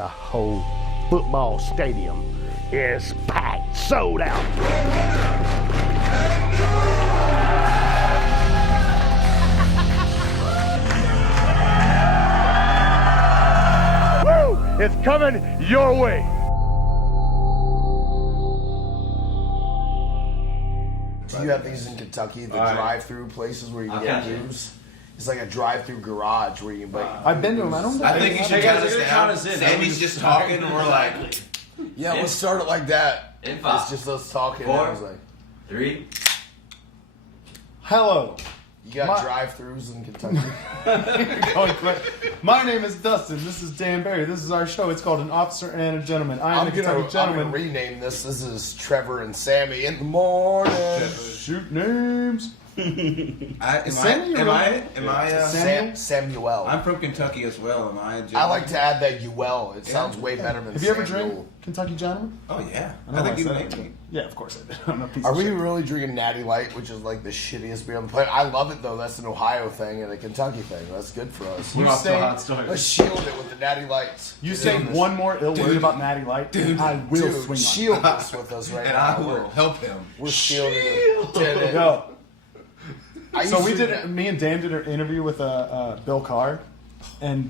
The whole football stadium is packed, sold out. Woo! It's coming your way. Do you have these in Kentucky, the drive-through places where you can get booze? It's like a drive-through garage where you can buy. I've been to them. I think you should count us down. Sammy's just talking, and we're like, yeah, let's start it like that. In 5, it's just us talking. 4, I was like, 3. Hello. You got drive-throughs in Kentucky. My name is Dustin. This is Dan Barry. This is our show. It's called An Officer and a Gentleman. I'm a Kentucky gentleman. I'm gonna rename this. This is Trevor and Sammy in the morning. Shoot names. Samuel? I'm from Kentucky as well. Am I? I like to add that UL. It sounds way better than. Have you ever drank Kentucky Gentleman? Oh yeah. I think you made me. Yeah, of course I did. I'm a piece Are of we shit. really drinking Natty Light, which is like the shittiest beer on the planet? I love it though. That's an Ohio thing and a Kentucky thing. That's good for us. You say, let's shield it with the Natty Lights. You say one more ill word about Natty Light, and I will swing on shield this with us right and now. And I will help him. We're shielding it. Yo. So we did. Me and Dan did an interview with Bill Carr, and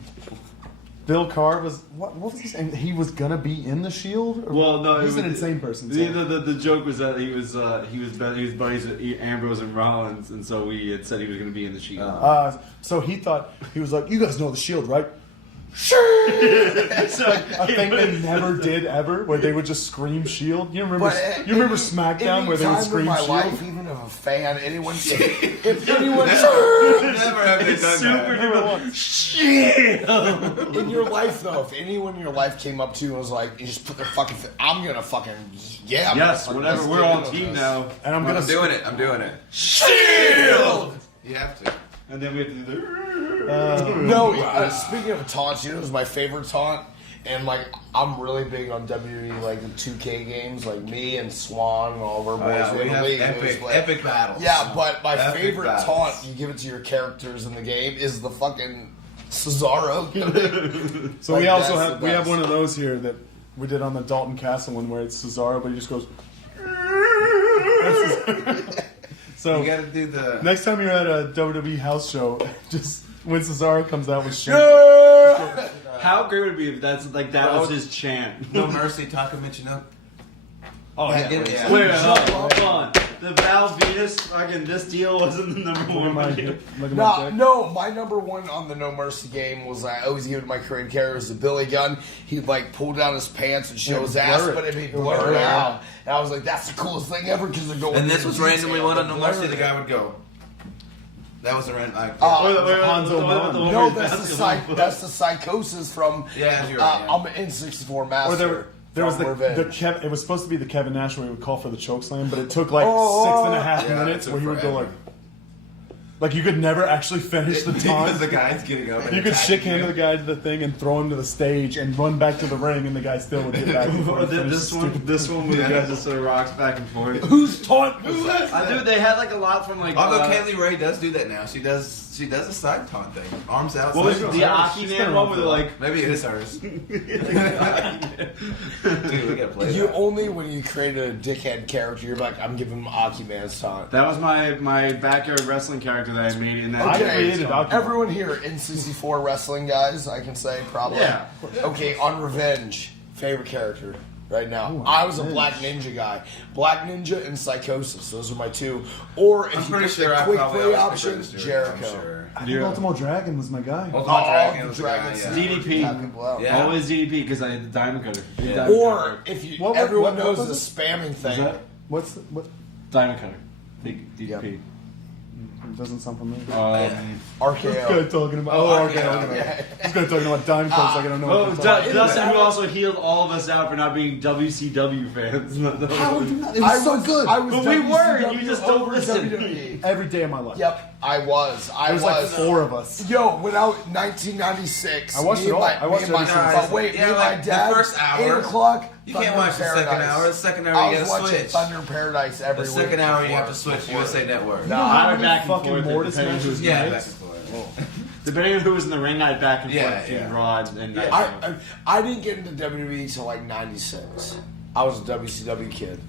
Bill Carr was what was his name? He was gonna be in the Shield. Well, no, he's an insane person. So. The joke was that he was buddies with Ambrose and Rollins, and so we had said he was gonna be in the Shield. So he thought he was like, "You guys know the Shield, right?" Sure. It's like a thing they never did ever, where they would just scream Shield. You remember? You remember SmackDown where they would scream my Shield? Life, even if a fan, anyone, if anyone, never have they done that. Shield. In your life, though, if anyone in your life came up to you and was like, you just put their fucking, I'm gonna fucking, yeah. Yes, whatever. We're on team now, and I'm doing it. I'm doing it. Shield. You have to. And then we have to do the. Speaking of taunts, you know, it was my favorite taunt, and like I'm really big on WWE, like the 2K games, like me and Swan and all of our boys. We have epic battles. Yeah, but my favorite battles. taunt you give it to your characters in the game is the fucking Cesaro. So we also have one of those here that we did on the Dalton Castle one where it's Cesaro, but he just goes. So you gotta do the next time you're at a WWE house show, just when Cesaro comes out with shit. How great would it be if that was his chant? No Mercy, Taka Michinoku. Oh yeah. Wait, hold on. The Val Venus fucking this deal wasn't the number one. No, my number one on the No Mercy game was I always give it to my creative character was the Billy Gunn. He'd like pull down his pants and show his ass, but it'd be blurred out. And I was like, that's the coolest thing ever because they're going. And this was randomly one on No Mercy. The guy would go. That was a random. No, that's the psychosis from. Yeah, you're right. I'm an N64 master. There was it was supposed to be the Kevin Nash where he would call for the chokeslam, but it took like 6.5 minutes where he would go like you could never actually finish the taunt. Because the guy's getting up. You could shake hand the guy to the thing and throw him to the stage and run back to the ring, and the guy still would get back. This one where the guy just sort of rocks back and forth. Whose taunt was that? Dude, they had like a lot from like. Although Kaylee Ray does do that now, she does a side taunt thing, arms out. What was the Aki Man one with like? Maybe it is hers. Dude, we gotta play. You only when you create a dickhead character, you're like, I'm giving him Aki Man's taunt. That was my backyard wrestling character that I made in that. Okay, I created everyone here N64 wrestling guys, I can say probably. Yeah. Okay, on Revenge, favorite character. Right now, I was a Black Ninja guy. Black Ninja and Psychosis; those are my two. Or if you pick the quick play option, Jericho. I think Ultimo Dragon was my guy. Ultimo Dragon was DDP. Yeah. Always DDP because I had the diamond cutter. Or if you, everyone knows the spamming thing. What? Diamond cutter. Big DDP. Yep. It doesn't sound familiar. RKO. This guy talking about RKO. This guy talking about Diamond Cutters like I don't know. Oh, Dustin, who also healed all of us out for not being WCW fans. How would you not? It was so good. But we were, and you just don't listen. Every day of my life. Yep, I was. There was like 4 of us. Yo, when I was 1996. I watched it all. I watched it all. But wait, me and my dad. The first hour. 8 o'clock. You can't watch the second hour. The second hour I you was gotta watching switch. Thunder in Paradise every The week. second hour you have to switch USA Network. No, I would back and fucking forth. Mortis matches. Yeah, back and forth. Depending on who was in the ring, I'd back and Yeah, forth between yeah. Raw and Nitro. I didn't get into WWE till like '96. I was a WCW kid.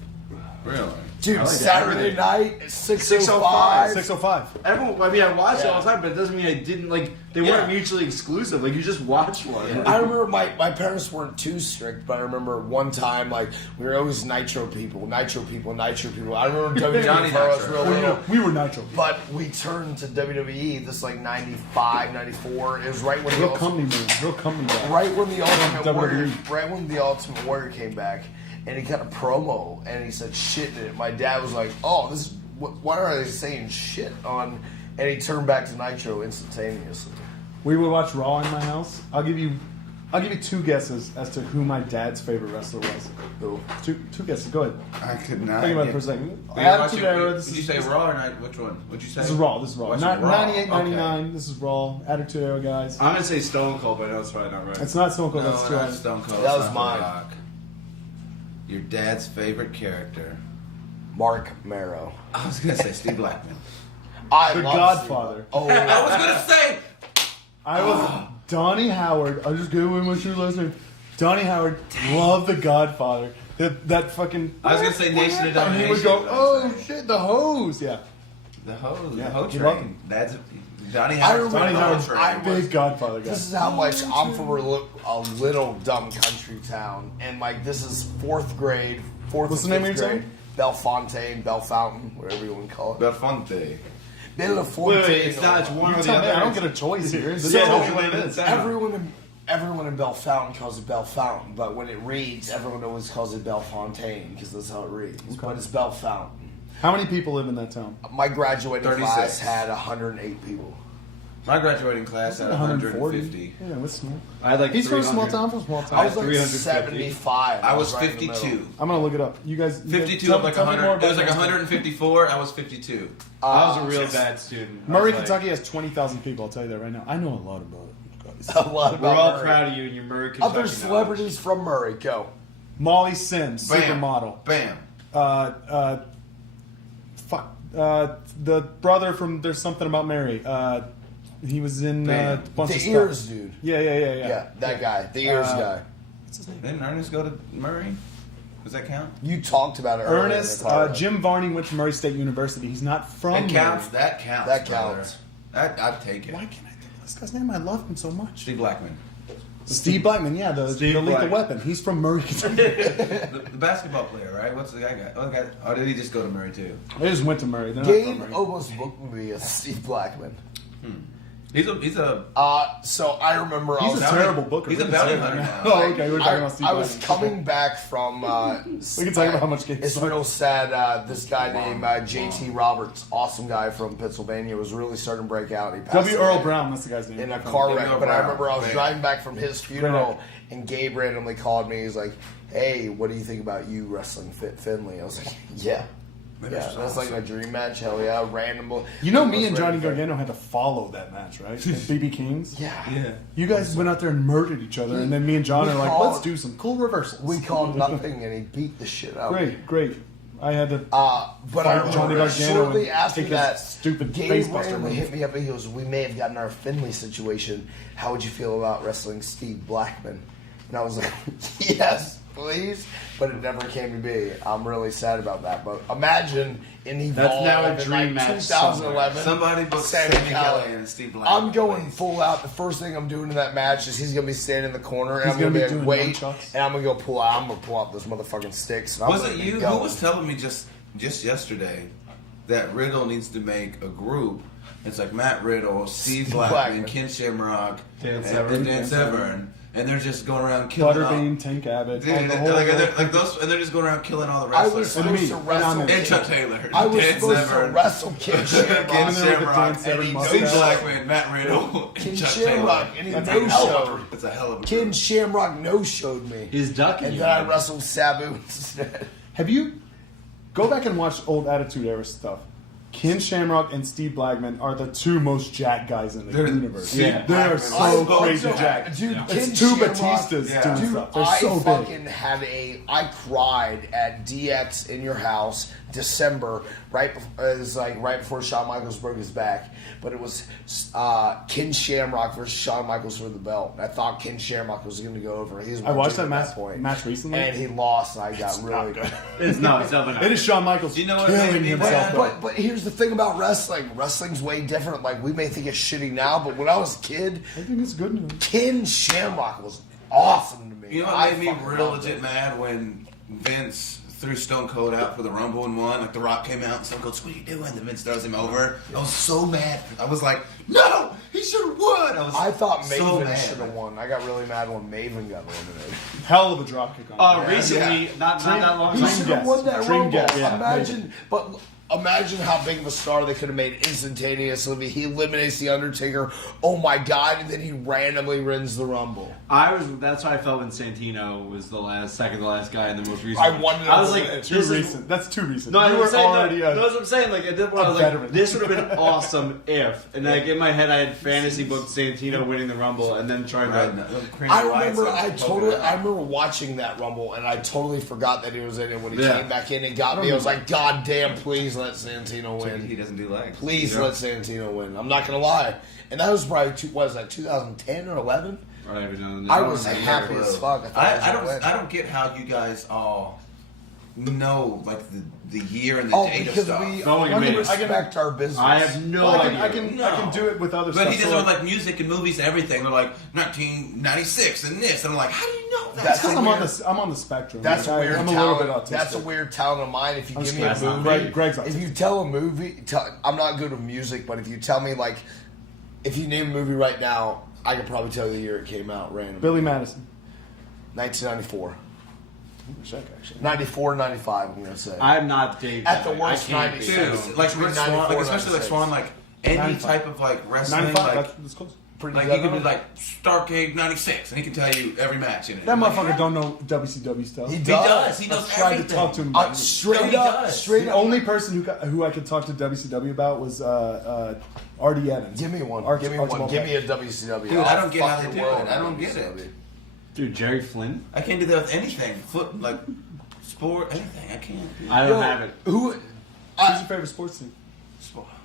Really? Dude, I like Saturday everything. night, 6:05. 605. Everyone, I mean, I watched it Yeah. all the time, but it doesn't mean I didn't like. They Yeah. weren't mutually exclusive. Like you just watch one. I remember my parents weren't too strict, but I remember one time, like, we were always Nitro people. I remember WWE Johnny when I was Nitro. real Well, you know, little. we were Nitro. But we turned to WWE, this like 95, 94. It was right when Real company man. Real company guy. Right when the Ultimate Warrior, WWE. right when the Ultimate Warrior came back, and he cut a promo, and he said shit in it. My dad was like, "Oh, this is why are they saying shit on?" And he turned back to Nitro instantaneously. We would watch Raw in my house. I'll give you 2 guesses as to who my dad's favorite wrestler was. Who? Two guesses. Go ahead. I could not. Think about it for a second. Wait, watch Attitude it. Era. Did you say Raw or not? Which one? What'd you say? This is Raw. Watch it, 98, Raw. 99. This is Raw. Attitude Era, guys. I'm gonna say Stone Cold, but I know it's probably not right. It's not Stone Cold. No, That's not too Stone Cold. That it's was not mine. The Rock. Your dad's favorite character. Mark Marrow. I was gonna say Steve Blackman. I The love Godfather. Oh, I was gonna say. I was Donnie Howard. I just gave away my shoe last name. Donnie Howard loved The Godfather. That fucking. I was gonna say Nation of And he would Domination. go, "Oh shit, the hose!" Yeah. The hose. Yeah, The hoe he loved train. him. That's Donnie I Howard. remember Donnie Howard's I was- big Godfather guy. This is how much I'm from a little dumb country town, and like this is fourth grade, What's and the name of fifth your grade. town? Bellefontaine, Bellefountain, whatever you want to call it. Belfonte. Bellefontaine. It's not. It's one You or the tell me, other. I don't get a choice here. This Yeah, is tell all me what it is. Everyone in Bellefountain calls it Bellefountain, but when it reads, everyone always calls it Bellefontaine because that's how it reads. But it's Bellefountain. How many people live in that town? My graduating 36. class had 108 people. My graduating class had 150. Yeah, what's small? I had like He's from a small 300. town. From a small I town. was like 350. 75. I was right in the middle. 52. I'm gonna look it up. You guys. 52 of like tell me more 100. about It was like that. 154. I was 52. I was a real bad student. I Murray, was like, Kentucky has 20,000 people. I'll tell you that right now. I know a lot about it, guys. A lot We're about all Murray. proud of you and your Murray, Kentucky. Other celebrities from Murray, go. Molly Sims, Bam. supermodel. Bam. The brother from There's Something About Mary. He was in a Bam. bunch The of ears stuff. dude. Yeah. Yeah, that guy. The ears guy. What's his name? Didn't Ernest go to Murray? Does that count? You talked about it earlier. Ernest. in the car. Jim Varney went to Murray State University. He's not from That counts. Murray. That counts. That brother. counts. I'd take it. Why can't I think of this guy's name? I love him so much. Steve Blackman. Steve Blackman, yeah, the Steve lethal Blackman. weapon. He's from Murray, Kentucky. The basketball player, right? What's the guy got? Oh, the guy. Oh, did he just go to Murray too? They just went to Murray. They're not from Gabe Murray. almost booked me as Steve Blackman. He's a So I remember I He's was a terrible booker. He's We a can bounty say that hunter now. now. Oh, okay. We're talking about Steve I was Blackman. coming back from. We can talk about how much Gabe It's sucked. real sad. This guy named JT Roberts, awesome guy from Pennsylvania, was really starting to break out. He passed W. Earl away Brown, that's the guy's name. in a car W. wreck. Earl But I Brown. remember I was Man. driving back from his funeral, Right. and Gabe randomly called me. He's like, "Hey, what do you think about you wrestling Finley?" I was like, "Yeah." Man, Yeah, that's that's like my dream match. Hell yeah, random. You know, me was and Johnny ready for- Gargano had to follow that match, right? BB King's. Yeah. You guys went out there and murdered each other, and then me and John We are like, called- let's do some cool reversals. We called nothing, and he beat the shit out of me. Great. I had to. But I Fight Johnny remember Gargano shortly and after take his that, stupid Gabe face buster randomly move. hit me up and he goes, "We may have gotten our Finley situation. How would you feel about wrestling Steve Blackman?" And I was like, "Yes, please." But it never came to be. I'm really sad about that. But imagine in Evolve now a in dream match 2011. Somebody booked Sami Sami Callihan. Callihan and Steve Blackman. I'm going full out. The first thing I'm doing in that match is he's gonna be standing in the corner, and He's I'm gonna gonna be be like, doing wait, nunchucks. and I'm gonna go pull out. I'm gonna pull out those motherfucking sticks. And I'm Was gonna it be you going. who was telling me just yesterday that Riddle needs to make a group? It's like Matt Riddle, Steve Blackman, Ken Shamrock, Dan and Dan Severn, and they're just going around killing Butterbean, Tank Abbott, Dude, all the whole. like those, and they're just going around killing all the I was wrestlers. And supposed me, to and wrestle. I'm in. And Chuck Taylor, I was Dan supposed to Severn, wrestle Ken Shamrock. Ken And then with the Dan Shamrock, Severn and mustache. Steve Blackman, Matt Riddle, Ken and Chuck Shamrock, Taylor. and he That's a no hell of showed. a- It's a hell of a Ken group. Shamrock no-showed me. He's ducking And you. then I wrestled Sabu instead. Have you go back and watch old Attitude Era stuff? Ken Shamrock and Steve Blackman are the two most jacked guys in the They're- universe. Yeah. They are I so vote crazy so. jacked. Dude, Yeah. Ken It's two Shamrock, Batistas Yeah. doing Dude, stuff. They're I so big. fucking had I cried at DX in your house December, it was like right before Shawn Michaels broke his back. But it was Ken Shamrock versus Shawn Michaels for the belt. And I thought Ken Shamrock was going to go over. I watched that match recently, and he lost. And I got really good. It's definitely not. It is Shawn Michaels. Do you know what killing made me himself. But here's the thing about wrestling. Wrestling's way different. Like, we may think it's shitty now, but when I was a kid, I think it's good. Ken Shamrock was awesome to me. You know what made me real legit mad when Vince threw Stone Cold out for the Rumble and won? Like, The Rock came out and Stone Cold, what are you doing? Then Vince throws him over. I was so mad. I was like, no, he should have won. I thought so Maven mad. should have won. I got really mad when Maven got eliminated. Hell of a drop kick on him. Recently, not that long He ago. should have won that Dream Rumble. guess, yeah, Imagine how big of a star they could have made instantaneously. He eliminates The Undertaker. Oh my God. And then he randomly wins the Rumble. That's how I felt when Santino was second to last guy in the most recent. I wanted I was to like, win. Too recent. That's too recent. No, you were already that's what I'm saying. Like, I was veteran. like, this would have been awesome if. And like in my head, I had fantasy booked Santino winning the Rumble and then trying to. I remember watching that Rumble, and I totally forgot that he was in it when he came back in and got me. I was like, God damn, please let Santino win. He doesn't do legs. Please let Santino win. I'm not going to lie. And that was probably, 2010 or 11? I was happy as fuck. I don't get how you guys all know like the year and the date of because stuff. we respect our business. I have no idea. I can do it with other stuff. But he does it with like music and movies and everything. They're like 1996 and this. And I'm like, how do you know that? That's because I'm on the spectrum. That's a weird I'm talent. a little bit autistic. That's a weird talent of mine. If you give me a movie, Greg's if you tell a movie, I'm not good with music, but if you tell me like, if you name a movie right now, I could probably tell you the year it came out randomly. Billy Madison. 1994. Check, actually. 94, 95, I'm going to say. I'm not dating. At the worst, Dude, 96. like Rick Swan, like especially like Swan, like any 95. type of like wrestling, 95, like that's close. like he could be like Starcade 96, and he can tell you every match in it. That motherfucker don't know WCW stuff. He does. He I knows tried everything. to talk to him. Straight The only person who I could talk to WCW about was R.D. Evans. Give me one. Arch- Give me one. Archibald Give me a Peck. WCW. Dude, I don't get how they Fucking do world it. I don't get WCW. it. Dude, Jerry Flynn? I can't do that with anything. Foot, like sport, anything. I can't. I don't have it. Who? Who's your favorite sports team?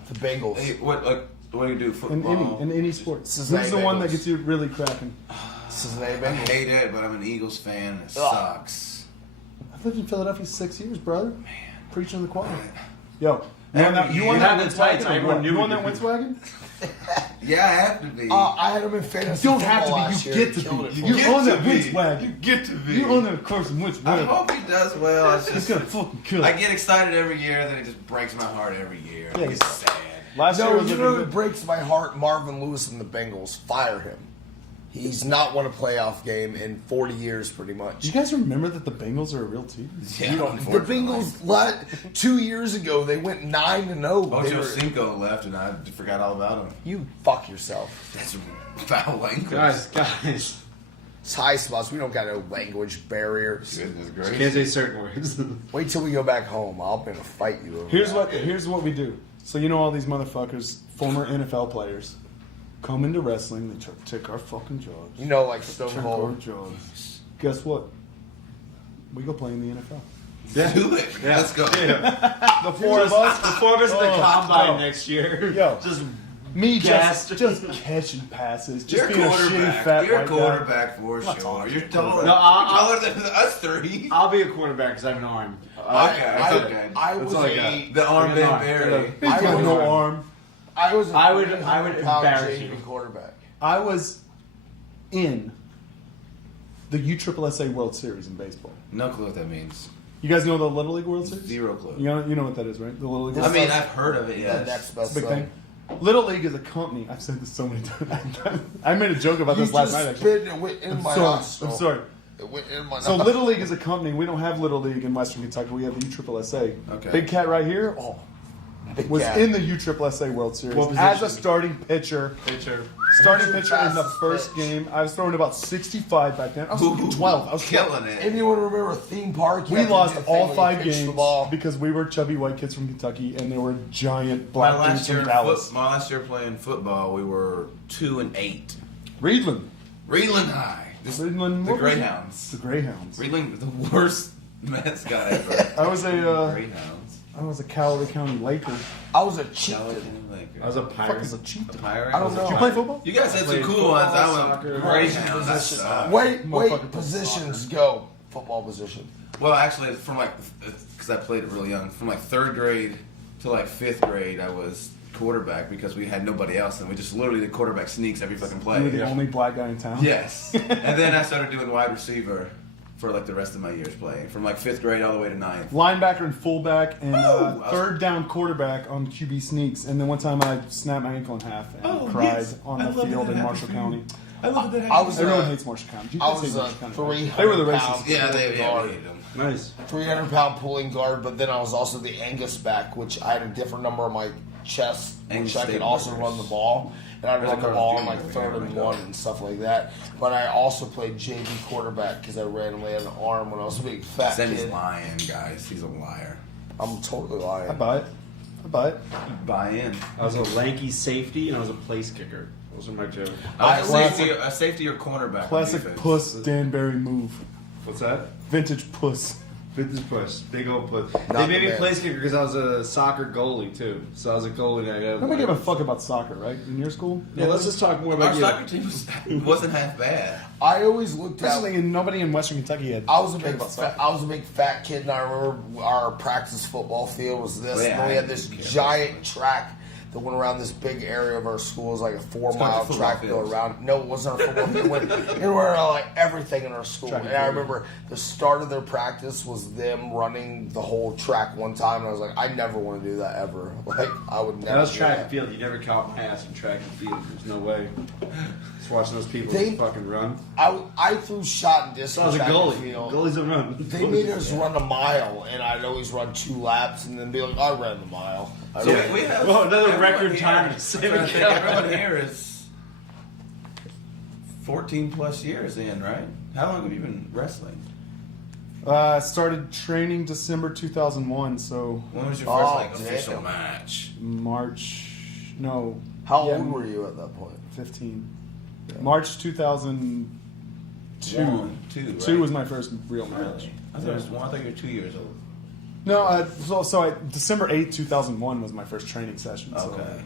The Bengals. Hey, what do you do? In Football. any sports. Cincinnati Who's the one that Bengals. gets you really cracking? Cincinnati I Bengals. hate it, but I'm an Eagles fan. It Ugh. sucks. I've lived in Philadelphia 6 years, brother. Man. Preaching the choir. Yo. You You won have that the tights, Windswagon? everyone knew You won you that could- Windswagon? Yeah, I have to be. I had him in fantasy. You don't have to football be. last You year. get to Killed it be. for You me. own that to be. Windswagon. You get to be. You own that course in I Windswagon. hope he does well. It's He's just, gonna fucking kill I it. get excited every year, then it just breaks my heart every year. Yeah, It's sad. Last year No, was you looking know who good. breaks my heart? Marvin Lewis and the Bengals. Fire him. He's not won a playoff game in 40 years, pretty Do much. you guys remember that the Bengals are a real team? Yeah, The Bengals, 2 years ago, they went 9-0. They Ocho were- Cinco left, and I forgot all about him. You fuck yourself. That's foul language. Guys. It's high spots. We don't got no language barriers. Goodness Can't gracious. say certain words. Wait till we go back home. I'm gonna fight you over Here's that. what we do. So you know all these motherfuckers, former NFL players, come into wrestling. They try to take our fucking jobs. You know, like Stone Take our Cold. jobs. Guess what? We go play in the NFL. Do it. Yeah. Let's go. The four of us. The four of us at the Oh, combine oh. next year. Yo. Just Me Gassed. just catching passes, just You're a being a shitty quarterback. fat You're a white guy. quarterback for not sure. talking You're to taller. No, I'll- You're taller than us three. I'll be a quarterback because I have an arm. That's okay. I That's was all I got. The armband Bring Barry. He's got was- no arm. I was. I would embarrass JV you. quarterback. I was in the USSSA World Series in baseball. No clue what that means. You guys know the Little League World Series? Zero clue. You know what that is, right? The Little League. I World mean, Series? I've heard of it. The Yes. next best Big thing. thing. Little League is a company. I've said this so many times. I made a joke about You this last just night. Actually, spit and it went in I'm my sorry. nostril. I'm sorry. It went in my So nostril. Little League is a company. We don't have Little League in Western Kentucky. We have the USSSA. Okay. Big Cat right here. Oh, Big was cat. in the USSSA World Series What as a position? starting pitcher. Starting Who's pitcher your in the fastest first pitch? game. I was throwing about 65 back then. I was Ooh, fucking 12. I was 12. killing it. Anyone remember Theme Park? You We had to lost do the thing all when you 5 pitched the games ball. because we were chubby white kids from Kentucky and there were giant My black dudes last year from in Dallas. my last year playing football, we were 2-8. Reedland. Reedland High. This, Reedland. the what was it? Greyhounds. The Greyhounds. Reedland, the worst mascot ever. I was a. Greyhounds. I was a Cowley County Laker. I was a chieftain. I was a Fuck pirate. is a cheat? Pirate? I don't know. Did you play football? You guys had some Played cool football, ones. I soccer, went Position. Greyhound. That sucked. Wait, Motherfucker plays positions go. Football position. Well, actually, from like, because I played it really young, from like 3rd grade to like 5th grade, I was quarterback because we had nobody else, and we just literally did quarterback sneaks every fucking play. You were the only black guy in town. Yes. And then I started doing wide receiver for like the rest of my years playing, from like 5th grade all the way to 9th. Linebacker and fullback and Oh! third down quarterback on QB sneaks. And then one time I snapped my ankle in half and cried on the field in Marshall County. I love that. I was Everyone hates Marshall County. You I guys was hate a Marshall County. 300 They were the pound racists. Yeah, pulling we guard. hated them. Nice. 300-pound pulling guard, but then I was also the Angus back, which I had a different number on my chest, Angus which I could State also Burgers. run the ball. And I'd run the Carlos ball on Jr. like over 3rd here, and my 1 God. and stuff like that. But I also played JV quarterback because I randomly had an arm when I was a big fat Sami's kid. lying, guys. He's a liar. I'm totally I lying. buy it. I buy it. Buy in. I was a lanky safety and I was a place kicker. Those are my jokes. I was Classic- a safety or cornerback. on Classic defense. puss Danbury move. What's that? Vintage puss. Vintage push. Big old push. Not They made the me man. place kicker because I was a soccer goalie too. So I was a goalie. And I Nobody gave a fuck about soccer, right? In your school? Yeah, let's just talk more Our about you. soccer team wasn't half bad. I always looked That's at. the thing, nobody in Western Kentucky had. I was a cared big about fat, soccer. I was a big fat kid, and I remember our practice football field was this. Yeah, and then we I had this didn't care. giant track that went around this big area of our school. It was like a 4-mile called the football track to go field. around. No, it wasn't a football field. It went around like everything in our school. Track And and I field. remember the start of their practice was them running the whole track one time, and I was like, I never want to do that ever. Like I would never. That was do track that. and field. You never caught my ass in track and field. There's no way. Just watching those people They- fucking run. I threw shot and disc. So I was a track and goalie. field. Goalies don't run. They made us run a mile, and I'd always run 2 laps, and then be like, I ran the mile. I So ran we have Oh, another everyone record here- time. I'm trying to think, everyone here is 14 plus years in, right? How long have you been wrestling? I started training December 2001, so When was your Oh, first like damn. official match? March. No. How yeah, old were you at that point? 15. March 2002. 1, 2, right? 2 was my first real match. Really? I thought it was 1. I thought you were 2 years old. No, December 8th, 2001 was my first training session. So Okay.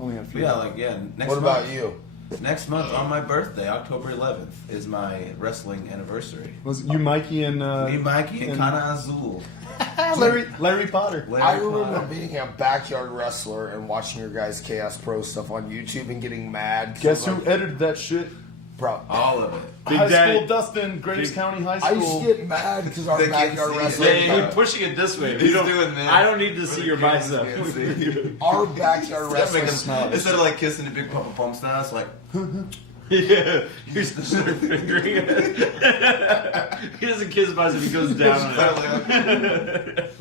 only had a few. Yeah, next What month. about you? Next month on my birthday, October 11th, is my wrestling anniversary. Was you Mikey and Me, Mikey, and and- Kana Azul. Larry Potter? I remember being a backyard wrestler and watching your guys' Chaos Pro stuff on YouTube and getting mad. 'cause Guess I'm who like, edited that shit? Bro, All of it. Big High Daddy. School Dustin, Graves County High I used School. to get mad because our They can't backyard see it. wrestling. Yeah, you're pushing it this way. He's You don't, doing this. I don't need to For see the your kids bicep. who can't see. Our backyard wrestling. Instead of like kissing the big Papa Pump style, it's like Yeah, you're just sort of fingering it. He doesn't kiss bicep, he goes down on it.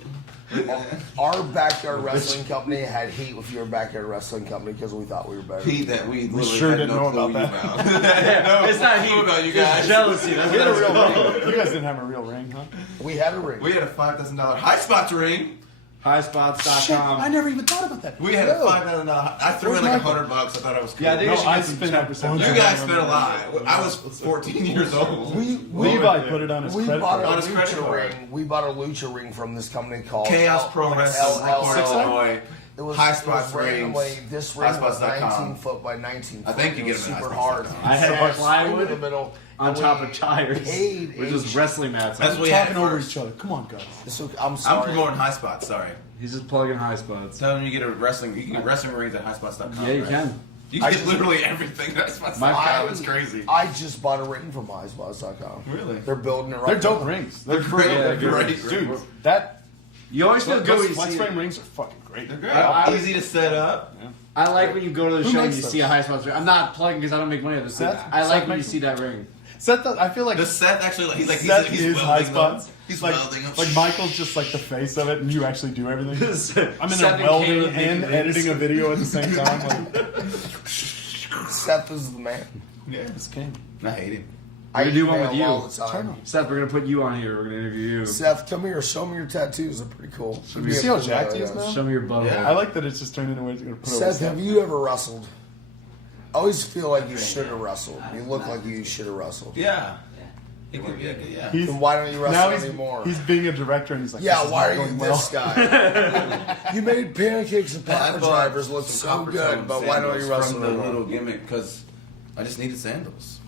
Our backyard wrestling company had heat with your backyard wrestling company because we thought we were better. Pete that we literally sure had didn't no know clue about you that. about. Yeah, it's not clue heat about you it's guys. jealousy. That's We what had a it's real called. ring. You guys didn't have a real ring, huh? We had a ring. We had a $5,000 high spots ring. Highspots.com. I never even thought about that. We had a $5,000. I threw in like $100. I thought I was cool. Yeah, I think No, we should I get some spent check. 10%. You guys spent a lot. I was 14 years old. Levi put it on his We credit bought a card. On his credit lucha card. ring. We bought a lucha ring from this company called Chaos Pro Wrestling, Newport, Illinois. It was High it spots was randomly- rings. This ring was Highspots.com. 19 foot by 19 foot. I think you It get was them at super highspots.com. hard. I had So a swing plywood in the middle on and top we of tires, paid which is wrestling mats. That's We're what we had talking over first. each other. Come on, guys. So, I'm I'm sorry. promoting high spots. Sorry. He's just plugging high spots. Tell them you get a wrestling. You can get wrestling rings at highspots.com. Yeah, you right? can. You can get literally everything at highspots.com. It's crazy. I just bought a ring from highspots.com. Really? They're building it right They're dope now. rings. They're great. Yeah, They're they're great. Dude, that You always feel good those when you flex see frame it. rings are fucking great. They're great. I- Easy to set up. I like when you go to the Who show and makes you those? see a high spots ring. I'm not plugging because I don't make money out of this. Seth- I Seth like when you makes see that ring. Seth, I feel like The Seth actually, he's like, Seth he's is welding high them. spots. He's like, welding them. like Michael's just like the face of it, and you actually do everything. I'm in Seth there and welding Caleb making and rings. editing a video at the same time. Like, Seth is the man. Yeah. this game. I hate him. I gonna do one email with you. all the time. Seth, we're gonna put you on here. We're gonna interview you. Seth, come here. Show me your tattoos. They're pretty cool. You see how jacked he is now? Show me your butthole. Yeah. I like that it's just turned into a way to put over Seth, stuff. have you ever wrestled? I always feel like you should have wrestled. You look like you should have wrestled. Yeah. Yeah. Then why don't you wrestle anymore? He's being a director and he's like, Yeah, this is why not are you going this well. guy? You made pancakes and papa drivers look Some so copper good, tone but why don't you sandals wrestle from the anymore? little gimmick? Because I just needed sandals.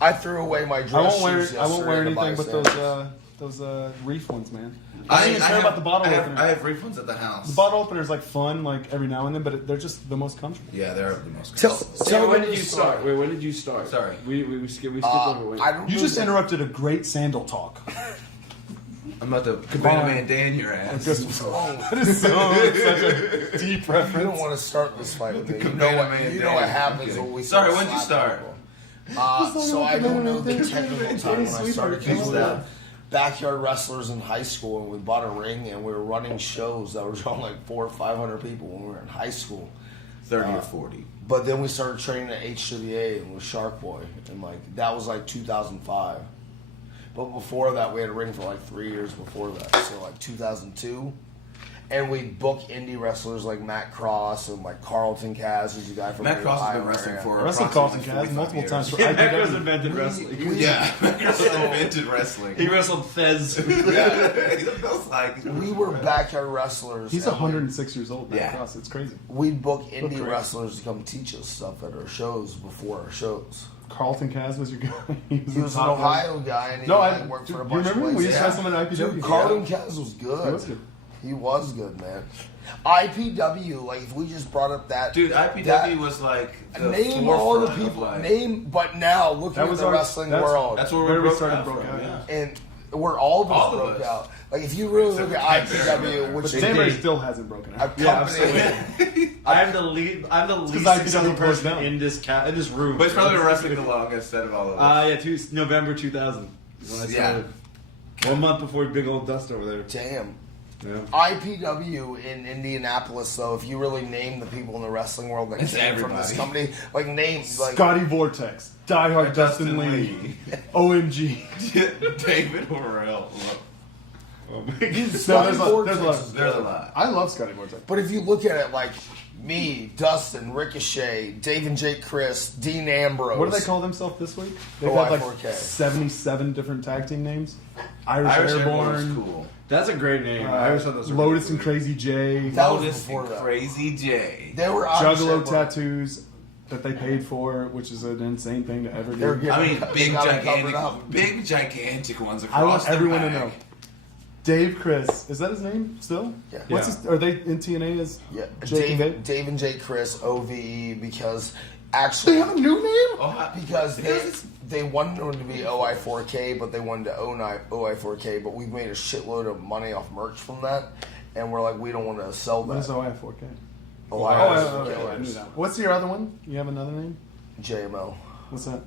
I threw away my dress I won't wear. shoes I won't wear yesterday to anything buy but sandals. those reef ones, man. I don't even care about the bottle opener. I have refunds at the house. The bottle opener is like fun, like every now and then, but they're just the most comfortable. Yeah, they're the most. Tell when me did the you story. start? Wait, when did you start? Sorry. We skipped over. Wait. I don't You know just that- interrupted a great sandal talk. I'm about to Cabana Man Dan your ass. That is such a deep You don't reference. want to start this fight with me. You Cabana know what? Man You Dan. know what happens Okay. when we. Sorry, start when'd you slapping start? people. So I don't know the technical time when I started because we were Stop. backyard wrestlers in high school and we bought a ring and we were running shows that were drawing like 400 or 500 people when we were in high school. 30 or 40. But then we started training at HWA and with Shark Boy, and like that was like 2005. But before that, we had a ring for like 3 years before that, so like 2002. And we book indie wrestlers like Matt Cross and like Carlton Kaz, who's a guy from Matt the Cross has been Ohio wrestling area. for I wrestled Carlton approximately Kaz 45 multiple years. times for Yeah, Matt Cross IPW. invented wrestling. Yeah, Matt Cross invented wrestling. He wrestled Fez. Yeah, he feels like We were backyard wrestlers. He's and 106 years old. Matt Yeah. Cross. It's crazy. We'd book indie great. wrestlers to come teach us stuff at our shows before our shows. Carlton Kaz was your guy. He He was an top guy. Ohio guy and he No, like, I worked do for a you bunch of remember him? We places. used to wrestle him at IPW. Dude, Carlton Kaz was good. He was good. He was good, man. IPW, like if we just brought up that dude. IPW that- was like the name all the forefront of, people. like, Name, but now looking That at was the our- wrestling that's- world, That's where Where we broke started out broke from, out. yeah. and where all of us All of broke us. out. Like if you really look at Except IPW, which But is Samurai did. still hasn't broken a out. company, I'm the least 'cause IPW successful person broke down. in this room. But he's probably been wrestling the longest out of all of us. Yeah, November 2000 when I started. 1 month before Big Old Dust over there. damn. Yeah. IPW in Indianapolis, though, if you really name the people in the wrestling world that It's came from this everybody. company, like names like Scotty Vortex, Die Hard Dustin Lee, OMG. David Horrell. No, Scotty Vortex is there's There's a good. lot. I love Scotty Vortex. But if you look at it like me, Dustin, Ricochet, Dave and Jake Chris, Dean Ambrose. What do they call themselves this week? They've Oh, had like I4K. 77 different tag team names. Irish Irish Airborne was Airborne, cool. That's a great name. I always thought those were Lotus really and Crazy J, That was Lotus before and that. Crazy J. They were Irish Juggalo Airborne. tattoos that they paid for, which is an insane thing to ever They're do. good. I mean, They got it covered up. big gigantic ones across I want the everyone to back. know. Dave Chris, is that his name still? Yeah. What's Yeah. his? Are they in TNA as? Yeah, Jake and Dave? Dave and Jake Chris, OVE, because They actually, have a new name. because they wanted them to be OI4K, but they wanted to own OI4K, but we made a shitload of money off merch from that, and we're like, we don't want to sell What is that. OI4K? OI4K I knew that. What's your other one? You have another name? JML. What's that?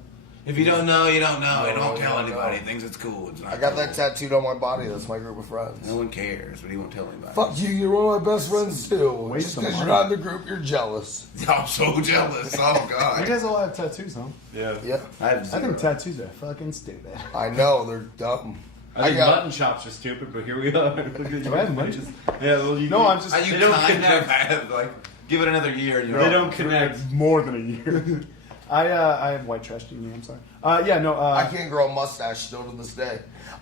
If you don't know, you don't know. No, You don't you tell don't anybody. know. Thinks it's cool. It's not I got cool. that tattooed on my body. That's my group of friends. No one cares, but he won't tell anybody. Fuck you, you're one of my best friends too. Waste Just of because you're money. not in the group, you're jealous. I'm so jealous. Oh You god. guys all have tattoos, huh? Yeah. Yeah, I have I zero. think tattoos are fucking stupid. I know, they're dumb. I think got- mutton chops are stupid, but here we are. Look at you. Do I have mutton? Yeah, well, you No, I'm just. You They don't kind connect. of have, like, give it another year. And you're They all- don't connect. more than a year. I have white trash DNA. I'm sorry. Yeah, no. I can't grow a mustache still to this day.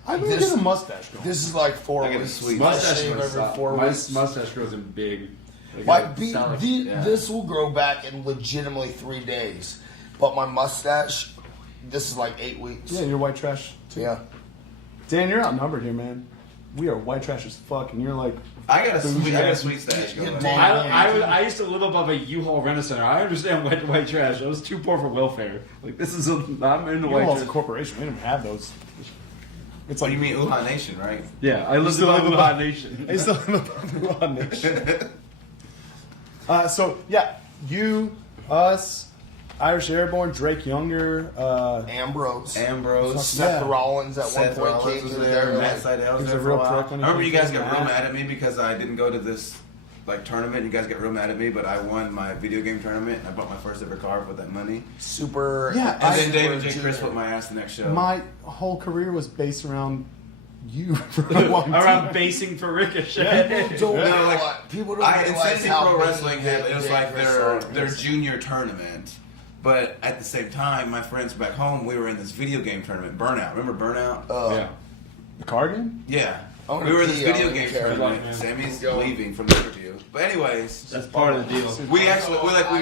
I'm gonna this- get a mustache going. This is like 4 I get a weeks. sweet I Mustache shave grows every up. 4 My weeks. mustache grows in big. Like, My I be- sound like- the- yeah. This will grow back in legitimately 3 days, but my mustache, this is like 8 weeks. Yeah, you're white trash too. Yeah. Dan, you're outnumbered here, man. We are white trash as fuck, and you're like, I got a sweet Yeah. stash going. Yeah. I used to live above a U-Haul rent-a-center. I understand white trash. I was too poor for welfare. Like this is I'm in the white U-Haul's a trash. corporation. We don't have those. It's What like do you mean, Wuhan Nation, right? Yeah, I lived still above live Wuhan above- Nation. I still have a Wuhan nation. So yeah, you, us, Irish Airborne, Drake Younger, Ambrose. Ambrose. Seth Yeah. Rollins at Seth one point Rollins came was through there. there. Matt like, Sydal was He's there a for real a while. prick when he I remember you came guys through. get real mad at me because I didn't go to this like tournament. You guys get real mad at me, but I won my video game tournament and I bought my first ever car with that money. super. Yeah, And I- then Dave and super Jake Chris junior. whipped my ass the next show. my whole career was based around you for a long time. Around basing for Ricochet. People don't Yeah. No, like, realize, people don't I realize Insanity how Pro big Wrestling Dave had it was and like Chris their are. junior tournament, But at the same time, my friends back home, we were in this video game tournament, Burnout. Remember Burnout? Yeah. The card game? Yeah. I wanna We were in this pee, I video don't game care. tournament. Sammy's leaving from the interview. But anyways, That's part of the deal. we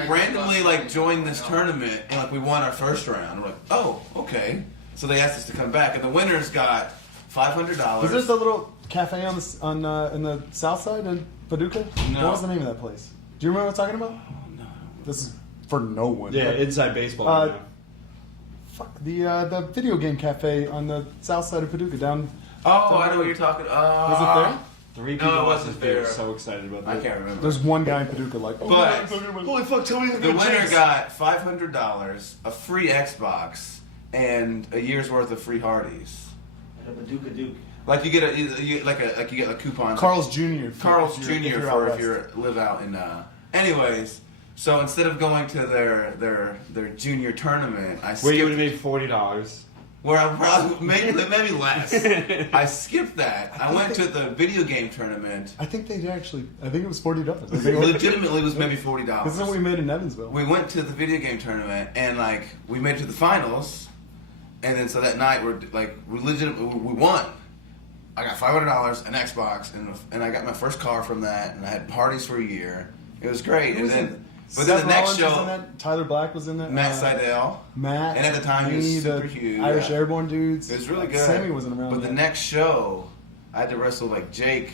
randomly like joined this tournament and like we won our first round. We're like, oh, okay. So they asked us to come back, and the winners got $500. Was this the little cafe in the south side in Paducah? No. What was the name of that place? Do you remember what I'm talking about? No. This is for no one. Yeah, but- inside baseball. Right now. Fuck the video game cafe on the south side of Paducah down. Oh, I know what you're talking. Was it there? 3 No, people it wasn't there. there. So excited about that. I can't remember. There's one guy in Paducah like. Oh, But- holy fuck! Tell me The winner got $500, a free Xbox, and a year's worth of free Hardee's. Like you get you get a coupon. Carl's Jr. Carl's if Jr. you're out for west. if you live out in. Anyways, so instead of going to their junior tournament, I Where you would skipped. have made $40. Where I probably maybe less. I skipped that. I went to the video game tournament. I think they actually. I think it was $40. Legitimately, was maybe $40. This is what we made in Evansville. We went to the video game tournament and like we made it to the finals, and then so that night we won. I got $500, an Xbox, and I got my first car from that, and I had parties for a year. It was great. And then, but then the next Rollins was in show, that. Tyler Black was in that. Matt Seidel, Matt. and at the time he was me, super the huge. Irish Yeah. Airborne dudes. It was really good. Sammy wasn't around. But yet. the next show, I had to wrestle like Jake,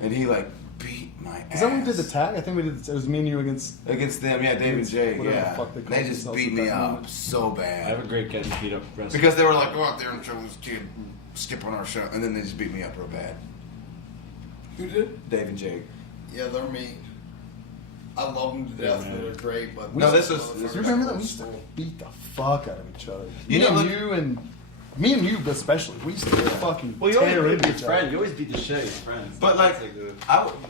and he like beat my ass. Is that when we did the tag? I think we did. It was me and you against. Against them, yeah, Dave and Jake, Whatever the yeah. fuck they call They just themselves beat at me that up moment. so I bad. have a great getting beat up wrestling. Because they were like, go out there and show this kid, skip on our show, and then they just beat me up real bad. Who did? Dave and Jake. Yeah, they're mean. I love them to death. man. They're great, but No, this was- You remember that? We used to beat the fuck out of each other. You me know, and look- you and me and you especially. We used to fucking Well, you always tear beat into your each friend. other. You always beat the shit out of your friends. But like,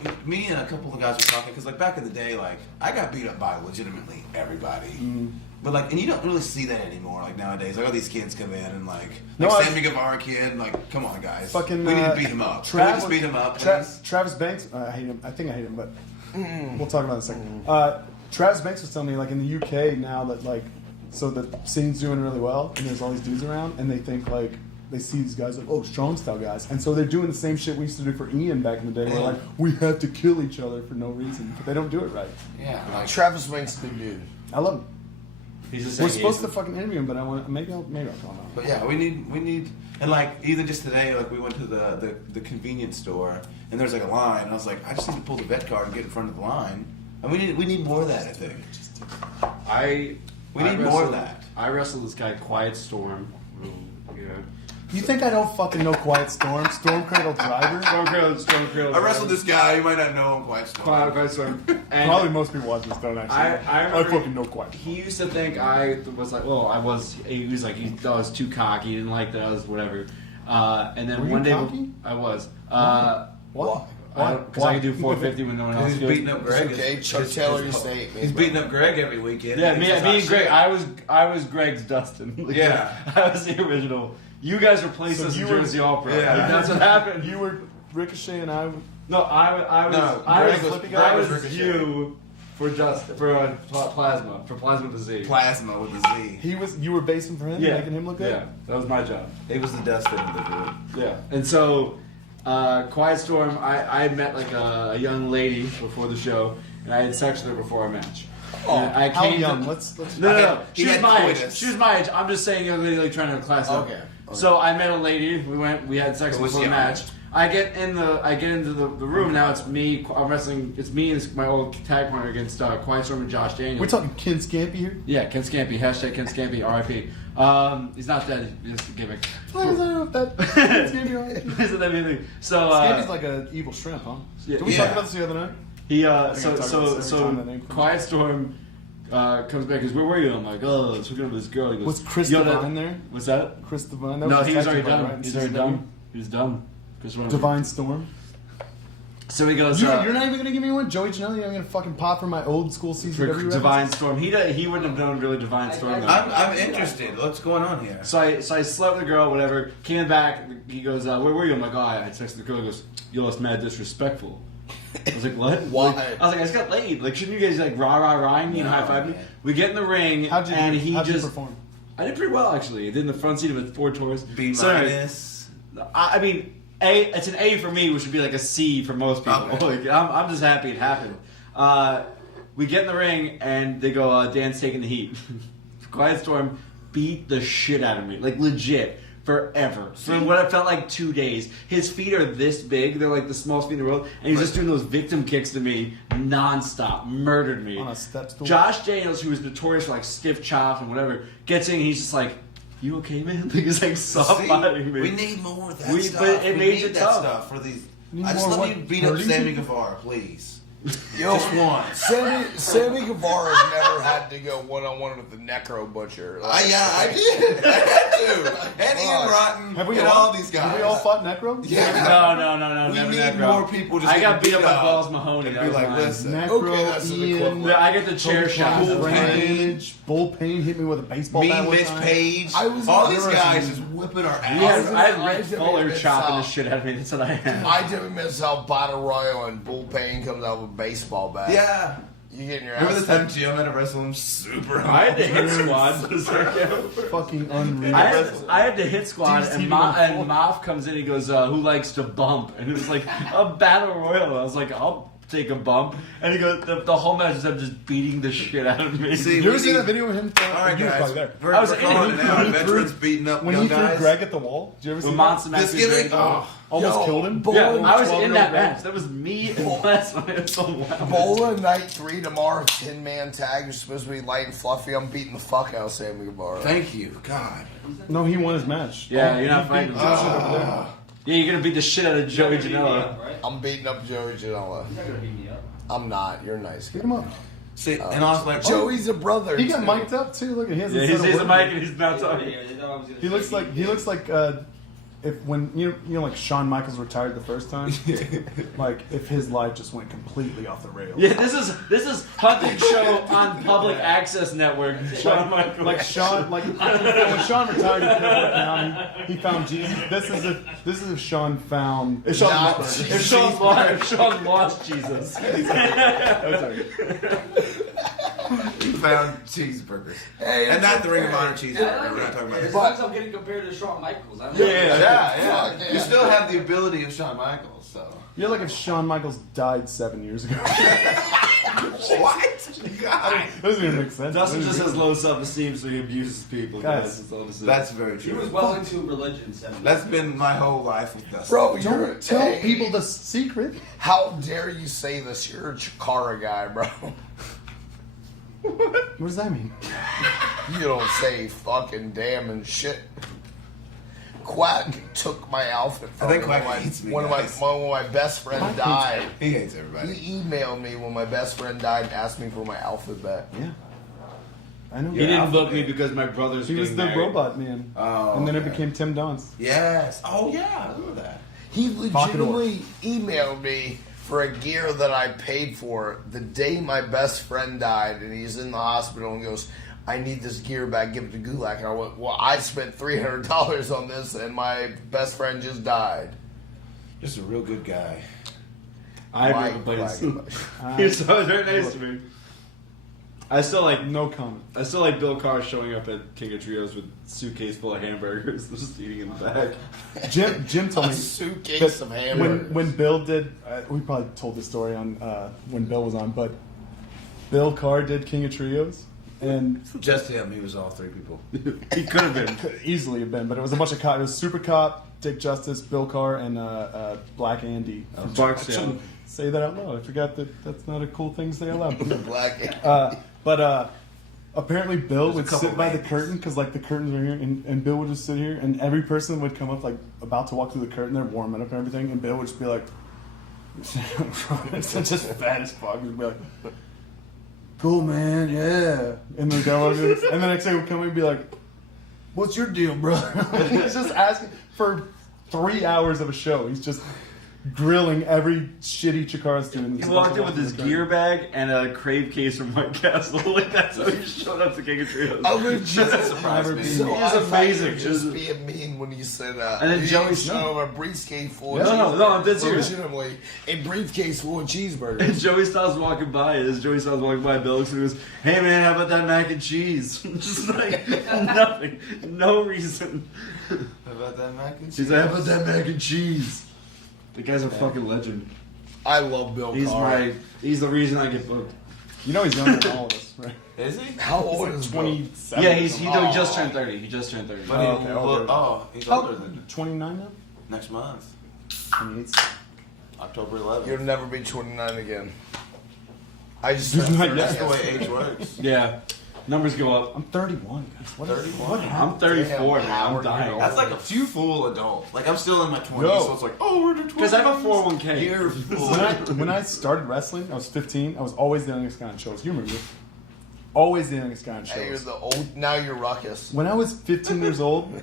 That's me and a couple of guys were talking because like back in the day, like I got beat up by legitimately everybody. But like, and you don't really see that anymore. Like nowadays, like all these kids come in and like No, I- Sammy Guevara kid, like come on guys, Fucking. we need to beat him up. Can we just beat him up, please? Travis Banks. I hate him. I think I hate him, but we'll talk about it in a second. Travis Banks was telling me like in the UK now that like so the scene's doing really well and there's all these dudes around and they think like they see these guys like, oh, strong style guys, and so they're doing the same shit we used to do for Ian back in the day. Where like we have to kill each other for no reason, but they don't do it right. Yeah, like Travis Banks, big dude. I love him. He's just We're saying supposed he's- to fucking interview him, but I want maybe I'll come on. But yeah, we need, and like even just today, like we went to the convenience store and there's like a line, and I was like, I just need to pull the vet card and get in front of the line, and we need more of that. I think we need more of that. I wrestled this guy, Quiet Storm. Yeah. You think I don't fucking know Quiet Storm? Storm Cradle Driver? Storm Cradle. I wrestled this guy. You might not know him quite so. Quiet Storm. And Probably most people watching this don't actually. I remember fucking know Quiet. he used to think I was like, well, he was like, he thought I was too cocky, he didn't like that, I was whatever. And then Were you one day, cocky? I was. What? Because I could do 450 when no one else He's could. beating up Greg. Okay, Chuck Taylor, your state. He's beating up Greg every weekend. Yeah, He's me just and hot Greg. shit. I was Greg's Dustin. Yeah. I was the original. You guys replaced So us you in were- Jersey All Pro. Yeah. Like, that's what happened. You were Ricochet and I. No, I was. No, I Greg was, was- I Greg was was Ricochet. you for Plasma with the Z. Plasma with a Z. He was. You were basing for him, making him look good. Yeah, that was my job. He was the Dustin of the group. Yeah, and so Quiet Storm, I met like a young lady before the show, and I had sex with her before our match. Oh, And I how came young? To, Let's. no. He She was had my age. coitus. She was my age. I'm just saying, young lady, like trying to class up. Okay. So I met a lady. We had sex Who was before the young? match. I get into the room now. It's me. I'm wrestling. It's me and my old tag partner against Quiet Storm and Josh Daniels. We're talking Ken Scampy here. Yeah, Ken Scampy. Hashtag Ken Scampy. R.I.P. He's not dead. He's just a gimmick. I don't know if that. Scampy, right? Isn't that anything? So Scampy's like an evil shrimp, huh? yeah. Did we talk about this the other night? he think I talked about this every time that name comes Quiet Storm comes back. Goes, where were you? I'm like, oh, let's look at this girl. He goes, Was Chris "Yo, Divine there? What's that? Chris Divine. That No, his he was tag already team, done. right? He's already CCW? done. He was done. Chris Divine. Divine Storm. So he goes. You're not even gonna give me one, Joey Janelle. You're not gonna fucking pop for my old school for CCW. Divine Storm. He wouldn't have known really Divine Storm. though. I'm interested. What's going on here? So I slept with the girl, whatever. Came back. He goes, where were you? I'm like, oh, I had sex with the girl. He goes, yo, it's mad disrespectful. I was like, what? Why? Like, I was like, I just got laid. Like, shouldn't you guys like rah me and high five me? man. We get in the ring, How'd you and do? he How'd you just. perform? I did pretty well actually. I did in the front seat of a Ford Taurus. B-. So anyway, I mean, it's an A for me, which would be like a C for most people. Okay. Like, I'm just happy it happened. We get in the ring, and they go, Dan's taking the heat. Quiet Storm beat the shit out of me. Like, legit. Forever. For what it felt like 2 days. His feet are this big. They're like the smallest feet in the world. And he's just doing those victim kicks to me nonstop. Murdered me. On a step stool? Josh Daniels, who was notorious for like stiff chops and whatever, gets in and he's just like, you okay, man? Like, he's like soft-bottoming me. We need more of that stuff. But it we made need it that tough. stuff for these. Need I just more let what? me beat up Hurting Sammy people? Guevara, please. Yo, Just once. Sammy Guevara's never had to go one-on-one with the Necro Butcher. I did. I had to. And Ian Rotten Have we and all, all these guys. Have we all fought Necro? Yeah. No. We never need that, more bro. people just I got getting beat up by up Balls Mahoney. and That be was like, mine. listen. Necro, Okay, that's an Ian, equivalent. Yeah, I get the chair shot. Bull brain Payne. damage. Bull Payne hit me with a baseball Me, bat one Mitch time. Page. I was All in these the guys wrestling- just whipping our I had I Rick was in Fuller the chopping the South. shit out of me. That's what I had. I didn't miss how Battle Royal and Bull Payne comes out with a baseball bat. Yeah. You getting your Remember ass the time Jim had to wrestle him super I had hard? the hit squad for a second. Fucking unreal. I had the hit squad, Deep and, Stevie and Moff comes in. He goes, "Who likes to bump?" And it was like a battle royal. I was like, "I'll take a bump." And he goes, "The whole match is him just beating the shit out of me." See, you ever seen that video of him? All right, You were guys. probably there. We're I was in calling it. it now. He Veterans threw- beating up When young he threw guys. Greg at the wall, did you ever see With that? Monster Max, Biscuit. Oh. Almost Yo, killed him. Bull- yeah, I was in 12-year-old that Greg. match. That was me and Les when I was so loud. Bola Night 3 tomorrow, 10-man tag. You're supposed to be light and fluffy. I'm beating the fuck out of Sammy Guevara. Thank you, God. No, he won his match. Yeah, you're not he fighting beat him. Josh over there. Yeah, you're gonna beat the shit out of Joey Janela. I'm beating up Joey Janela. He's not gonna beat me up. I'm not. You're nice. Pick him up. See, and I was like, Joey's a brother. He got too. mic'd up too. Look at his. Yeah, he's a mic and he's not talking. He looks like if when you know like Shawn Michaels retired the first time, like if his life just went completely off the rails. Yeah, this is Hunting Show on Public Access Network. Shawn Michaels. Like Shawn, like when Shawn retired, he couldn't work out. He found Jesus. This is if Shawn found. If Shawn, Not If Shawn lost Jesus. he found cheeseburgers. Hey, And it's not the Ring of okay. Honor cheeseburger. We're not talking about As that. long as I'm getting compared to Shawn Michaels, I don't Yeah. Fuck, You still have the ability of Shawn Michaels, so. You're like if Shawn Michaels died 7 years ago. What? God. Doesn't even make sense. Dustin just Doesn't has low self-esteem, so he abuses people. Guys, That's all to say. That's very He was true. well into religion. 7 That's been my whole life with Dustin. Bro, Don't you're tell hey, people the secret. How dare you say this? You're a Chikara guy, bro. What does that mean? You don't say fucking damn and shit. Quack took my outfit from I think me Quack when hates me, when guys. my best friend Quack hates died. He hates everybody. He emailed me when my best friend died and asked me for my outfit back. Yeah, I know. He didn't book me because my brother's He was the getting married. robot man. Oh, and then it okay. became Tim Donst. Yes. Oh, yeah. I remember that. He legitimately emailed me for a gear that I paid for the day my best friend died, and he's in the hospital and goes, I need this gear back, give it to Gulak. And I went, well, I spent $300 on this, and my best friend just died. Just a real good guy. I Mike remember playing Black. Soup. He was so very nice to me. I still like No comment. Bill Carr showing up at King of Trios with a suitcase full of hamburgers, just eating in the back. Jim told A me suitcase of hamburgers. when Bill did. We probably told this story on when Bill was on, but Bill Carr did King of Trios, and Just him. He was all three people. He could have been. could easily have been, but it was a bunch of cops. It was Super Cop, Dick Justice, Bill Carr, and Black Andy. I Barksdale. shouldn't say that out loud. I forgot that's not a cool thing to say out loud. Black. But apparently Bill There's a would couple sit by the names. curtain because like the curtains are here, and Bill would just sit here, and every person would come up like about to walk through the curtain. They're warming up and everything, and Bill would just be like, it's just fat as fuck. He'd be like, "Cool, man, yeah." And then and the next day would come in and be like, "What's your deal, bro?" He's just asking for 3 hours of a show. He's just grilling every shitty Chikara student. He walked in with his gear bag and a crave case from White Castle. Like that's how he showed up to King of Trios. I would just surprised me. So He I was thought you amazing. were just being mean when you said that. And then You Joey showed him a briefcase full No, of no, I'm dead serious. legitimately a briefcase full of cheeseburgers. And Joey Styles walking by, Bill looks and he goes, "Hey man, how about that mac and cheese?" Just like nothing, no reason. How about that mac and cheese? He's like, "How about that mac and cheese?" The guy's a fucking legend. I love Bill Carr. He's the reason I get booked. You know he's younger than all of us, right? Is he? How old is Bill? 27. Yeah, he just turned 30. He just turned 30. But he's older than 29 now? next month, 28. October 11th. You'll never be 29 again. I just Not turned yet. That's the way age works. Yeah, numbers go up. I'm 31, guys. What 31? What happened? I'm 34 Damn, now. I'm Howard, dying. you're That's like a few full adult. Like I'm still in my 20s, Yo. so it's like, oh, we're in the 20s. Because I have a 401k. You're full. When I started wrestling, I was 15. I was always the youngest guy on shows. You remember? Always the youngest guy on Hey, you're shows. the old. Now you're ruckus. When I was 15 years old,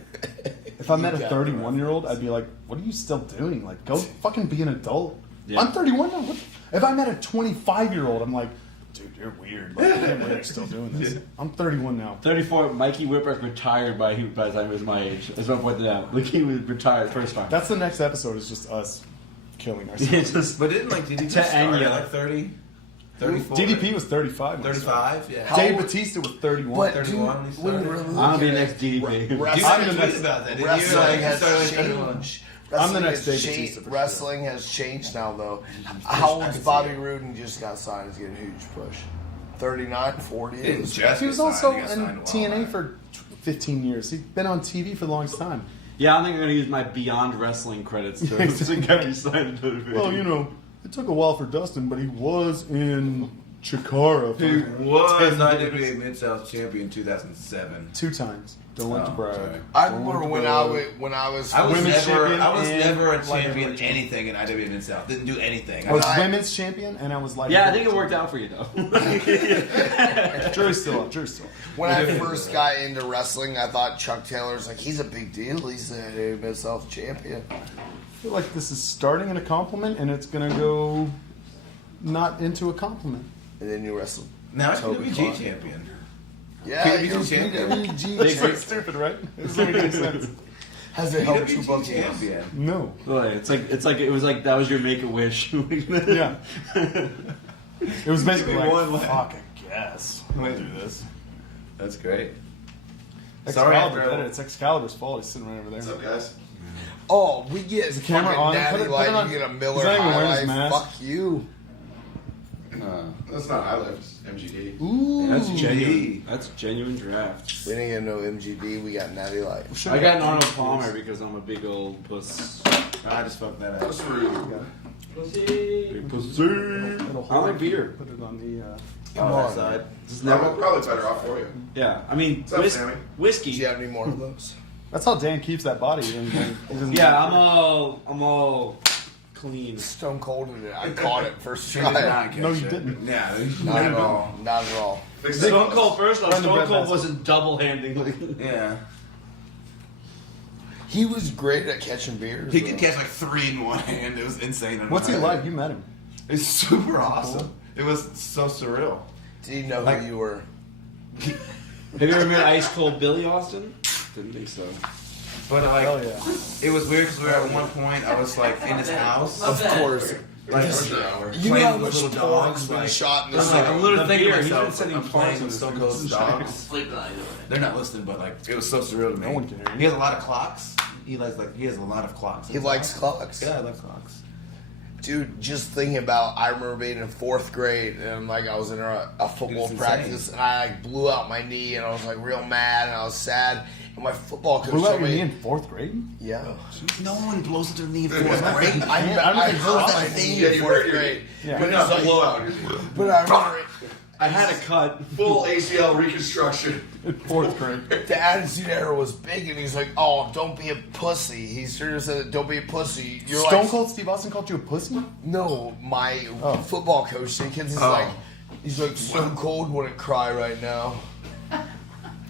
if I met a got 31-year-old, I'd be like, "What are you still doing? Like, go fucking be an adult." Yeah. I'm 31 now. What? If I met a 25-year-old, I'm like, "Dude, you're weird. Like, I can't believe you're still doing this." I'm 31 now. 34. Mikey Whipwreck retired by the time he was my age. That's what I pointed out. Like he was retired first time. That's the next episode. Is just us killing ourselves. It's just But didn't like DDP To start Enya. at like 30? 34? DDP was 35. when he started. 35? Yeah. How Dave old- Batista was 31. But 31 dude, when he when you started. really I'm look gonna be at next it, DDP. You wrestling- guys I'm the tweeted next- about that, didn't you? Wrestling Like, you has started like 31. changed. I'm the Wrestling next has Dave changed- Bautista for sure. Wrestling has changed now, though. How old's Bobby Roode and just got signed? Is getting a huge push. 39, 40. He didn't just He was get also signed, he got in signed a while TNA back. for 15 years. He's been on TV for the longest time. Yeah, I think I'm gonna use my Beyond Wrestling credits to get me signed to the Well, you know, it took a while for Dustin, but he was in Chikara for He was 10 IWA years. Mid-South Champion 2007. 2 times. Don't like to Oh, brag. sorry. I Don't remember like to when brag. I was I was Women's champion never a and light champion heavyweight anything in IWA Mid-South. Didn't do anything. I was I- women's champion, and I was like, Yeah, I think it worked out for you though. Jury's still up. Jury's still up. when I first got into wrestling, I thought Chuck Taylor's like he's a big deal. He's the Mid-South champion. I feel like this is starting in a compliment, and it's gonna go not into a compliment. And then you wrestled. Now he's Toby PWG Clark. champion. Yeah, PWG you're champion. PWG It's champion. stupid, right? It doesn't make any sense. Has it helped you PWG book it? champion. No. Boy, it's like it was like that was your make a wish. Yeah. It was basically like, One left. fuck, I guess. I'm gonna do this. That's great. Excalibur after- did it. It's Excalibur's fault. He's sitting right over there. What's up, guys? Oh, we get Is the camera fucking on? Natty Put it Light, on. you get a He's Miller not even High wearing his Life. mask. Fuck you. That's not High Life, it's MGD. Ooh. That's genuine. That's genuine draft. We didn't get no MGD. We got Natty Light. I got an Arnold Palmer because I'm a big old puss. I just fucked that Pussy. Big pussy. Little I like beer. Put it on the. Come on. on. Side. Just never. Probably better off for you. Yeah, I mean, up, Sammy? Do whiskey. you have any more of those? That's how Dan keeps that body. He doesn't- Yeah, I'm all clean. Stone Cold in it. I caught it first She did try. not catch No, you it. didn't. Yeah, Not at all. Not at all. Stone Cold first off. Run the Stone bread Cold basket. wasn't double handing. Yeah. He was great at catching beers. He though. could catch like 3 in one hand. It was insane. What's he like? You met him. It's super awesome. It was so surreal. Did he know Like- who you were? Have you ever met Ice Cold Billy Austin? Didn't think so. But like, Hell yeah. it was weird because we were at one point. I was like in his house, Of course. like You know playing how with much little dogs dogs. been Like, shot in I'm this like, I'm city? literally The thinking to beer, he's been myself, sending I'm playing parts with of Stone this Cold's thing. dogs. Sleeping on either way. They're not listening, but like it was so surreal to me. No one can hear you. He has a lot of clocks. He has a lot of clocks. He likes clocks. Yeah, I like clocks. Dude, just thinking about, I remember being in 4th grade and like I was in a football It's practice and I like blew out my knee and I was like real mad and I was sad and my football coach Blew out told your knee me, in 4th grade? yeah. No one blows into their knee in Great. 4th grade. I heard my knee Yeah, in you 4th hurt your grade. Yeah. But, Not he's like, blowout. but I remember I had a cut. Full ACL reconstruction. In 4th grade. the Attitude Era was big and he's like, oh, don't be a pussy. He sort of said, don't be a pussy. You're Stone like, Cold Steve Austin called you a pussy? no, my Oh. football coach, he's like, Stone Cold wouldn't cry right now.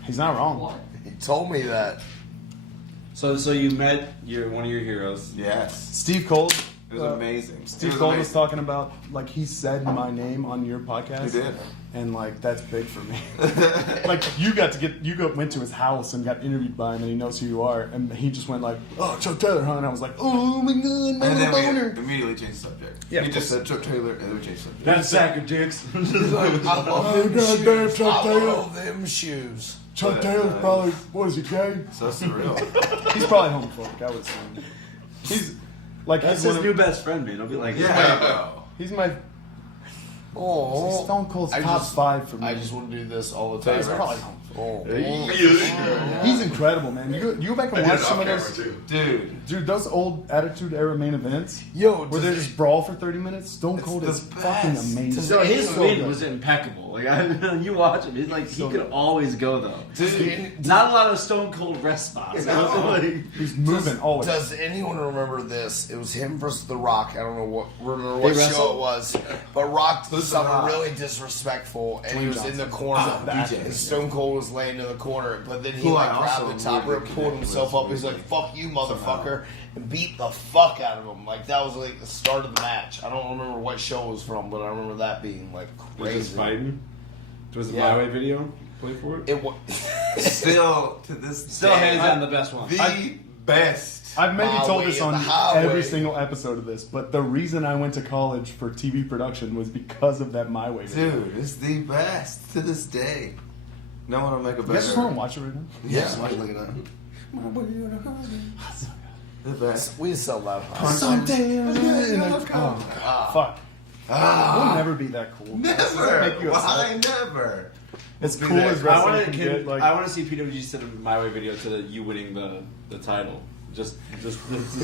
He's not wrong. What? He told me that. So you met one of your heroes. Yes. Steve Cold It was amazing. Steve Cole was talking about, like, he said my name on your podcast. He did. And, like, that's big for me. Like, went to his house and got interviewed by him, and he knows who you are. And he just went like, "Oh, Chuck Taylor, huh?" And I was like, "Oh, my God, my And then boner." we immediately changed the subject. Yeah, He of just course. said Chuck Taylor, and then we changed the subject. That's sack of dicks. I love them goddamn shoes. Chuck I Taylor. love them shoes. Chuck Taylor's probably, what is he, gay? So surreal. He's probably homophobic, I would assume. He's, like, That's he's his one new of, best friend, man. He'll be like, Yeah. he's my, Oh, Stone Cold's I top just- 5 for me. I just want to do this all the time. He's probably homophobic. Oh, He's incredible, man. You go back and I did watch it some off of camera those. too. Dude. Those old Attitude Era main events, Yo, where they just brawl for 30 minutes. Stone Cold the is best. fucking amazing. So his So win good. was impeccable. Like you watch him, he's like he could always go though. Dude, Not a lot of Stone Cold rest spots. Like, He's moving always. does anyone remember this? It was him versus The Rock. I don't know what They show wrestled? it was, but Rock did Listen, something Rock. really disrespectful, and he was in the corner. DJ. And Stone Cold was laying in the corner, but then he Who like I grabbed also the top really rope, pulled connect himself with up. He's like, "Fuck you, motherfucker," and beat the fuck out of him. Like that was like the start of the match. I don't remember what show it was from, but I remember that being like was crazy. fighting. Was the Yeah. My Way video play for it? It was. Still to this Still day, hands down the best one. the best. I've maybe My told way this or on the highway. every single episode of this, but the reason I went to college for TV production was because of that My Way video. Dude, it's the best to this day. No one will make a You better. guys just want to watch it right now? Yeah, I'm looking at it. The best. We sell that. Fuck. We'll never be that cool. Does that Never. make you upset? Why never? As Be cool that- as I wrestling want can to. get, like, I want to see PWG send a My Way video to you winning the title. Just.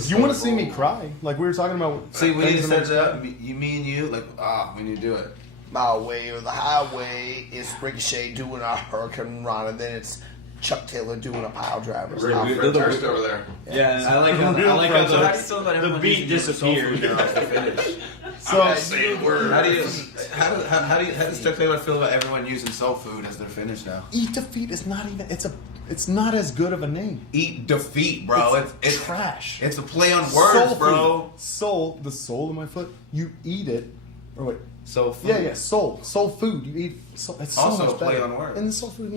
you want to see me cry? Like we were talking about. See, we need to things that set make us it up. Me and you, like, we need to do it. My way or the highway is Ricochet doing a hurricane run, and then it's Chuck Taylor doing a pile driver. Right, Now, we- Fred the- Durst over there. Yeah, and I like how Real I like how friends. the, How do you feel about the everyone beat using your soul food disappeared. heroes to finish? So I'm not saying a word. How does Chuck Taylor feel about everyone using soul food as their finish now? Eat Defeat is not even. It's not as good of a name. Eat defeat, bro. It's trash. It's a play on words, Soul bro. food. Soul, the sole of my foot. You eat it. Or wait. Soul food. Yeah, soul food. You eat. It's so Also much a play better. on words. And the soul food,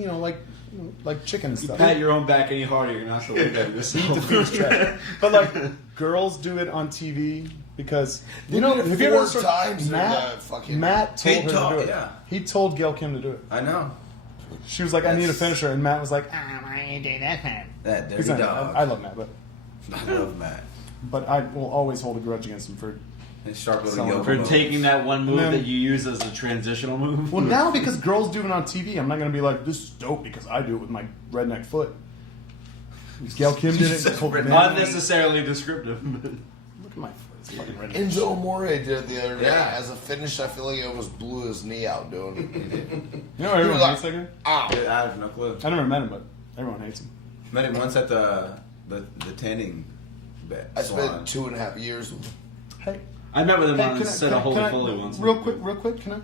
like chicken and You stuff. pat your own back any harder, you're not going to look at Eat yourself. Defeat is trash. But like girls do it on TV because They did it have you ever 4 times in Matt, the fucking- Matt told He her told- to do it. yeah. He told Gail Kim to do it. I know. She was like, "I need a finisher," and Matt was like, Why you do that, man? That He's dirty not, dog. I love Matt, I love Matt. but I will always hold a grudge against him for. His sharp little Someone yoga For moves. taking that one move And then- that you use as a transitional move. Well, now because girls do it on TV, I'm not going to be like, "This is dope" because I do it with my redneck foot. Gail Kim did it. Nicole Kidman. Unnecessarily descriptive. Look at my foot. It's fucking redneck. Enzo Amore did it the other day. Yeah. As a finish, I feel like it almost blew his knee out doing it. You know, everyone He was hates that guy. Ow. I have no clue. I never met him, but everyone hates him. Met him once at the tanning bed. I salon. spent 2.5 years with him. Hey, I met with him on can a I- set can of I- Holy can I- Foley once. Real quick, can I?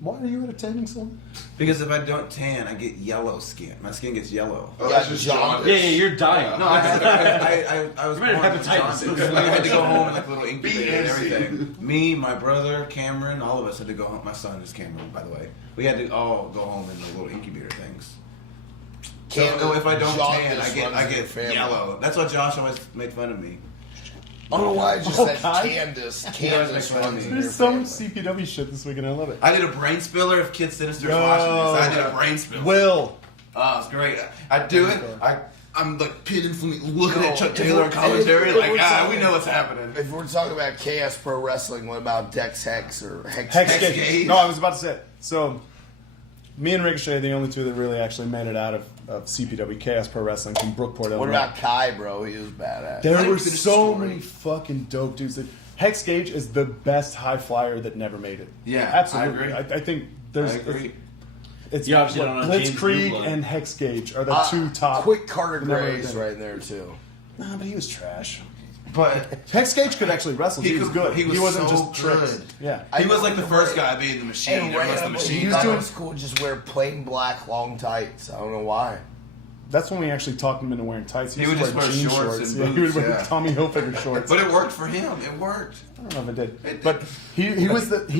Why are you at a tanning salon? Because if I don't tan, I get yellow skin. My skin gets yellow. Oh, Yeah, that's just John- jaundice. Yeah, you're dying. No, I was You might born have with hepatitis. jaundice. I had to go home in like a little incubator and BNC. everything. Me, my brother, Cameron, all of us had to go home. My son is Cameron, by the way. We had to all go home in the little incubator things. So if I don't tan, Jaundice I get runs in the family. yellow. That's why Josh always made fun of me. I don't know why I just Oh, said God. Candace. always Candace makes fun of runs me. in your There's some family. CPW shit this week, and I love it. I did a brain spiller if Kid Sinister's Yo. watching this. I did a brain spiller. Will. Oh, it's great. I do it. I'm like pitting for me, looking Yo, at Chuck if Taylor we're- commentary, if like, we're we talking- know what's happening. If we're talking about Chaos Pro Wrestling, what about Dex Hex or Hex? Hex Hex Gate. Gate. No, I was about to say it. So, me and Ricochet are the only two that really actually made it out of CPW, Chaos Pro Wrestling, from Brookport, Illinois. What about Kai, bro? He was badass. There Let me were finish the so story. many fucking dope dudes. Hex Gage is the best high flyer that never made it. Yeah, absolutely. I agree. I think there's. I agree. It's You obviously don't know James Blitzkrieg Blue Blood. and Hex Gage are the two top. Quick Carter Never Gray's did it. right there too. Nah, but he was trash. But Hex Gage could actually wrestle. He was could- good. he was wasn't so just tricks. good. Yeah. he was like the first guy being the machine. And There was the randomly, machine. he was was doing- doing school just wear plain black long tights. I don't know why. That's when we actually talked him into wearing tights. He would just wear jean shorts and Yeah, he would boots, wear yeah. Tommy Hilfiger shorts. But it worked for him. It worked. I don't know if it did. But he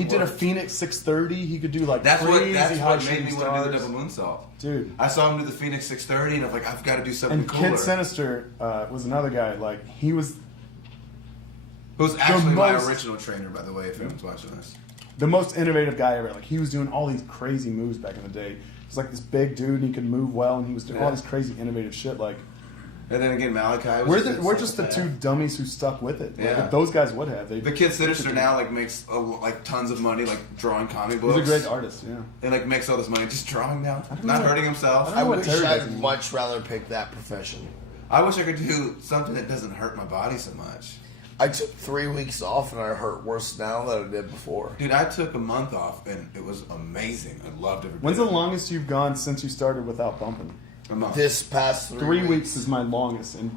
did a Phoenix 630. He could do like That's crazy what high made shooting me want to do the stars. double moonsault. Dude. I saw him do the Phoenix 630, and I'm like, I've got to do something And cooler. Kid Sinister was another guy. Like he was Who's actually my most- original trainer, by the way, if anyone's watching this. the most innovative guy ever. Like he was doing all these crazy moves back in the day. He was like this big dude, and he could move well, and he was doing all Yeah. this crazy innovative shit. Like And then again, Malachi was we're just the two dummies who stuck with it. Like, Yeah. if those guys would have. The Kid Sinister now like makes like tons of money like drawing comic books. He's a great artist. Yeah. And like makes all this money just drawing now, don't not know. hurting himself. I I don't know what wish Terry does I'd anymore. much rather pick that profession. I wish I could do something that doesn't hurt my body so much. I took 3 weeks off and I hurt worse now than I did before. Dude, I took a month off and it was amazing. I loved every When's bit the of it. longest you've gone since you started without bumping? A month. This past 3 weeks is my longest in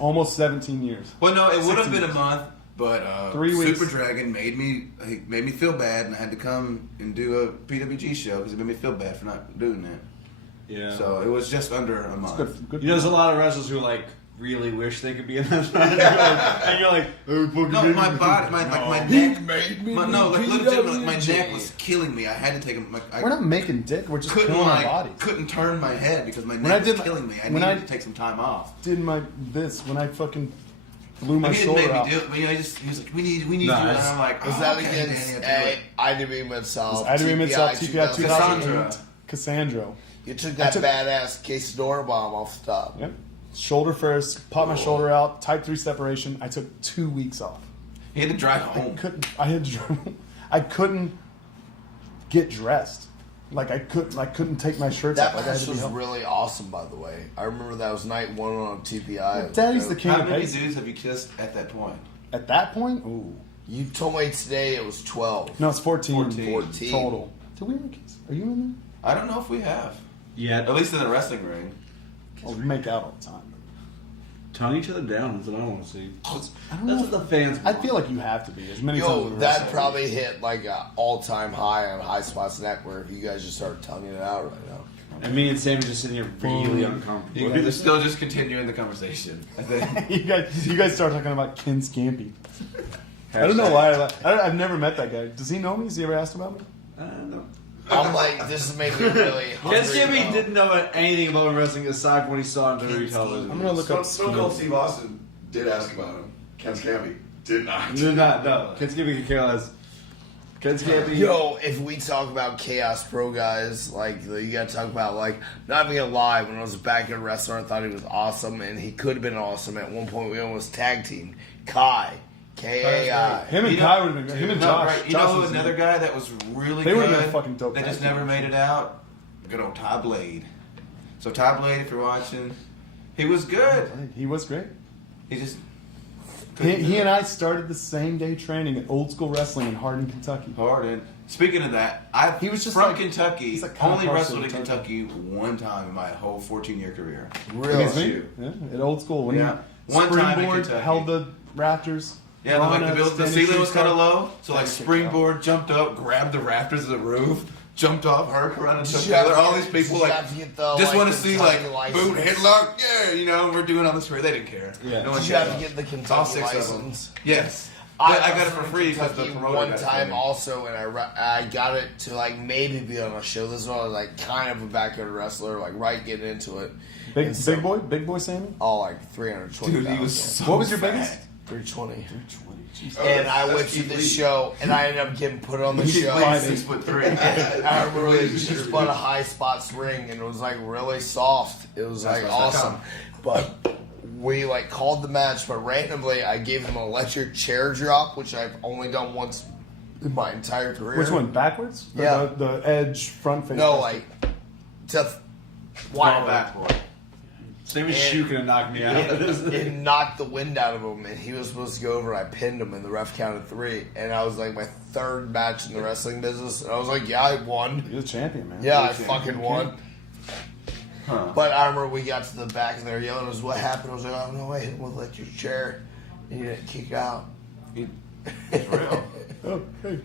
almost 17 years. Well, no, it would have 16 been a years. month, but 3 weeks. Super Dragon made me feel bad, and I had to come and do a PWG show because it made me feel bad for not doing it. Yeah. So it was just under a month. Good. You know, there's a lot of wrestlers who like really wish they could be in that spot, and you're like, oh, fucking No, baby. my body, my He neck, made me no, like legitimately, my PWG. neck was killing me. I had to take him. Like, I We're not making dick. We're just couldn't killing our like bodies. couldn't turn my head because my I neck did was killing me. I when needed I- to take some time off. Did when I fucking blew my He didn't shoulder make out. me do it. But, you know, he was like, we need you. And Nice. I'm like, Was oh, that okay, against Danny, I'll do it. IWA Mid-South? IWA Mid-South, TPI 2008. 2008, Cassandra. You took that badass Quesadora bomb off the top. Yep. Shoulder first, popped my shoulder out, type 3 separation. I took 2 weeks off. He had to drive home. I couldn't get dressed. Like I couldn't take my shirts That off. Like I had match to be was held. really awesome, by the way. I remember that was night one on TPI. Daddy's the king How of many pace. dudes have you kissed at that point? At that point, ooh, You told me today it was 12. no, it's 14. 14. Total. Did we ever kiss? Are you in I don't know if we have. Yeah, At least in the wrestling ring. there? Oh, we make out all the time. tongue each other down is what I want to see. I don't That's know what if- the fans I want. feel like you have to be as many times. Yo, as we that wrestle. probably hit like an all-time high on High Spots Network. You guys just started tonguing it out right now. And me and Sammy just sitting here really uncomfortable. You guys are still just continuing the conversation. I think. you guys start talking about Ken Scampy. I don't know why. I've never met that guy. Does he know me? Has he ever asked about me? No. I'm like, this is making me really Ken hungry Scampy now. didn't know anything about wrestling aside from what he saw on WWE television. I'm gonna look up. Stone Cold Steve Austin did ask about him. Ken Scampy did not. Did not, no. Ken Scampy could care less. Ken Scampy. Yo, if we talk about Chaos Pro guys, like, you gotta talk about, like, not even gonna lie, when I was back in wrestling, I thought he was awesome, and he could have been awesome. At one point, we almost tag team. Kai. K-A-I. Him and You know- Kai would have been great. Him and No, Josh. right. You Josh know was another guy that was really They good would've been fucking dope that tag just team. never made it out? Good old Ty Blade. So Ty Blade, if you're watching, he was good. He was great. He just He and I started the same day training at Old School Wrestling in Hardin, Kentucky. hard. And speaking of that, He was just from like- Kentucky. he's like kinda Only partial wrestled in to Kentucky one time in my whole 14-year career. Really? Against me? shoot. Yeah, at Old School. When Yeah. he One time in springboard Kentucky. held the rafters. Yeah, like the standing ceiling tree was kind of star. low, so like springboard jumped up, grabbed the rafters of the roof, jumped off, Herc around and took Did you have together. to All get- these people did you like have to get the, just like, want to see like Kentucky boot license? headlock, yeah, you know, we're doing all this for they didn't care. Yeah. no one Did you have cared. to get the All Kentucky 6 of them. license? Yes, I got it for free because the Kentucky promoter one got it for time me. also, and I got it to like maybe be on a show. This is when I was like kind of a backyard wrestler, like right getting into it. Big, And so- big boy Sammy? All like 320 Dude, he was pounds. so What was your fat. biggest? 320. Oh, And I that's went to Keith the Lee. show, and I ended up getting put on the He's show. like 6'3". I remember we just bought a high spots ring, and it was like really soft. It was like awesome, but we like called the match, but randomly I gave him an electric chair drop, which I've only done once in my entire career. Which one? Backwards? Or Yeah. The edge front face. No, like to Wow, backboard. Sammy's shoe could have knocked me out. it knocked the wind out of him, and he was supposed to go over. I pinned him, and the ref counted 3, and I was like my 3rd match in the wrestling business, and I was like, yeah, I won. You're the champion, man. Yeah, I You're the fucking champion. won. Huh. But I remember we got to the back and they were yelling at us, what happened? I was like, oh no, I hit him with like your chair. And you didn't kick out. It's real. Oh, hey.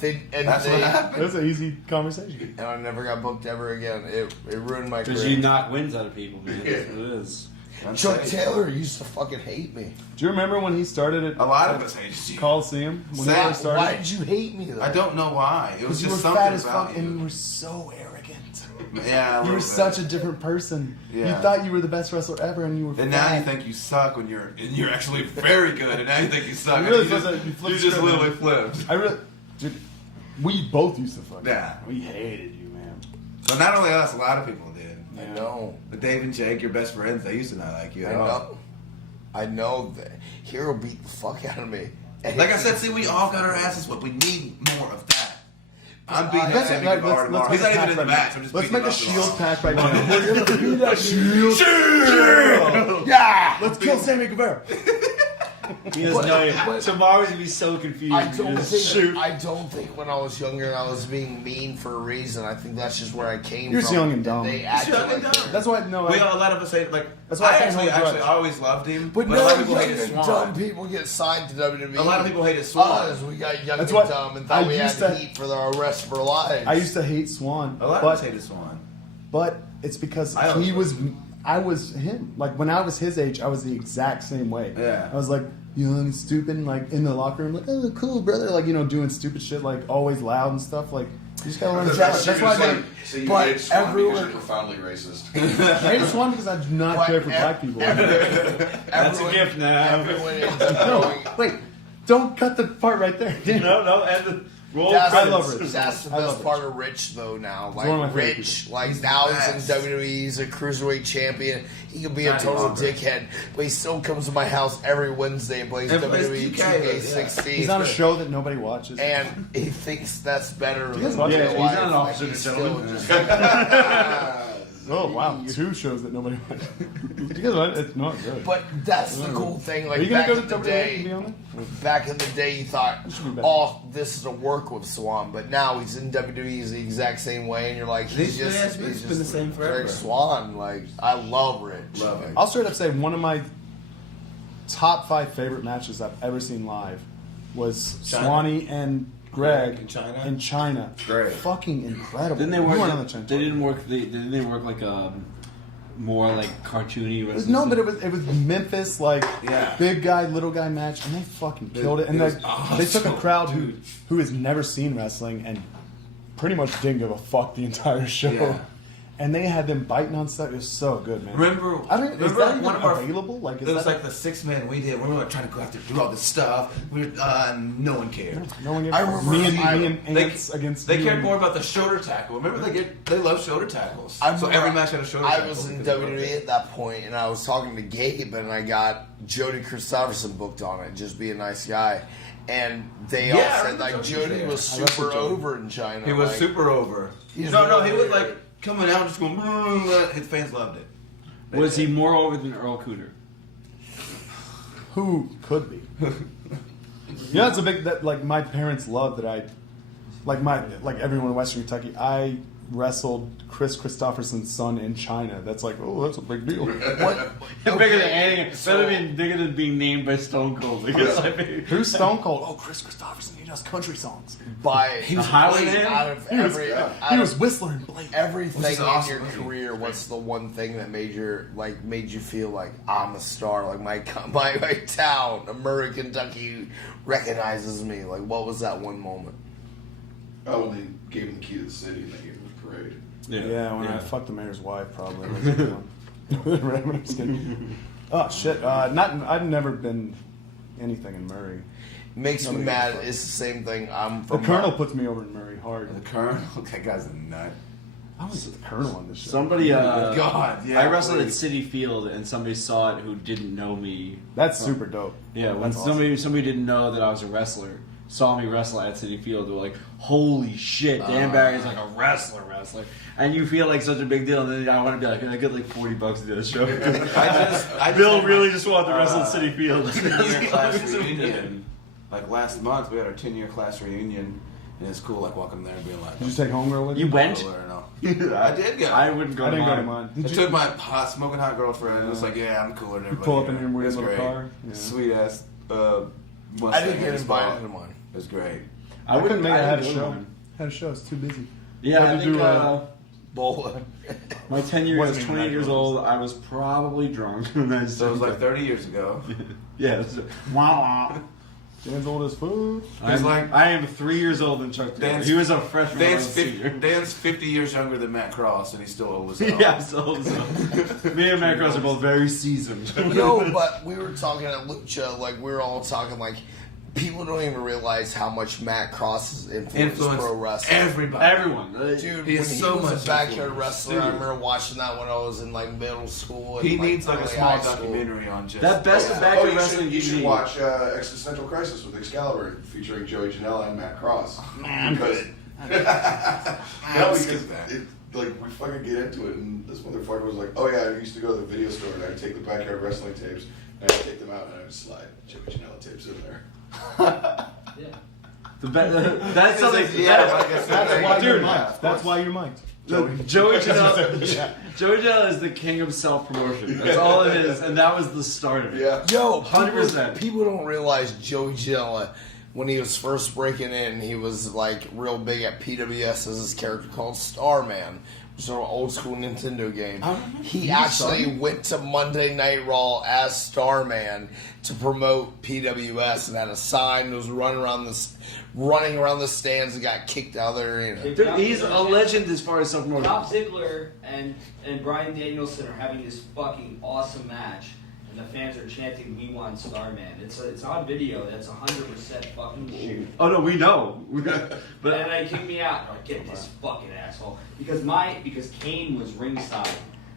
That's what happened. That's an easy conversation. And I never got booked ever again. It ruined my Because career. you knock wins out of people, man. That's what it is. Chuck Taylor used to fucking hate me. Do you remember when he started at A lot of us hated you. Coliseum? When he Sad. first started? Why did you hate me though? I don't know why. It was Because you were just something fat as about fuck you. and you were so arrogant. Yeah, You were such a different person. Yeah. You thought you were the best wrestler ever, and you were. And fat. now you think you suck when you're actually very good, and now you think you suck. You really and you flipped just, it. You flipped you the just script, literally man. flipped. I really, dude. We both used to fuck. Yeah. We hated you, man. So not only us, a lot of people did. I know. But Dave and Jake, your best friends, they used to not like you at all. I know that Hero beat the fuck out of me. And Like I said, see, we all got our asses whipped. We need more of that. I'm beating Let's- Sammy let's- Guevara tomorrow. let's He's make not a even in the pact match. right I'm just Let's beating make a him up shield tomorrow. pack right now. We're gonna do that shield. yeah. Let's kill Sammy Guevara. He doesn't know you. Tomorrow's gonna be so confused. I don't Just think. I don't think when I was younger I was being mean for a reason. I think that's just where I came You're from. just young and dumb. They acted young and like dumb. that. That's why no. We all, a lot of us hate, like, That's why I I can't hold a actually grudge. always loved him, But but a now lot of people young hated and Swan. dumb people get signed to WWE. A lot of people hated Swan. Us, we got young That's and what dumb and I thought we had used to- heat for the rest of our lives. I used to hate Swan, A lot of us but hated Swan. it's because I don't he know. was. I was him. Like when I was his age, I was the exact same way. Yeah. I was like young and stupid, and like in the locker room, like oh cool brother, like doing stupid shit, like always loud and stuff. Like you just gotta learn to That's That's why I did. So you But hate Swan everyone- because you're profoundly racist. I hate Swan because I do not But care for black people. That's a gift now. Everyone ends up No, going. wait, don't cut the part right there. no, and the roll That's, I love Rich. That's the I love best part of Rich, though. Now, one of my like favorite Rich, people. like now the he's in best. WWE. He's a cruiserweight champion. He could be a Not total longer. dickhead, but he still comes to my house every Wednesday and plays And plays WWE 2K, 2K16. He's on a show that nobody watches. and he thinks that's better you guys than watch real it? He's life. not an Like, officer, he's gentleman. still just- Oh wow, 2 shows that nobody watches. You guys watch? It's not good. But that's the cool thing. Are Like you gonna back go to in the WWE and be day, on it? back in the day, you thought, should be better. "Oh, this is a work with Swan," but now he's in WWE he's the exact same way, and you're like, he's He's just been- he's it's just been the same forever. Greg Swan. Like I love Rich. Love it. I'll straight up say one of my top 5 favorite matches I've ever seen live was China? Swanee and Greg In China? in China. Great. Fucking incredible. Didn't they You work? weren't on the China They tour. didn't work. Didn't they work like more like cartoony? No, but it was Memphis, like Yeah. big guy, little guy match, and they fucking killed it. And it was they took a awesome, crowd dude. who has never seen wrestling and pretty much didn't give a fuck the entire show. Yeah. And they had them biting on stuff. It was so good, man. Remember, I don't. Is remember that even one of our available? Like, is It was that like the 6-man we did. We were trying to go after do all this stuff. We were, no one cared. no one gave I remember me and They- Ants against. They you cared and- more about the shoulder tackle. Remember, they love shoulder tackles. I So remember every match had a shoulder I tackle. was in because they loved WWE it. at that point, and I was talking to Gabe, and I got Jody Christopherson booked on it. Just be a nice guy, and they Yeah, all I said remember like Jody Jody there. was I wrestled super Jody. over in China. He was like, super over. He's No, he really was like weird. coming out, just going. His fans loved it. Was he more over than Earl Cooter? Who could be? Yeah, it's a big that like my parents love that I like everyone in Western Kentucky. I wrestled Chris Christopherson's son in China. That's like, oh, that's a big deal. What? Bigger than anything. Better than bigger than being named by Stone Cold. Because I mean, Who's Stone Cold? Oh, Chris Christopherson. He does country songs. By was Highland Blade, Man? out of He was, every he was Whistler and Blake. everything Which is in awesome your movie. career. What's the one thing that made you feel like I'm a star? Like my town, Murray, Kentucky, recognizes me. Like what was that one moment? Oh, when they gave him the key to the city and they gave him the parade. Yeah, when I fucked the mayor's wife, probably. That's a good one. Right, I'm just kidding. Oh shit! I've never been anything in Murray. Makes me Nobody mad. gives a fuck. It's the same thing. I'm The from Colonel puts me over in Murray hard. The Colonel, that guy's a nut. I was the Colonel on this show. somebody. God, yeah. I wrestled at please. City Field, and somebody saw it who didn't know me. That's super dope. Yeah, when That's awesome. somebody didn't know that I was a wrestler, saw me wrestle at City Field, they were like, "Holy shit, Dan Barry's like a wrestler," and you feel like such a big deal. And then I want to be like, I get like $40 to do the show. I Bill had really my, just wanted to wrestle at City Field. 10-year class reunion. Like last month, we had our 10-year class reunion, and it's cool. Like walking there and being like, Did you take homegirl with You you? went? I did go. I wouldn't go. I to didn't go to mine. mine. I Did you took my smoking hot girlfriend, and it was like, yeah, I'm cooler than everybody. pull up in here. your weird It was little great. car? Yeah. Sweet ass. I didn't get invited to mine. It was great. I wouldn't make. I had a didn't show. go. Had a show. It's too busy. Yeah, Had I to think do, Bowling. my 10 years Wasn't was even 20 that years close. old. I was probably drunk. And I So it was like 30 years ago. yeah. It was, wow. Dan's old as food. I am 3 years older than Chuck Taylor. Dan's- He was a freshman. I Dan's was a senior. 50 years younger than Matt Cross, and he's still old as hell. Yeah, so me and Matt Cross are both very seasoned. Yo, but we were talking at Lucha, like we were all talking like people don't even realize how much Matt Cross has influenced pro wrestling. everybody. Everyone. Dude, He when is he so was much a backyard influence. wrestler, Dude. I remember watching that when I was in like middle school. And, He needs like a early small high school. documentary on just That best of Oh, backyard you wrestling should DVD. watch Existential Crisis with Excalibur featuring Joey Janela and Matt Cross. I'm good. No, I'll because skip that. like we fucking get into it, and this motherfucker was like, "Oh yeah, I used to go to the video store and I'd take the backyard wrestling tapes, and I'd take them out and I'd slide Joey Janela tapes in there." Yeah. That's something. That's why you're Dude, mic'd. That's why you're mic'd. Joey Janela. Joey Janela is the king of self promotion. That's all it is, and that was the start of it. Yeah. Yo, 100%. People don't realize Joey Janela, when he was first breaking in, he was like real big at PWS as his character called Starman, which is an old school Nintendo game. He actually went to Monday Night Raw as Starman to promote PWS and had a sign and was running around the stands and got kicked out of the arena. Dude, he's a legend as far as self promotion. Dolph Ziggler and Bryan Danielson are having this fucking awesome match, and the fans are chanting, "We want Starman." It's on video. That's 100% fucking true. Oh no, we know. But then they kicked me out. Like, get this fucking asshole. Because Kane was ringside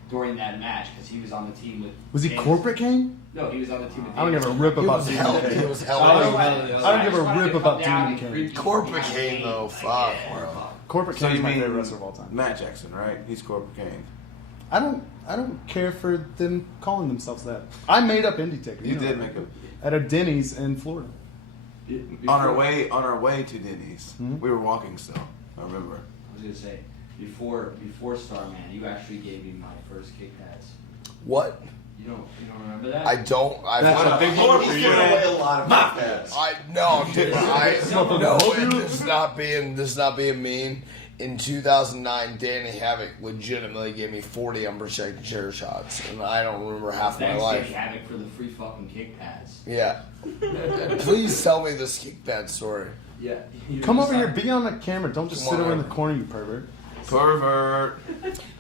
during that match because he was on the team with. Was he James- corporate Kane? No, he was on the team with. I don't give a James- rip He about was Demon hell. He Kane. was hell. I don't I give a just wanted rip to about come down Demon and Kane. creep Corporate you. Kane, though, fuck, bro. Corporate So Kane's you my mean favorite wrestler of all time. Matt Jackson, right? He's Corporate Kane. I don't care for them calling themselves that. I made up indie ticket. You know did that. make a. At a Denny's in Florida. On our way to Denny's, Mhm. we were walking still. I remember. I was gonna say before Starman, you actually gave me my first kick pads. What? You don't remember that? I don't. That's a big moment for He's you. given away a lot of pads. No, dude. This not being mean. In 2009, Danny Havoc legitimately gave me 40 unprotected chair shots, and I don't remember half my Thanks, life. Dick Havoc, for the free fucking kick pads. Yeah. Please tell me this kick pad story. Yeah. Come over here, be on the camera. Don't just Come sit on over in the over. corner, you pervert. Pervert.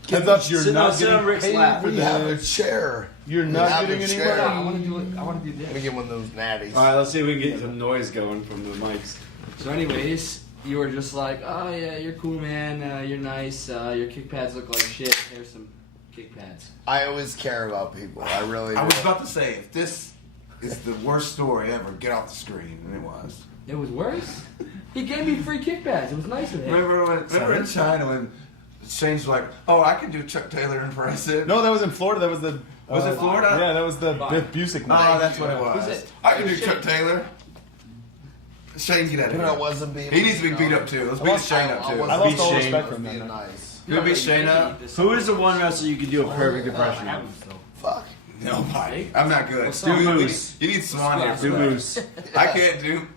Heads up, you're Sit not on- sit on getting Rick's paid lap. for We have a this. chair. You're We not have getting a any chair. I money. want to do it. I want to do Let me this. get one of those natties. All right, let's see if we can get some noise going from the mics. So, anyways, you were just like, "Oh yeah, you're cool, man. You're nice. Your kick pads look like shit. Here's some kick pads." I always care about people. I really do. I was about to say, if this is the worst story ever, get off the screen, and it was. It was worse. He gave me free kick pads. It was nice of him. Remember in China when Shane's like, "Oh, I can do Chuck Taylor impressive." No, that was in Florida. That was the. Was it Florida? Yeah, that was the Fine. Biff Busick one. Oh, that's what it was. Who's it? I can do Shane. Chuck Taylor. Shane, get out of But I here. wasn't being. He needs to be beat up too. Let's beat Shane up too. I lost all Shane. respect from being them. nice. Who beat Shane up? Who is the one wrestler you could do a perfect impression of? Fuck. Nobody. I'm not good. What's Dude, up, you need- Moose? You need Swan here. for Do that. Moose. I can't do.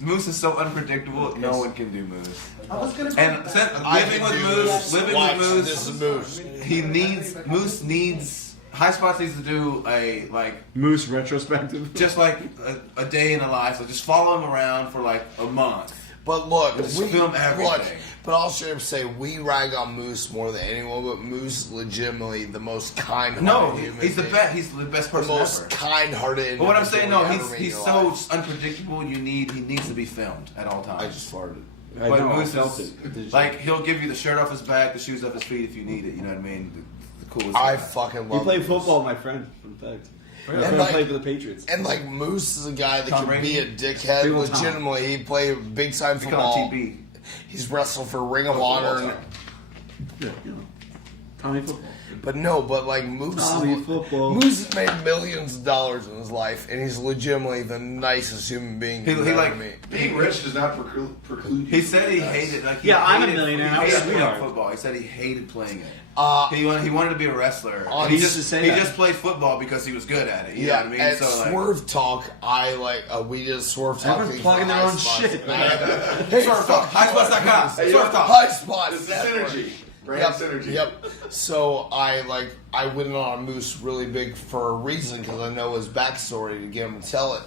Moose is so unpredictable. No one can do Moose. I was gonna. And living with Moose, Watch, this is Moose. Moose needs. High Spots needs to do a Moose retrospective. just like a day in the life. So just follow him around for like a month. But look, Just film everything. but I'll straight up say we rag on Moose more than anyone, but Moose is legitimately the most kind-hearted No, human he's the being. best. He's the best The person most ever. kind-hearted. But what I'm saying, no, individual he's you ever meet in so your life. unpredictable. He needs to be filmed at all times. I just farted. I But know, I Moose felt is it. like he'll give you the shirt off his back, the shoes off his feet if you need it. You know what I mean? The coolest. I guy. fucking He love. played Moose. football, my friend. Fun fact. And My friend like- played for the Patriots. And like Moose is a guy that Tom can be Brady? a dickhead. Big old Tom. Legitimately, he played big time We call football. him TB. He's wrestled for Ring of Honor. And, Yeah, you know. Tommy football. But like Moose has made millions of dollars in his life, and he's legitimately the nicest human being you've ever met. Being rich does not preclude. He said he hated. I'm a millionaire. He hated playing Sweetheart. football. He said he hated playing it. He wanted to be a wrestler. He used to say he that. just played football because he was good at it. You know Yeah, what I mean? at So like, Swerve Talk, we did Swerve Talk. Everyone's plugging their own shit. Hey, Swerve Talk. HighSpots.com. Hey, Swerve Talk. High Spot. This is synergy. Brand synergy. Yep. So I went on Moose really big for a reason because I know his backstory to get him to tell it.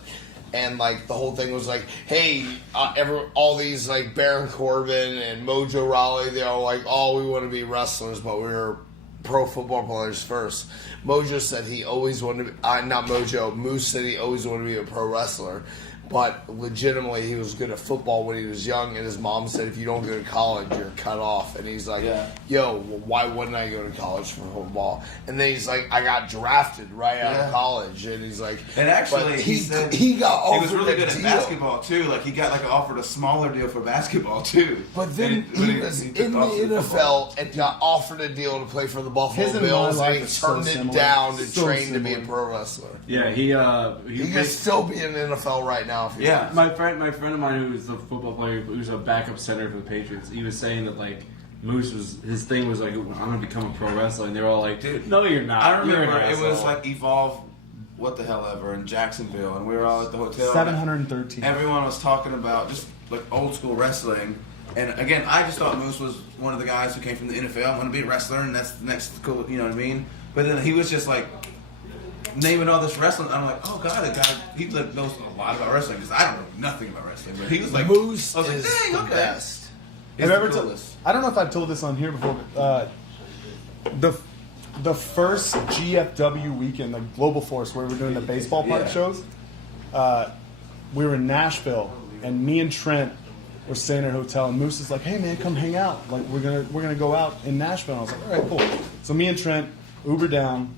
And like the whole thing was like, hey, all these like Baron Corbin and Mojo Rawley, they're all like, oh, we want to be wrestlers, but we're pro football players first. Mojo said he always wanted to be, not Mojo, Moose said he always wanted to be a pro wrestler. But legitimately, he was good at football when he was young, and his mom said, if you don't go to college, you're cut off. And he's like, yo, well, why wouldn't I go to college for football? And then he's like, I got drafted right out of college. And he's like... And actually, he said he got offered he was really good a at deal. basketball, too. Like, he got offered a smaller deal for basketball, too. But then he was in the NFL and got offered a deal to play for the Buffalo His and my Bills, life and he is so turned it similar. down to So train to be a similar. pro wrestler. Yeah, He could still be in the NFL right now if he Yeah. My friend of mine who was a football player, who was a backup center for the Patriots, he was saying that like Moose his thing was like, I'm gonna become a pro wrestler, and they were all like, Dude, no, you're not. I You're remember an it was asshole." like Evolve, what the hell ever, in Jacksonville, and we were all at the hotel. 713. Everyone was talking about just like old school wrestling. And again, I just thought Moose was one of the guys who came from the NFL. I want to be a wrestler, and that's the next cool, you know what I mean? But then he was just like naming all this wrestling. I'm like, oh god, the guy, he like knows a lot about wrestling because I don't know nothing about wrestling. But he was like, Moose I was like, is dang, the okay. best. He's Have you the ever coolest. I don't know if I've told this on here before, but the first GFW weekend, like Global Force, where we were doing the baseball park shows, we were in Nashville, and me and Trent were staying at a hotel, and Moose is like, "Hey man, come hang out. Like we're gonna go out in Nashville." And I was like, "All right, cool." So me and Trent Uber down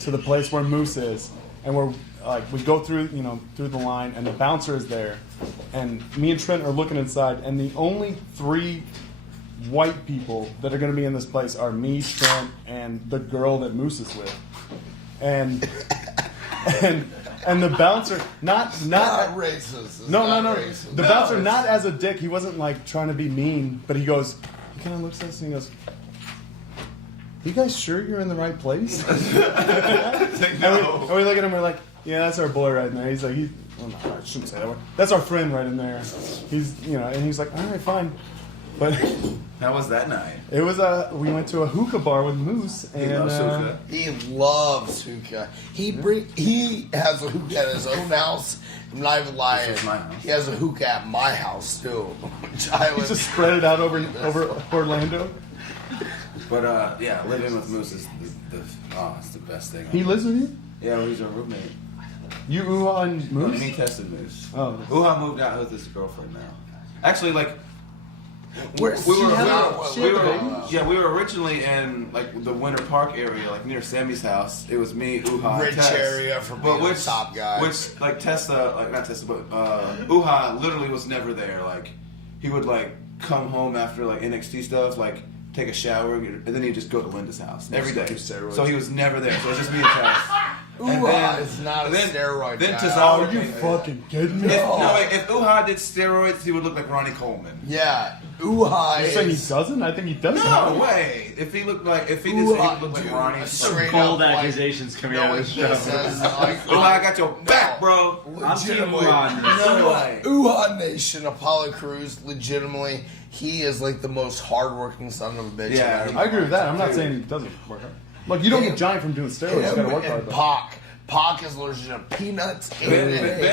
to the place where Moose is, and we're like, we go through the line, and the bouncer is there, and me and Trent are looking inside, and the only 3 white people that are going to be in this place are me, Trent, and the girl that Moose is with, and the bouncer not racist. It's no. not racist. The bouncer not as a dick. He wasn't like trying to be mean, but he goes, he kind of looks at us and he goes, "You guys sure you're in the right place?" And we look at him. We're like, "Yeah, that's our boy right in there." He's like, well, no, I shouldn't say that word. That's our friend right in there. He's and he's like, "All right, fine." But How was that night? it was we went to a hookah bar with Moose, and loves hookah. He loves hookah. He has a hookah at his own house. I'm not even lying. This was my house. He has a hookah at my house too. Which I he live. just spread it out over Orlando. But yeah, living with Moose is it's the best thing. He lives with you? Yeah, well, he's our roommate. You, Uha, and And Moose? he tested Moose. Oh. Uha moved out with his girlfriend now. Actually, like we were we were originally in like the Winter Park area, like near Sammy's house. It was me, Uha, and Rich Tess. area for being the top guy. Which like Tessa, like not Tessa, but Uha literally was never there. Like he would like come home after like NXT stuff, like take a shower, and then he'd just go to Linda's house every day. So he was never there. So it was just me and Tess. Uha is not a steroid Then guy. Tozawa Are you came in. fucking kidding me? If Uha did steroids, he would look like Ronnie Coleman. Yeah, Uha You're saying he is doesn't? I think he does. No way. If he did, he would look like Ronnie. straight Bold up, like, accusations coming no, out of it this show. just says, like, Uha, I got your back, bro. I'm team legitimately, Uha. No way. Uha Nation, Apollo Crews, legitimately, he is like the most hardworking son of a bitch. Yeah, I've ever I agree with that. I'm not saying he doesn't work hard. Look, you don't get giant from doing steroids. You gotta work hard, and though. Pac is allergic to peanuts. Ben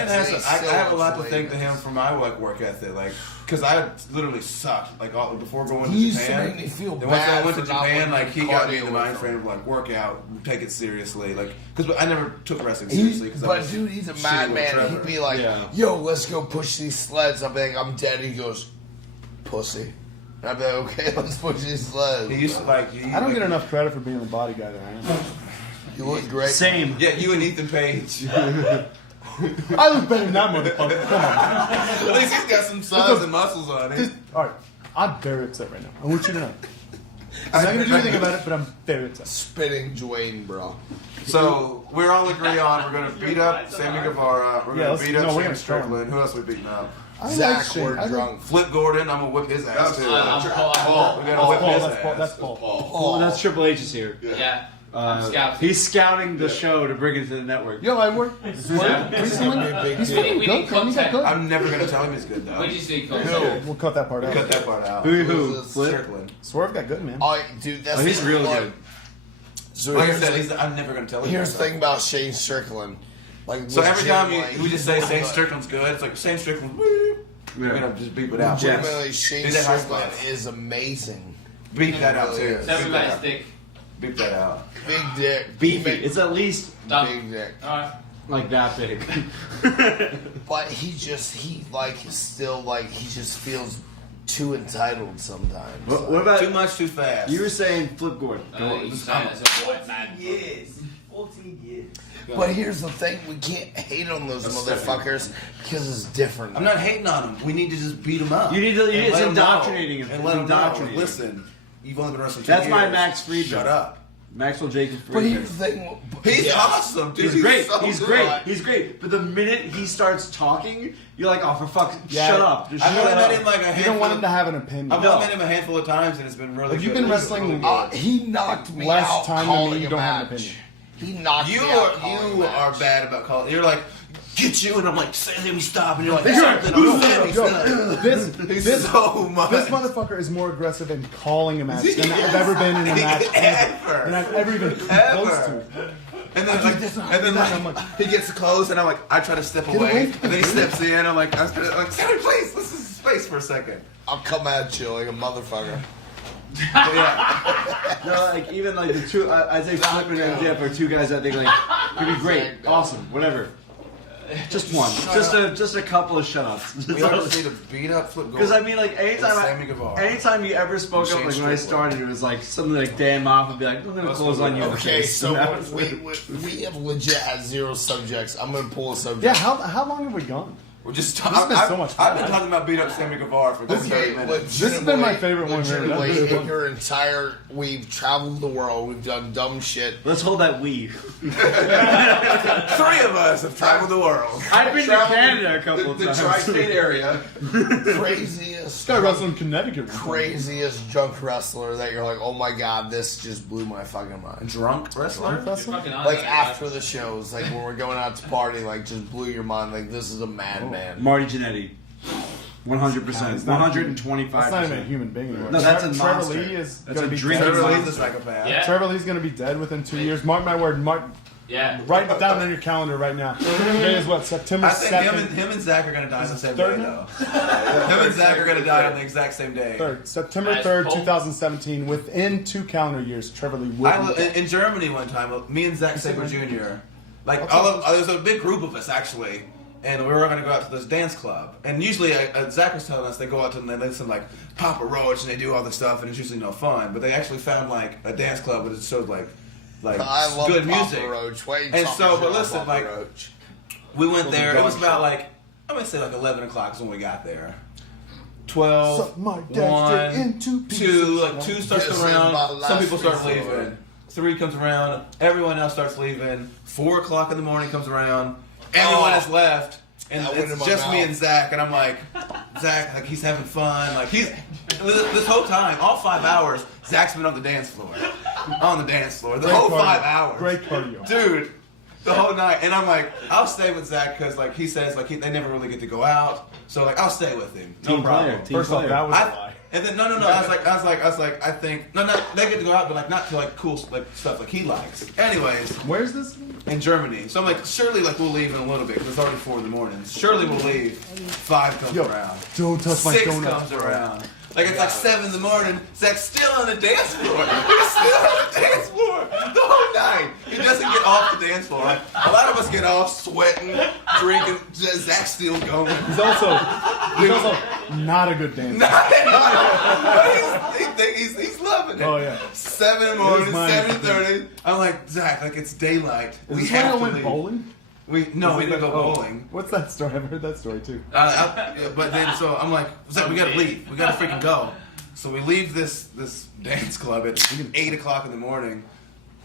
has. eggs, I have a lot to still thank to him for my work ethic, like because I literally sucked like all, before going to He used to Japan. make me feel And once I bad went to for not Japan, wanting like to he got me in cardio the with mind him. frame of like work out, take it seriously, like because I never took wrestling He, seriously. Cause I but was dude, he's a shitty madman. with And Trevor. he'd be like, Yeah. "Yo, let's go push these sleds." I'd be like, "I'm dead." He goes, "Pussy." And I'd be like, "Okay, let's push these sleds." He used to like. I don't get enough credit for being the body guy that I am. You look great. Same. Yeah, you and Ethan Page. I look better than that motherfucker. Come on. At least he's got some size and muscles on it. All right. I'm very upset right now. I want you to know. I'm not gonna do anything about it, but I'm very upset. Spitting Dwayne, bro. So we're all agree on we're gonna beat up Sammy Guevara. We're gonna beat up Shane Strickland. Who else we beating up? Zach, we're drunk. Flip Gordon. I'm gonna whip his ass too. Paul. We gotta whip his ass. That's Paul. Well, that's Triple H is here. Yeah. Scouting. He's scouting the show to bring it to the network. Yo, I work. He's We good. need contact. I'm never gonna tell him he's good though. We just need Who? contact. We'll cut that part out. Cut that part out. Who? Strickland. Swerve got good, man. Oh, dude, that's He's real good. So Like I here's said, I'm never gonna tell him. Here's the thing about Shane Strickland. Like, So every time legitimately- we just say Shane Strickland's good, it's like Shane Strickland. We're gonna just beep it out. legitimately, Shane Do that high Strickland five. is amazing. Beep that out too. Everybody's thick. Beep that out. Big dick. Beefy. It's at least Done. Big dick. Alright. like that big. But he just feels too entitled sometimes. What about Too much, too fast. you were saying Flip Gordon? He's saying it's a white man. years. 14 years. But here's the thing: we can't hate on those motherfuckers because it's different. I'm not hating on him. We need to just beat him up. You need to. And It's let him know. indoctrinating him. And It's let him know. indoctrinating. Listen, you've only been wrestling 2 That's years. my Max Friedman. Shut up. Maxwell Jacob But Friedman. here's the thing: He's yes. awesome, dude. He's great. so He's good. great. He's great. But the minute he starts talking, you're like, oh, for fuck's sake, Yeah. shut up. Just I've shut only met up. him like a You handful. don't want him to have an opinion. I've only met him a handful of times, and it's been really. If you've good. been wrestling He knocked me less out time than calling me, you a don't have an match. opinion. He knocked You me out calling a are match. bad about calling. You're like, get you, and I'm like, Sammy, stop, and you're like, Yo, something. I'm Sammy, stop. This so much. This motherfucker is more aggressive in calling a match than I've ever been in a match Ever. than I've ever even come close Ever. to. And then, I'm like, he gets close, and I'm like, I try to step away, away and then he steps in. I'm like, Sammy, please, let's just space for a second. I'll come at you like a motherfucker. But yeah, No, like even like the two, I think Flipman and Jeff are two guys I think like could be great, awesome, whatever. Just one, just a couple of shut-ups. we all just need to beat up Flip Because Gordon. I mean, like Sammy Guevara. anytime you ever spoke up, Shane like when I Strickland. started, it was like something like Dan Moff would be like, "I'm gonna close on you." in the Okay, face." so And that was we have legit had 0 subjects. I'm gonna pull a subject. yeah, how long have we gone? We're just This has been so much fun. I've been talking about beat up Sammy Guevara for this 30 Okay, minutes. This has been my favorite one we've ever done. legitimately, in your entire, we've traveled the world, we've done dumb shit. Let's hold that we. 3 of us have traveled the world. I've been to Canada a couple of The times. tri-state area. Craziest, This guy wrestled in Connecticut. craziest drunk wrestler that you're like, oh my god, this just blew my fucking mind. Drunk wrestler? Fucking on Like that, after the shows, like when we're going out to party, like just blew your mind. Like this is a madman. Marty Jannetty. 100%. It's not- 125%. That's not even a human being anymore. No, that's a Trevor monster. Lee is That's gonna a be dream. dead. Trevor Lee's a psychopath. Yeah. Trevor Lee's gonna be dead within 2 years. Mark my word. Yeah. Write it down on your calendar right now. Today is what, September I think 2nd. him and Zach are going to die on the same day, Third though. Him and Zach are going to die on the exact same day. 3rd, September Nice. 3rd, Cool. 2017. Within 2 calendar years, Trevor Lee will I be was dead. in Germany one time. Me and Zach Sabre Jr. Like there was a big group of us actually, and we were going to go out to this dance club. And usually, Zach was telling us they go out to and they listen like Papa Roach and they do all this stuff, and it's usually no fun. But they actually found like a dance club that showed like I love good Papa music. Roach. Why are you And talking so, shit but about listen, Papa like Roach? we went there. It dog was about shit. like I'm gonna say like 11 o'clock is when we got there. 12, Suck my dad straight into 2, pieces. like 2 starts This is around. my Some last people start resort. leaving. 3 comes around. Everyone else starts leaving. 4 o'clock in the morning comes around. Everyone has left. And That went in it's my just me mouth. and Zach, and I'm like, Zach, like he's having fun, like he's this whole time, all 5 hours, Zach's been on the dance floor, the whole cardio. 5 hours, Great cardio. dude, the whole night. And I'm like, I'll stay with Zach because like he says like they never really get to go out, so like I'll stay with him, no Team problem. player. Team First off, player. that was a lie. And then no. I was like, I think no, they get to go out, but like not to like cool like stuff like he likes. Anyways, Where's this? in Germany, so I'm like, surely like we'll leave in a little bit because it's already 4 in the morning. Surely we'll leave. 5 comes Yo, around. don't touch my 6 donuts. comes around. Like it's like 7 in the morning. Zach's still on the dance floor. He's still on the dance floor the whole night. He doesn't get off the dance floor. Like, a lot of us get off sweating, drinking. Zach's still going. He's also not a good dancer. He's loving it. Oh, yeah. 7 in the morning, It is mine. 7:30. I'm like, Zach, like it's daylight. Is We this why I have to went leave. bowling? We didn't go Oh, bowling. What's that story? I've heard that story too. Yeah, but then so I'm like, Zach, we gotta leave. We gotta freaking go. So we leave this dance club at 8 o'clock in the morning,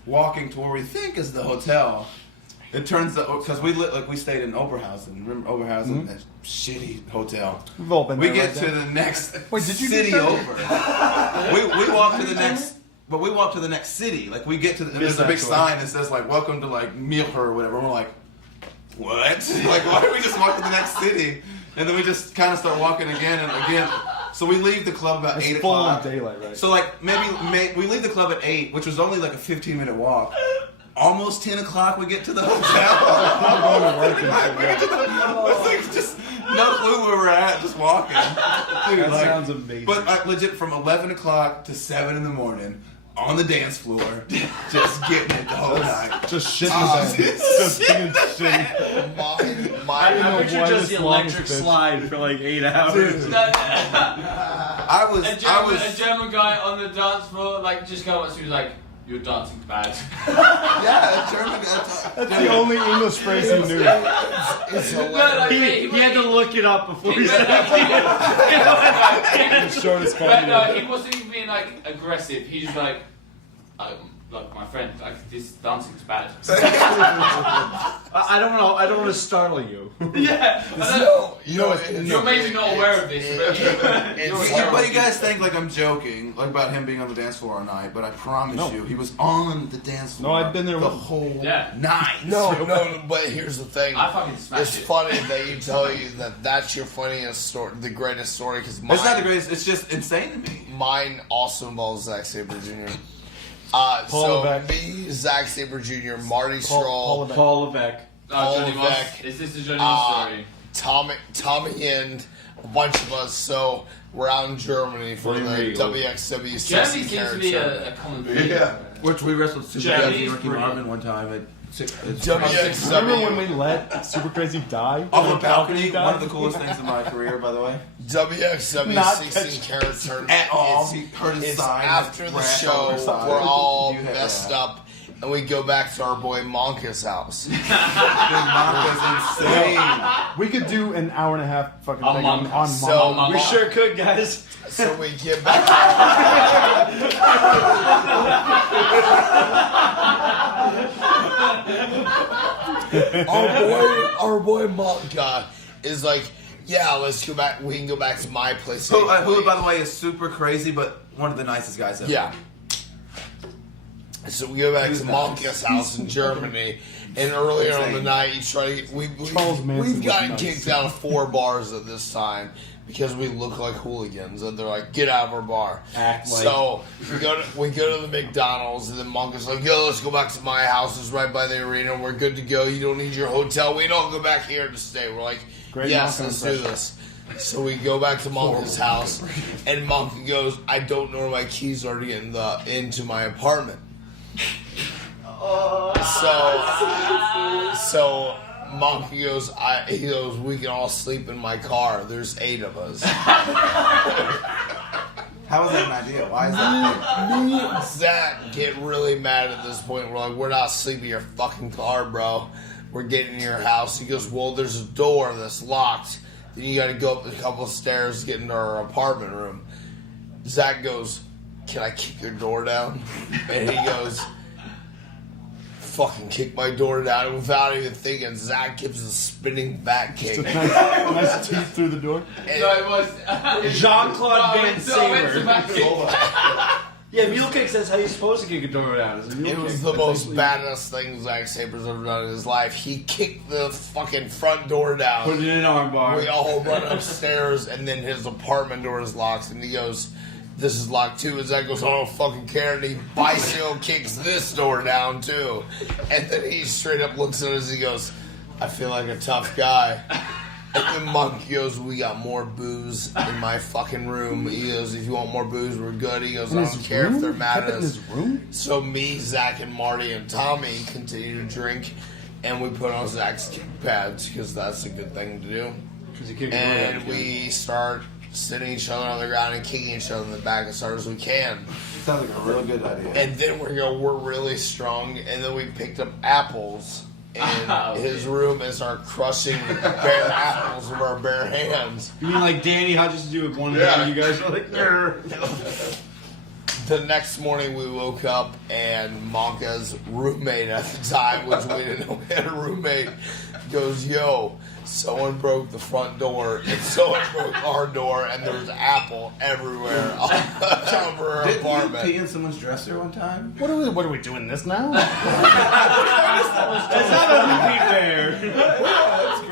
walking to where we think is the hotel. It turns out because we stayed in Oberhausen. Remember Oberhausen? That shitty hotel. We've all been We there, get right to the next Wait, did you city do that? over. we walk to the next. But we walk to the next city. Like we get to there's a big sign that says like "Welcome to like Milher" or whatever. And we're like, what? Like why don't we just walk to the next city? And then we just kind of start walking again and again. So we leave the club about 8 full on o'clock. daylight, right? So like maybe we leave the club at 8, which was only like a 15-minute walk. Almost 10 o'clock, we get to the hotel. Going to work and shit, It's like just no clue where we're at, just walking. Dude, That like, sounds amazing. But like, legit, from 11 o'clock to 7 in the morning, on the dance floor, just getting it the whole night. Just shit in the bed. Just singing shit. I picture why just this the long electric bitch. slide for like 8 hours. I was. A German guy on the dance floor, like, just go up to me, like, you're dancing bad. Yeah, German. That's the only English phrase he knew. It's hilarious. He had to look it up before he said He showed his But phone. no, he wasn't even being, like, aggressive. He's just like, my friend, like, this dancing's bad. I don't know. I don't want to startle you. Yeah. You're You're maybe not aware of this, but But you guys think like I'm joking, like about him being on the dance floor all night, but I promise you, he was on the dance floor. No, I've been there the with- whole yeah. night. No, but here's the thing. I fucking smashed It's it. funny that you tell you that that's your funniest story, the greatest story, because mine, It's not the greatest. It's just insane to me. mine also involves Zack Sabre Jr. Paul so Levesque. me, Zack Sabre Jr., Marty Stroll, Paul Levesque. Paul Johnny Moss. Levesque, Is this the Johnny Moss story? Tommy and a bunch of us. So we're out in Germany for William the Regal. WXW 60 Germany seems to carat be tournament. a common thing. Yeah. Which we wrestled Super Germany's Crazy Ricky pretty- Marvin one time at WXW. Remember when we let Super Crazy die? off On a balcony. died? One of the coolest things in my career, by the way. WXW Not 16 carat tournament. At all. It's- He hurt his It's side. after the rash show. over his side. We're all You had messed that. up, and we go back to our boy Monka's house. Dude, Monka's insane. We could do an hour and a half fucking On thing Monk. on So- Monk. We sure could, guys. So we get back. our boy Monka is like, yeah, let's go back. We can go back to my place. Who, by the way, is super crazy, but one of the nicest guys ever. Yeah. So we go back Who's to nice? Monka's house in Germany, and earlier on the Insane. night, you try to Charles Manson we've gotten was nice. kicked out of 4 bars at this time because we look like hooligans, and they're like, "Get out of our bar." Act like- So we go to the McDonald's, and then Monka's like, "Yo, let's go back to my house. It's right by the arena. We're good to go. You don't need your hotel. We don't go back here to stay." We're like, Great "Yes, Monka let's do impression. this." So we go back to Monka's house, and Monka goes, "I don't know where my keys are to get into my apartment." So Monkey goes, he goes, "We can all sleep in my car. There's 8 of us." How is that an idea? Why is that? Me and Zach get really mad at this point. We're like, "We're not sleeping in your fucking car, bro. We're getting in your house." He goes, "Well, there's a door that's locked. Then you got to go up a couple of stairs to get into our apartment room." Zach goes, "Can I kick your door down?" And he goes, "Fucking kick my door down." And without even thinking, Zach gives a spinning back kick. Nice teeth through the door. No, it was Jean-Claude Van Sabre. Yeah, mule kicks, that's how you're supposed to kick a door down. Is a mule It kick. was the most badass thing Zack Saber's ever done in his life. He kicked the fucking front door down. Put it in an armbar. We all run upstairs, and then his apartment door is locked, and he goes, "This is locked too." And Zach goes, "I don't fucking care." And he bicycle kicks this door down too. And then he straight up looks at us and he goes, "I feel like a tough guy." And then Monk goes, "We got more booze in my fucking room." He goes, "If you want more booze, we're good." He goes, "I don't care if they're mad at in us." his room? So me, Zach, and Marty and Tommy continue to drink, and we put on Zach's kick pads because that's a good thing to do. Because you kick a door And down. we start sitting each other on the ground and kicking each other in the back as hard as we can. Sounds like a real good idea. And then we're really strong, and then we picked up apples in his room and start crushing bare apples with our bare hands. You mean like Danny Hutchins do with one hand? You guys are like, The next morning we woke up and Monka's roommate at the time, which we didn't know we had a roommate, goes, yo, someone broke the front door and someone broke our door and there was apple everywhere all over our Didn't apartment. you pee in someone's dresser one time? What are we doing this now? it's not a repeat there.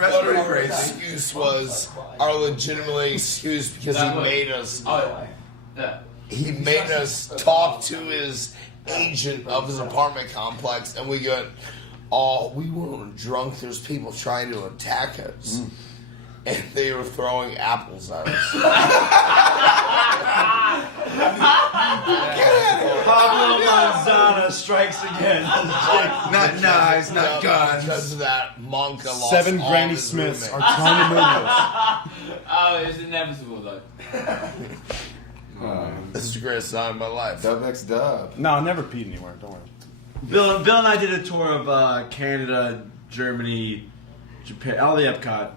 That's But pretty our crazy. excuse was our legitimately excuse because he made us he made us talk to his agent of his apartment complex, and we got we weren't drunk. There's people trying to attack us, and they were throwing apples at us. Pablo Manzana strikes again. Not knives, not guns. Because of that, Monka lost 7 all Granny his Smiths are roommates. trying to move us. Oh, it was inevitable though. This is the greatest time of my life. Dub X Dub. No, I never peed anywhere. Don't worry. Bill and I did a tour of Canada, Germany, Japan, all the Epcot.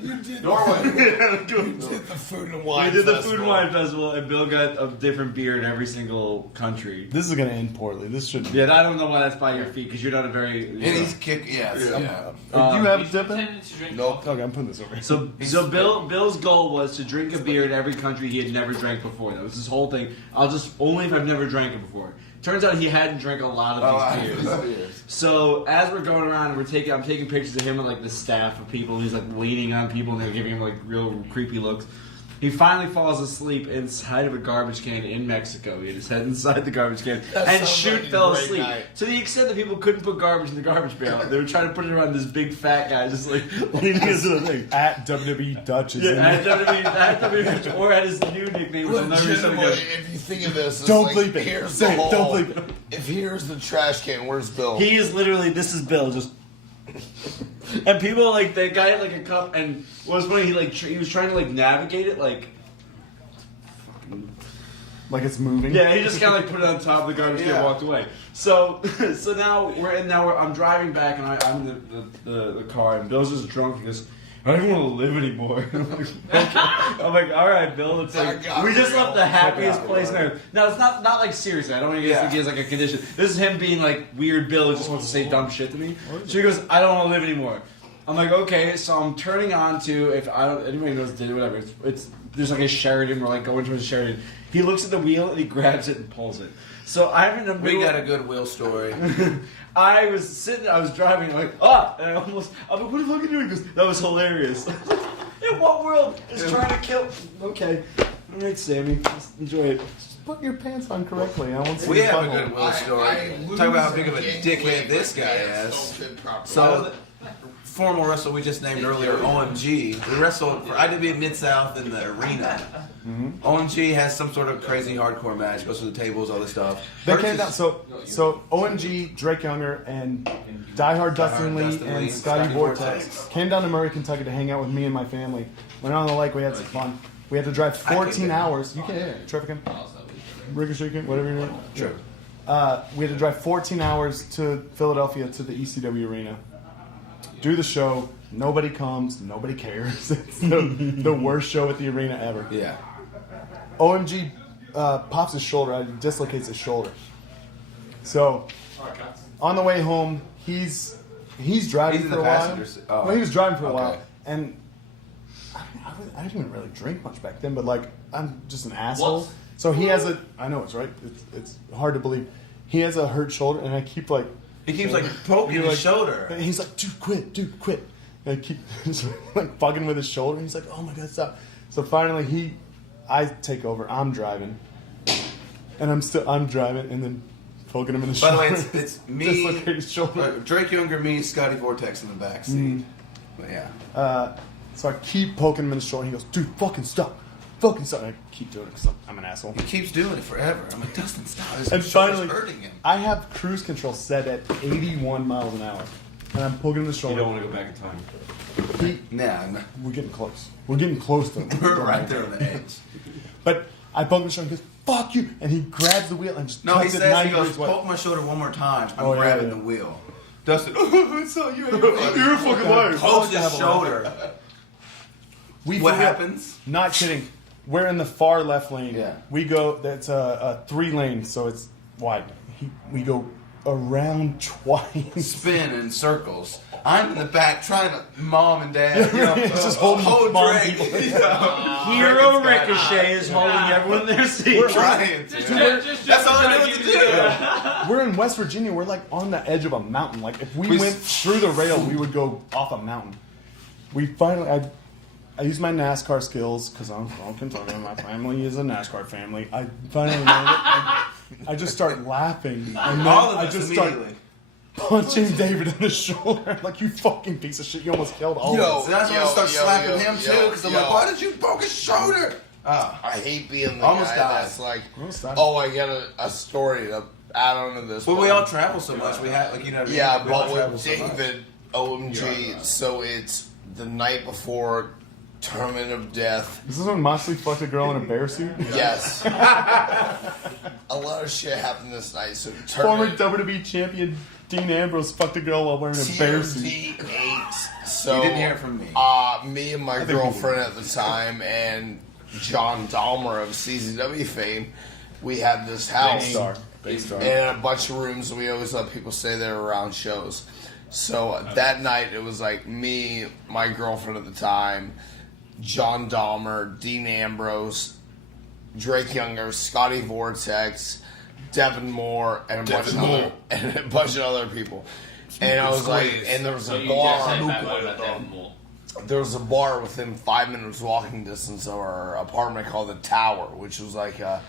You did Norway. the food and wine. We did the festival. Food and Wine Festival, and Bill got a different beer in every single country. This is gonna end poorly. This shouldn't. Yeah, I don't know why that's by your feet, because you're not a very... And he's kick. Yeah. Do you have a dip in? Tended to drink Nope. coffee. Okay, I'm putting this over. So Bill's goal was to drink a beer in every country he had never drank before. That was his whole thing. Only if I've never drank it before. Turns out he hadn't drank a lot of these beers. So as we're going around, I'm taking pictures of him and like the staff of people, and he's like waiting on people, and they're giving him like real creepy looks. He finally falls asleep inside of a garbage can in Mexico. He had his head inside the garbage can, That and sounds Shoot like a fell great asleep. night. To the extent that people couldn't put garbage in the garbage barrel, they were trying to put it around this big fat guy, just like leaning into the thing. At WWE Dutch is in Yeah, there. at WWE, or at his new nickname, which I'll never say Legitimately, again. if you think of this, it's Don't like, bleep it. Here's Say the it. Don't hole. bleep it. If here's the trash can, where's Bill? He is literally, this is Bill, just. And people like that guy had like a cup, and what was funny, he was trying to like navigate it, like. Like it's moving. Yeah, he just kind of like put it on top of the garbage can and walked away. So now I'm driving back, and I'm in the car, and Bill's just drunk. He goes, I don't even want to live anymore. I'm like, okay. I'm like, all right, Bill. It's like we just left the happiest place on earth. No, it's not like seriously. I don't want to think he has like a condition. This is him being like weird. Bill who just wants to say dumb shit to me. So he goes, I don't want to live anymore. I'm like, okay. So I'm turning on to anybody knows whatever. It's there's like a Sheridan. We're like going towards a Sheridan. He looks at the wheel and he grabs it and pulls it. So I'm in the middle. We got a good wheel story. I was driving, like, and I'm like, what the fuck are you doing? He goes, that was hilarious. In what world is trying to kill? Okay. All right, Sammy. Just enjoy it. Just put your pants on correctly. I won't see We your have a butthole. good wheel story. Talk about how big of a dickhead this guy is. So, former wrestler we just named earlier, OMG. We wrestled for IWA Mid-South in the arena. OMG has some sort of crazy hardcore match, goes to the tables, all this stuff. They came down. So OMG, Drake Younger, and Diehard Dustin Lee and Scotty Vortex came down to Murray, Kentucky to hang out with me and my family. Went on the lake. We had some fun. We had to drive 14 hours. You can hear it. Traffic, Ricochet, whatever you're doing. Sure. We had to drive 14 hours to Philadelphia to the ECW arena. Do the show. Nobody comes. Nobody cares. It's the worst show at the arena ever. Yeah. OMG pops his shoulder, dislocates his shoulder. So on the way home, he's driving He's in for the a while. passenger seat. Oh. Well, he was driving for a Okay. while, and I didn't really drink much back then, but like I'm just an asshole. What? So he has I know it's right. It's hard to believe. He has a hurt shoulder, and I keep like. He keeps like poking his shoulder. And he's like, dude, quit. And I keep just, like fucking with his shoulder. He's like, oh my god, stop. So finally I take over. I'm driving. And I'm driving and then poking him in the By the shoulder. way, it's me, Dislocate his shoulder. Drake Younger, me, Scotty Vortex in the back seat. But yeah. So I keep poking him in the shoulder. He goes, dude, fucking stop. And I keep doing it because I'm an asshole. He keeps doing it forever. I'm like, Dustin, stop. His And shoulder's finally, hurting him. I have cruise control set at 81 miles an hour. And I'm poking him in the You shoulder. don't want to go back in time. Nah, We're getting close. We're getting close to him. we're right there on the edge. But I poke him in the shoulder and he goes, fuck you, and he grabs the wheel and just No, he cuts it says, 90 he goes, degrees. poke my shoulder one more time. I'm Oh, yeah, grabbing yeah. the wheel. Dustin, I saw you. You're a fucking liar. Pokes his shoulder. What happens? Not kidding. We're in the far left lane. Yeah. We go. That's a 3 lane, so it's wide. We go around twice. Spin in circles. I'm in the back trying to mom and dad. You know, It's just holding mom drink. people. You know, Hero Ricochet is holding everyone in their seat. trying to. Just That's all I trying know to to give do. you We're in West Virginia. We're like on the edge of a mountain. Like if we We went through the rail, we would go off a mountain. We finally. I use my NASCAR skills because I'm from Kentucky. My family is a NASCAR family. I finally learned it. I just start laughing, and then All of I us just start immediately. punching David in the shoulder. Like, you fucking piece of shit. You almost killed all of us. So that's when I start slapping him too, because I'm like, why did did you poke his shoulder? I hate being the Almost guy died. that's like, Almost died. oh, I got a story to add on to this. Well, one. we all travel so much. We have, like, you know. Yeah, we all but travel with so much. David, OMG, so it's the night before Tournament of Death. Is this when Moxley fucked a girl in a bear suit? Yes. A lot of shit happened this night. So Former Tournament WWE champion Dean Ambrose fucked a girl while wearing a bear suit. TMD8. So You didn't hear it from me. Me and my think we girlfriend at the time and John Dahmer of CZW fame, we had this house. Big star. And a bunch of rooms, and we always let people stay there around shows. So that night, it was like me, my girlfriend at the time, John Dahmer, Dean Ambrose, Drake Younger, Scotty Vortex, Devin Moore, and a bunch of other people. And I was like, and there was So a you just said bar. that way about Devin Moore. There was a bar within 5 minutes walking distance of our apartment called the Tower, which was like a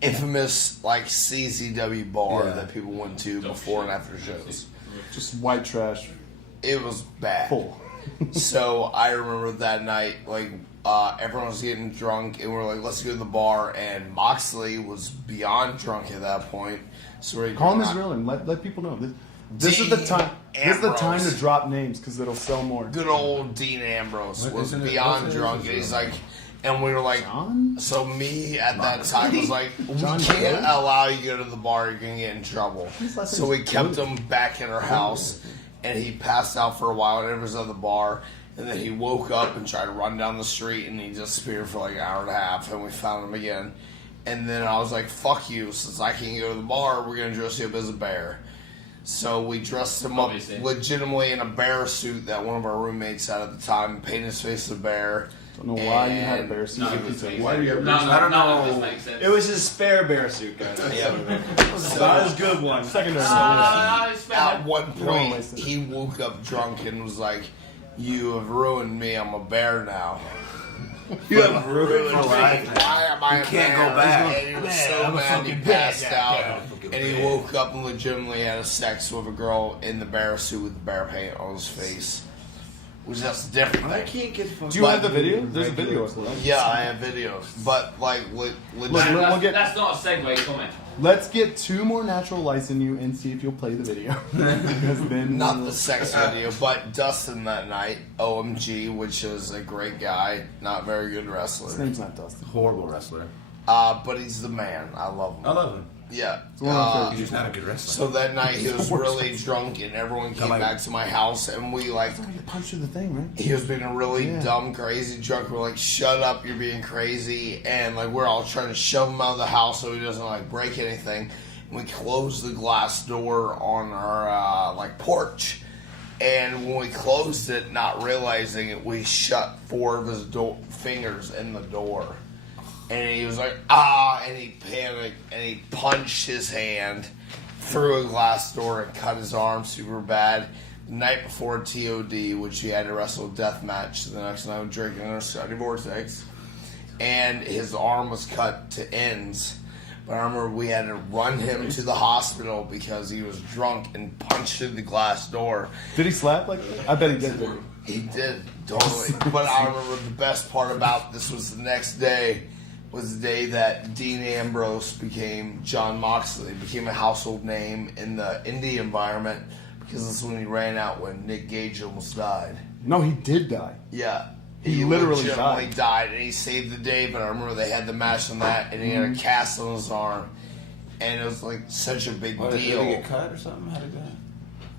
infamous like CZW bar that people went to before and after shows. Just white trash. It was bad. Full. So I remember that night, like everyone was getting drunk, and we were like, "Let's go to the bar." And Moxley was beyond drunk at that point. So we Call him his real name. Let people know. This is the time. This is the time to drop names because it'll sell more. Good old Dean Ambrose was isn't it- beyond what's it- drunk, and he's like, and we were like, John? so me at that time was like, we John can't Joe? allow you to go to the bar, you're gonna get in trouble. last So we name's kept Joe. him back in our house, and he passed out for a while, and everyone was at the bar. And then he woke up and tried to run down the street, and he disappeared for like an hour and a half, and we found him again. And then I was like, fuck you, since I can't go to the bar, we're going to dress you up as a bear. So we dressed him up Obviously. legitimately in a bear suit that one of our roommates had at the time, painted his face a bear. Don't know why you had a And- bear suit. No, if it you makes said- sense. Why do you have No, I don't none of know. this makes sense. It was his spare bear suit, guys. Not his good one. Secondary. At one You don't wanna point, waste it. he woke up drunk and was like, you have ruined me, I'm a bear now. You have ruined for life. Why am I You a can't bear? go back. And he was so mad he passed out. And he woke up and legitimately had a sex with a girl in the bear suit with bear paint on his face. Which that's a different I thing. can't get fucked. Do you have the video? There's a video of it. Yeah, I have videos. But, like, legit. Look, That's, get- that's not a segue, comment. Let's get 2 more natural lights in you and see if you'll play the video. Because then Not the sex video, but Dustin that night, OMG, which is a great guy, not very good His wrestler. name's not Dustin. Horrible wrestler. But he's the man. I love him. I love him. Yeah. one of my He's just not a good wrestler. So that night he was really drunk, and everyone came back to my house, and we like. You punched through the thing, right? He was being a really Yeah. dumb, crazy drunk. We're like, "Shut up! You're being crazy!" And like we're all trying to shove him out of the house so he doesn't like break anything. And we closed the glass door on our like porch, and when we closed it, not realizing it, we shut 4 of his fingers in the door. And he was like, ah, and he panicked, and he punched his hand through a glass door and cut his arm super bad. The night before TOD, which he had to wrestle a death match the next night with Drake and Scotty Vortex, and his arm was cut to ends. But I remember we had to run him to the hospital because he was drunk and punched through the glass door. Did he slap like that? I bet he did. Didn't He did, totally. But I remember the best part about this was the next day was the day that Dean Ambrose became John Moxley, became a household name in the indie environment because this is when he ran out when Nick Gage almost died. he? No, he did die. Yeah. He literally legitimately died. died, and he saved the day. But I remember they had the match on that, and he had a cast on his arm, and it was like such a big What, did he deal. get cut or something? How did that?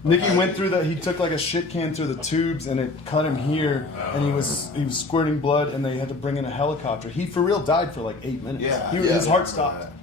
Nicky went through that. He took like a shit can through the tubes, and it cut him here, and he was squirting blood, and they had to bring in a helicopter. He for real died for like 8 minutes. Yeah, His yeah, heart I stopped. remember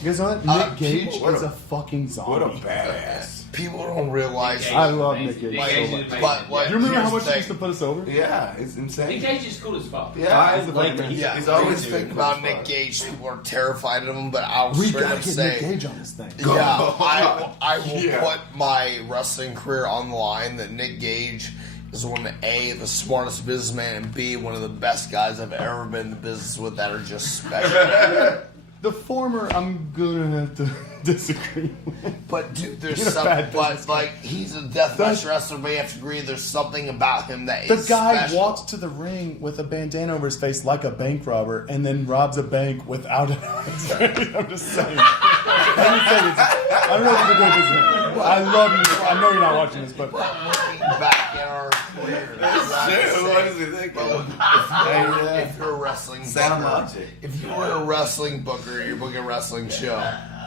You guys know that Nick Gage people- is a fucking zombie. What a badass. People don't realize. Nick I Gage love is Nick Gage amazing. so Nick Gage much. is amazing. But what? Do you remember how here's much the he used to thing. put us over? Yeah, it's insane. Nick Gage is cool as fuck. Yeah, I the like fucking that. Yeah, He's I always always doing think cool about stuff. Nick Gage. People are terrified of him, but I'll We straight gotta up get say, Nick Gage on this thing. yeah, I will Yeah. put my wrestling career on the line that Nick Gage is one of A, the smartest businessman, and B, one of the best guys I've ever been in the business with that are just special. The former, I'm gonna have to disagree with. But dude, there's You're a some, bad but business like he's a deathmatch wrestler, but you have to agree there's something about him that The is guy special. walks to the ring with a bandana over his face like a bank robber, and then robs a bank without it. I'm just saying. I don't know if you're doing this. I love you. I know you're not watching this, but Looking back at our career, True, what does he think? if you're a wrestling Sound booker, logic. if you were a wrestling booker, you're booking a wrestling show,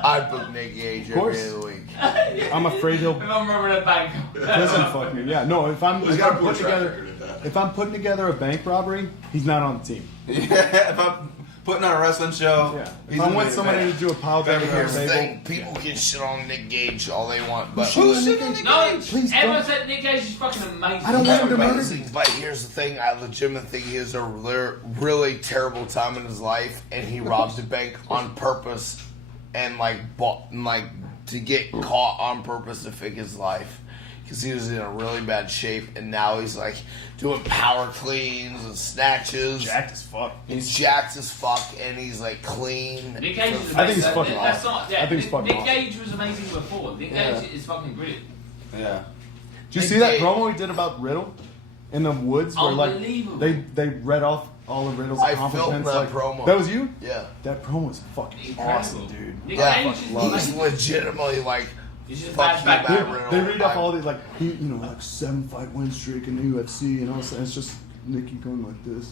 I'd book Nick Gage every course. day of the week. I'm afraid he'll If I'm robbing a bank. prison fuck me. Yeah, no. If I'm He's got a poor putting track together, record at that. if I'm putting together a bank robbery, he's not on the team. Yeah, if I'm putting on a wrestling show, Yeah. he's If I gonna want be somebody the to do a pile driver on Here's the the table, thing: people can shit on Nick Gage all they want, but Who's shit on Nick No, Gage? Please everyone don't. said Nick Gage is fucking amazing. I don't want him to murder amazing. But here's the thing: I legitimately think he has a really terrible time in his life, and he robbed a bank on purpose, and bought to get caught on purpose to fake his life. Because he was in a really bad shape, and now he's doing power cleans and snatches. jacked as fuck. He's jacked as fuck, and he's clean. Nick Gage is amazing. I think he's fucking That's awesome. not, yeah, I think he's fucking Nick awesome. Gage was amazing before. Nick Yeah. Gage is fucking brilliant. Yeah. Did you Nick see that Gage- promo he did about Riddle in the woods? Where Unbelievable. they read off all of Riddle's I filmed accomplishments. that promo. That was you? Yeah. That promo was fucking Incredible. awesome, dude. Nick Yeah, Gage is he's amazing. legitimately He's just a fuck bad you, back. Matt Riddle. They read off I'm- all these he 7-fight win streak in the UFC and all this. And it's just Nicky going like this,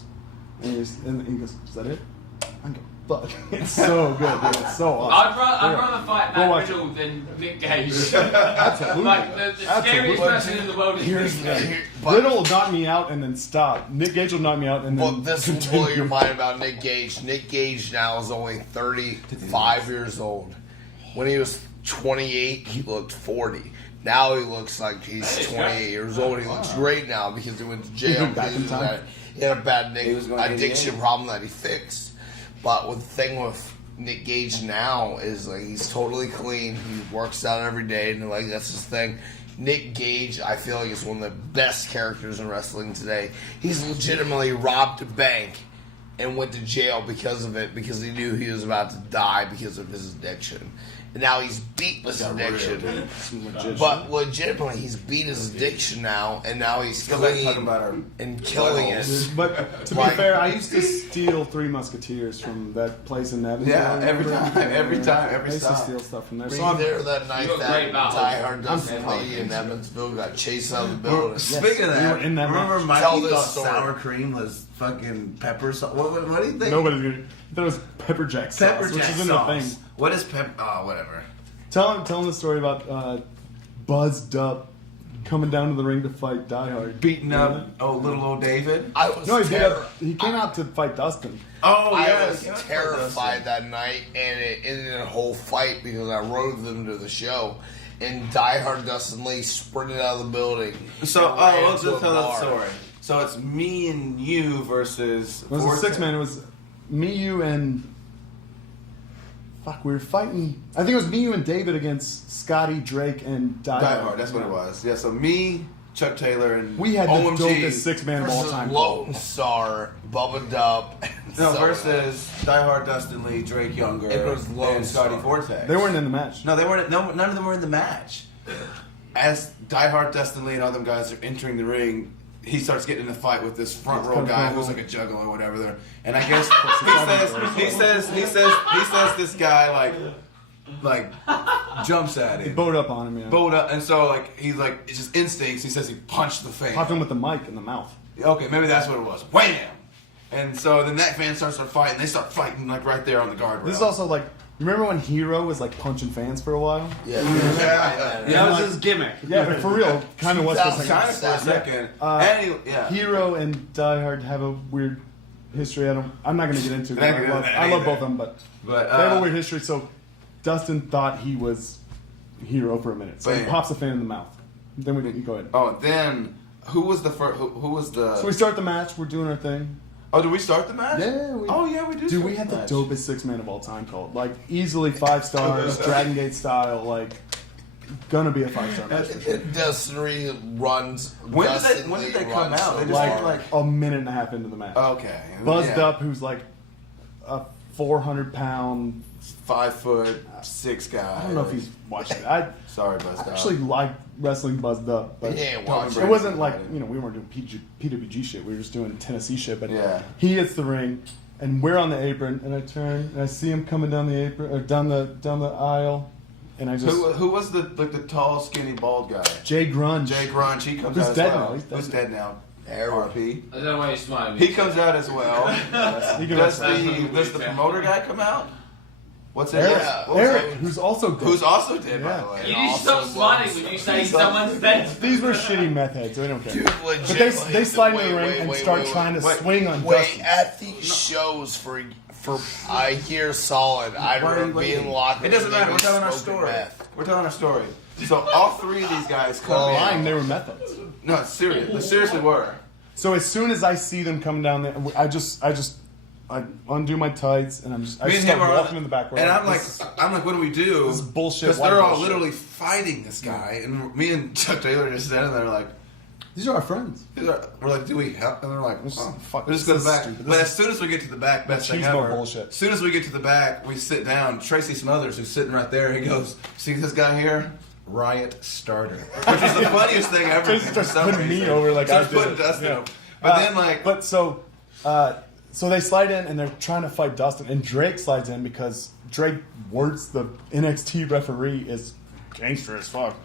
and he goes, "Is that it?" I'm going, "Fuck!" It's so good, dude. It's so awesome. I'd rather fight Go Matt watch Riddle than Nick Gage. Absolutely. Like the scariest Absolutely. person in the world is Here's Nick the Gage. here, but, Riddle will knock me out and then stop. Nick Gage will knock me out and then. well, this will blow your mind about Nick Gage. Nick Gage now is only 35 years old. When he was 28, he looked 40. Now he looks like he's 28 years old. He looks great now because he went to jail. went back in because time. he had a bad He was going to addiction 88. problem that he fixed. But the thing with Nick Gage now is he's totally clean. He works out every day, and that's his thing. Nick Gage, I feel like, is one of the best characters in wrestling today. He's legitimately robbed a bank and went to jail because of it, because he knew he was about to die because of his addiction. And now he's beat this addiction. But legitimately, he's beat his addiction now, and now he's Go back to talking clean about our and killing it. But to be Like- fair, I used to steal Three Musketeers from that place in Evansville. Yeah, every remember? time, every time, every I used to stop. steal stuff from there. Were So you I'm, there that night You were that great about it. diehard Dustin I'm Lee in fucking- Evansville got chased out of the building? Speaking of we that, were in that remember match. Tell Mikey this thought story. sour cream was fucking pepper sauce? What do you think? nobody's gonna. I thought it was pepper jack sauce, Pepper which jack isn't a sauce. thing. What is pepper? Oh, whatever. Tell him the story about buzzed up coming down to the ring to fight Die Hard. Beating up little old David. I was No, he came out to fight Dustin. Oh, I yes. was terrified that night, and it ended in a whole fight because I rode them to the show. And diehard Dustin Lee sprinted out of the building. So, and ran let's to just a tell that bar. story. So it's me and you versus. It was a 6-man. It was me, you, and fuck. We were fighting. I think it was me, you, and David against Scotty, Drake, and Die Die Hard. Hard. That's what it was. Yeah. So me, Chuck Taylor, and We had the OMG. dopest 6-man of all Versus time. Lone Star, Bubba Dub. No, So- versus Die Hard, Dustin Lee, Drake Younger, It was Lone and Scotty Star. Vortex. They weren't in the match. No, they weren't. No, none of them were in the match. As Die Hard, Dustin Lee, and all them guys are entering the ring, he starts getting in a fight with this front row guy who's like a juggler or whatever. There, and I guess he says this guy like jumps at He him, bowed up on him, yeah. bowed up, and so he's like it's just instincts. He says he punched the fan. Popped him with the mic in the mouth. Okay, maybe that's what it was. Wham! And so then that fan starts to fight, and they start fighting like right there on the guardrail. This is also like, remember when Hero was like punching fans for a while? Yeah. That was his gimmick. Yeah, but for real, kind of was for a second. Kind of for a second. Hero and Die Hard have a weird history. I'm not going to get into it. I love both of them, but they have a weird history. So Dustin thought he was Hero for a minute, so he pops a fan in the mouth. Then we didn't go ahead. Oh, then who was the first? Who was the? So we start the match. We're doing our thing. Oh, did we start the match? Yeah. We did. Dude, we had the dopest 6-man of all time called. Like, easily 5 stars, Dragon Gate style, like, gonna be a 5-star match for sure. Dustin runs. When did they come out? They just Like a minute and a half into the match. Okay. Buzzed Up, who's like a 400-pound, 5'6" guy. I don't know if he's watching it. Sorry, Buzzed Up. I actually like wrestling Buzzed Up, but watch it wasn't like, we weren't doing PWG shit. We were just doing Tennessee shit. But he hits the ring, and we're on the apron, and I turn and I see him coming down the apron or down the aisle, and I just who was the tall, skinny, bald guy? Jay Grunge. He comes Who's out as dead well. now? He's dead now? RP. I don't know why you're smiling. He comes out as well. Does the promoter guy come out? What's it? Eric, who's also dead. Who's also dead, by the way. You need to stop smiling when you say someone's dead. These were shitty meth heads, so we don't care. Dude, But they slide in the ring and start trying to swing on Dustin. At these shows for a year solid, I remember being locked. It doesn't matter. We're telling our story. We're telling our story. So all 3 of these guys come in. They were meth heads. No, serious. They seriously were. So as soon as I see them coming down there, I undo my tights and I start walking in the back. And I'm like, what do we do? This is bullshit. Because they're all literally fighting this guy, and me and Chuck Taylor just standing there like, these are our friends. we're like, do we help? And they're like, fuck. we're just going back. But as soon as we get to the back, best thing ever. Bullshit. As soon as we get to the back, we sit down. Tracy Smothers, who's sitting right there, he goes, see this guy here? Riot starter, which is the funniest thing ever. Tracy starts putting me over like I did. Dustin. But then like, so they slide in and they're trying to fight Dustin, and Drake slides in because Drake words the NXT referee is gangster as fuck.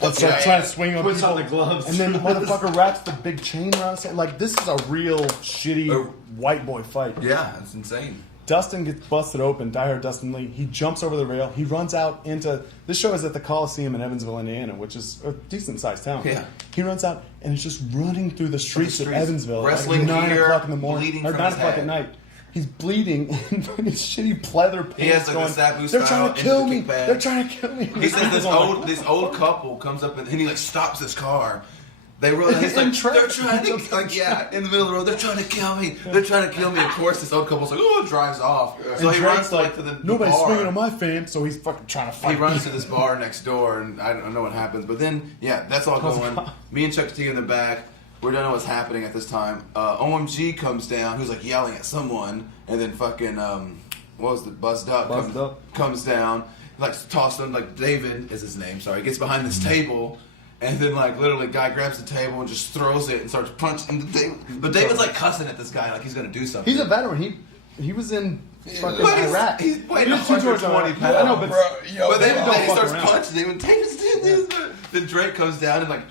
Let's start trying to swing on Puts people. on the gloves. And then the motherfucker wraps the big chain around his head. Like, this is a real shitty white boy fight. yeah, it's insane. Dustin gets busted open, Die Hard Dustin Lee. He jumps over the rail. He runs out into... This show is at the Coliseum in Evansville, Indiana, which is a decent-sized town. Yeah. He runs out and is just running through the streets of Evansville wrestling at 9 gear, o'clock in the morning. bleeding Or from 9 his o'clock head. at night. He's bleeding in fucking shitty pleather pants. He has like going, the Sabu they're style trying to kill into the me. kick pad. They're trying to kill me. He says this old couple comes up and he like stops his car. They roll. He's like, they're trying to in the middle of the road. They're trying to kill me. They're trying to kill me. Of course, this old couple's like, oh, drives off. So and he Drake's runs like to the nobody's bar. swinging on my fan, so he's fucking trying to fight. He runs to this bar next door, and I don't know what happens. But then, yeah, that's all going. Me and Chuck T in the back. We don't know what's happening at this time. OMG comes down, who's like yelling at someone, and then fucking what was the Buzzed Up comes down, like tossed him, like David is his name. Sorry, gets behind this table. And then, like, literally, guy grabs the table and just throws it and starts punching. But David's, like, cussing at this guy like he's going to do something. He's a veteran. He was in fucking Iraq. He's weighing He was 120 pounds. I know, but then he starts around. punching him and David's Then Drake comes down and, like,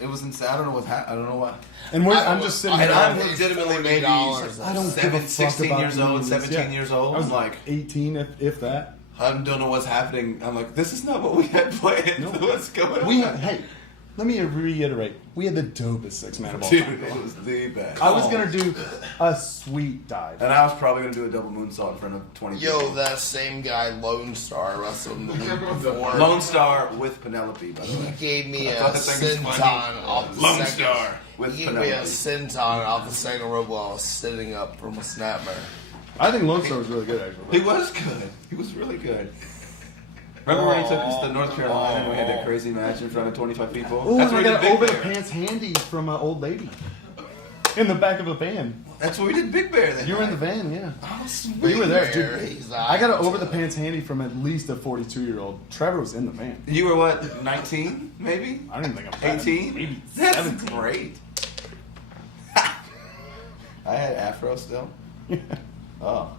it was insane. I don't know what happened. I don't know what. And I'm just sitting here. I'm legitimately maybe I don't give a fuck 16 about years old, this. 17 years old. I was I'm like 18, if that. I don't know what's happening. I'm like, this is not what we had planned. No. What's going on? Hey, let me reiterate. We had the dopest 6-man of all Dude, time. it was the best. I was going to do a sweet dive. And I was probably going to do a double moonsault in front of 20 people. Yo, that same guy, Lone Star, wrestled in the week before. Lone Star with Penelope, by the He way. gave me I a thought that thing was senton off the Lone second. Star with He gave me a Penelope. senton off the second rope while I was sitting up from a snapmare. I think Lone Star was really good, actually. He was good. He was really good. Remember when he took us to North Carolina and we had that crazy match in front of 25 people? Oh, That's I where we got did an Big over the Bear. pants handy from an old lady in the back of a van. That's where we did Big Bear then. You were in the van, yeah. Oh, You were there, Bear, dude. he's I got an over the pants handy from at least a 42-year-old. Trevor was in the van. You were what, 19 maybe? I don't even think I'm 18? Maybe That's 17. great. I had afro still. Oh.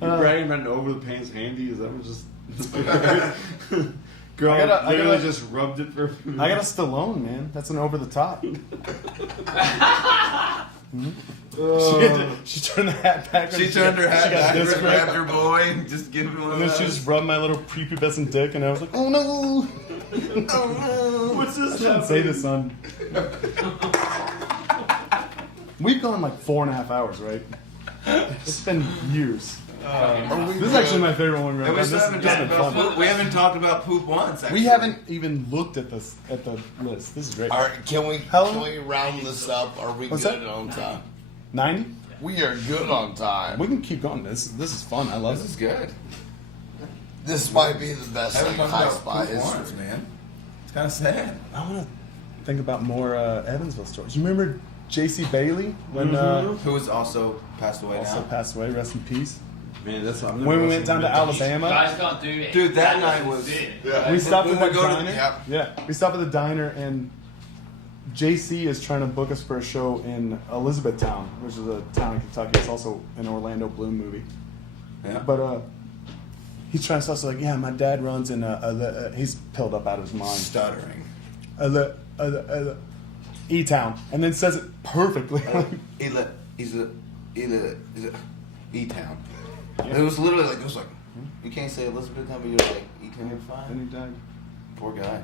You're bragging about an over the pants handy? Is that what just. Girl I gotta- literally just rubbed it for. I got a Stallone, man. That's an over the top. She turned the hat back. She turned her hat got back, disc grabbed cramp. her boy, and just gave him one And of then those. she just rubbed my little prepubescent dick, and I was like, "Oh no!" What's this? I shouldn't say this, son. We've gone like 4.5 hours, right? It's been years. This is actually my favorite one. And we This still has haven't just talked been about fun. poop. We haven't talked about poop once. Actually. We haven't even looked at this at the list. This is great. All right, can we round this up? Are we What's good that? on time? 90? We are good on time. We can keep going. This is fun. I love This this. is good. This might be the best Haven't thing talked High about Spy poop once, history. man. It's kind of sad. I want to think about more Evansville stories. You remember J.C. Bailey when Who has also passed away also now? passed away? Rest in peace. Man, that's what I'm When we went down to Alabama, Guys can't do it. Dude, that night was. we stopped When at we that go to- diner. yep. Yeah, we stopped at the diner, and JC is trying to book us for a show in Elizabethtown, which is a town in Kentucky. It's also an Orlando Bloom movie. Yeah. But he's trying to tell us like, yeah, my dad runs in he's pilled up out of his mind. Stuttering. E-Town, and then says it perfectly. He's a E-Town. It was literally like, you can't say Elizabethtown, but you're like, E-Town, you're fine. And he died. Poor guy.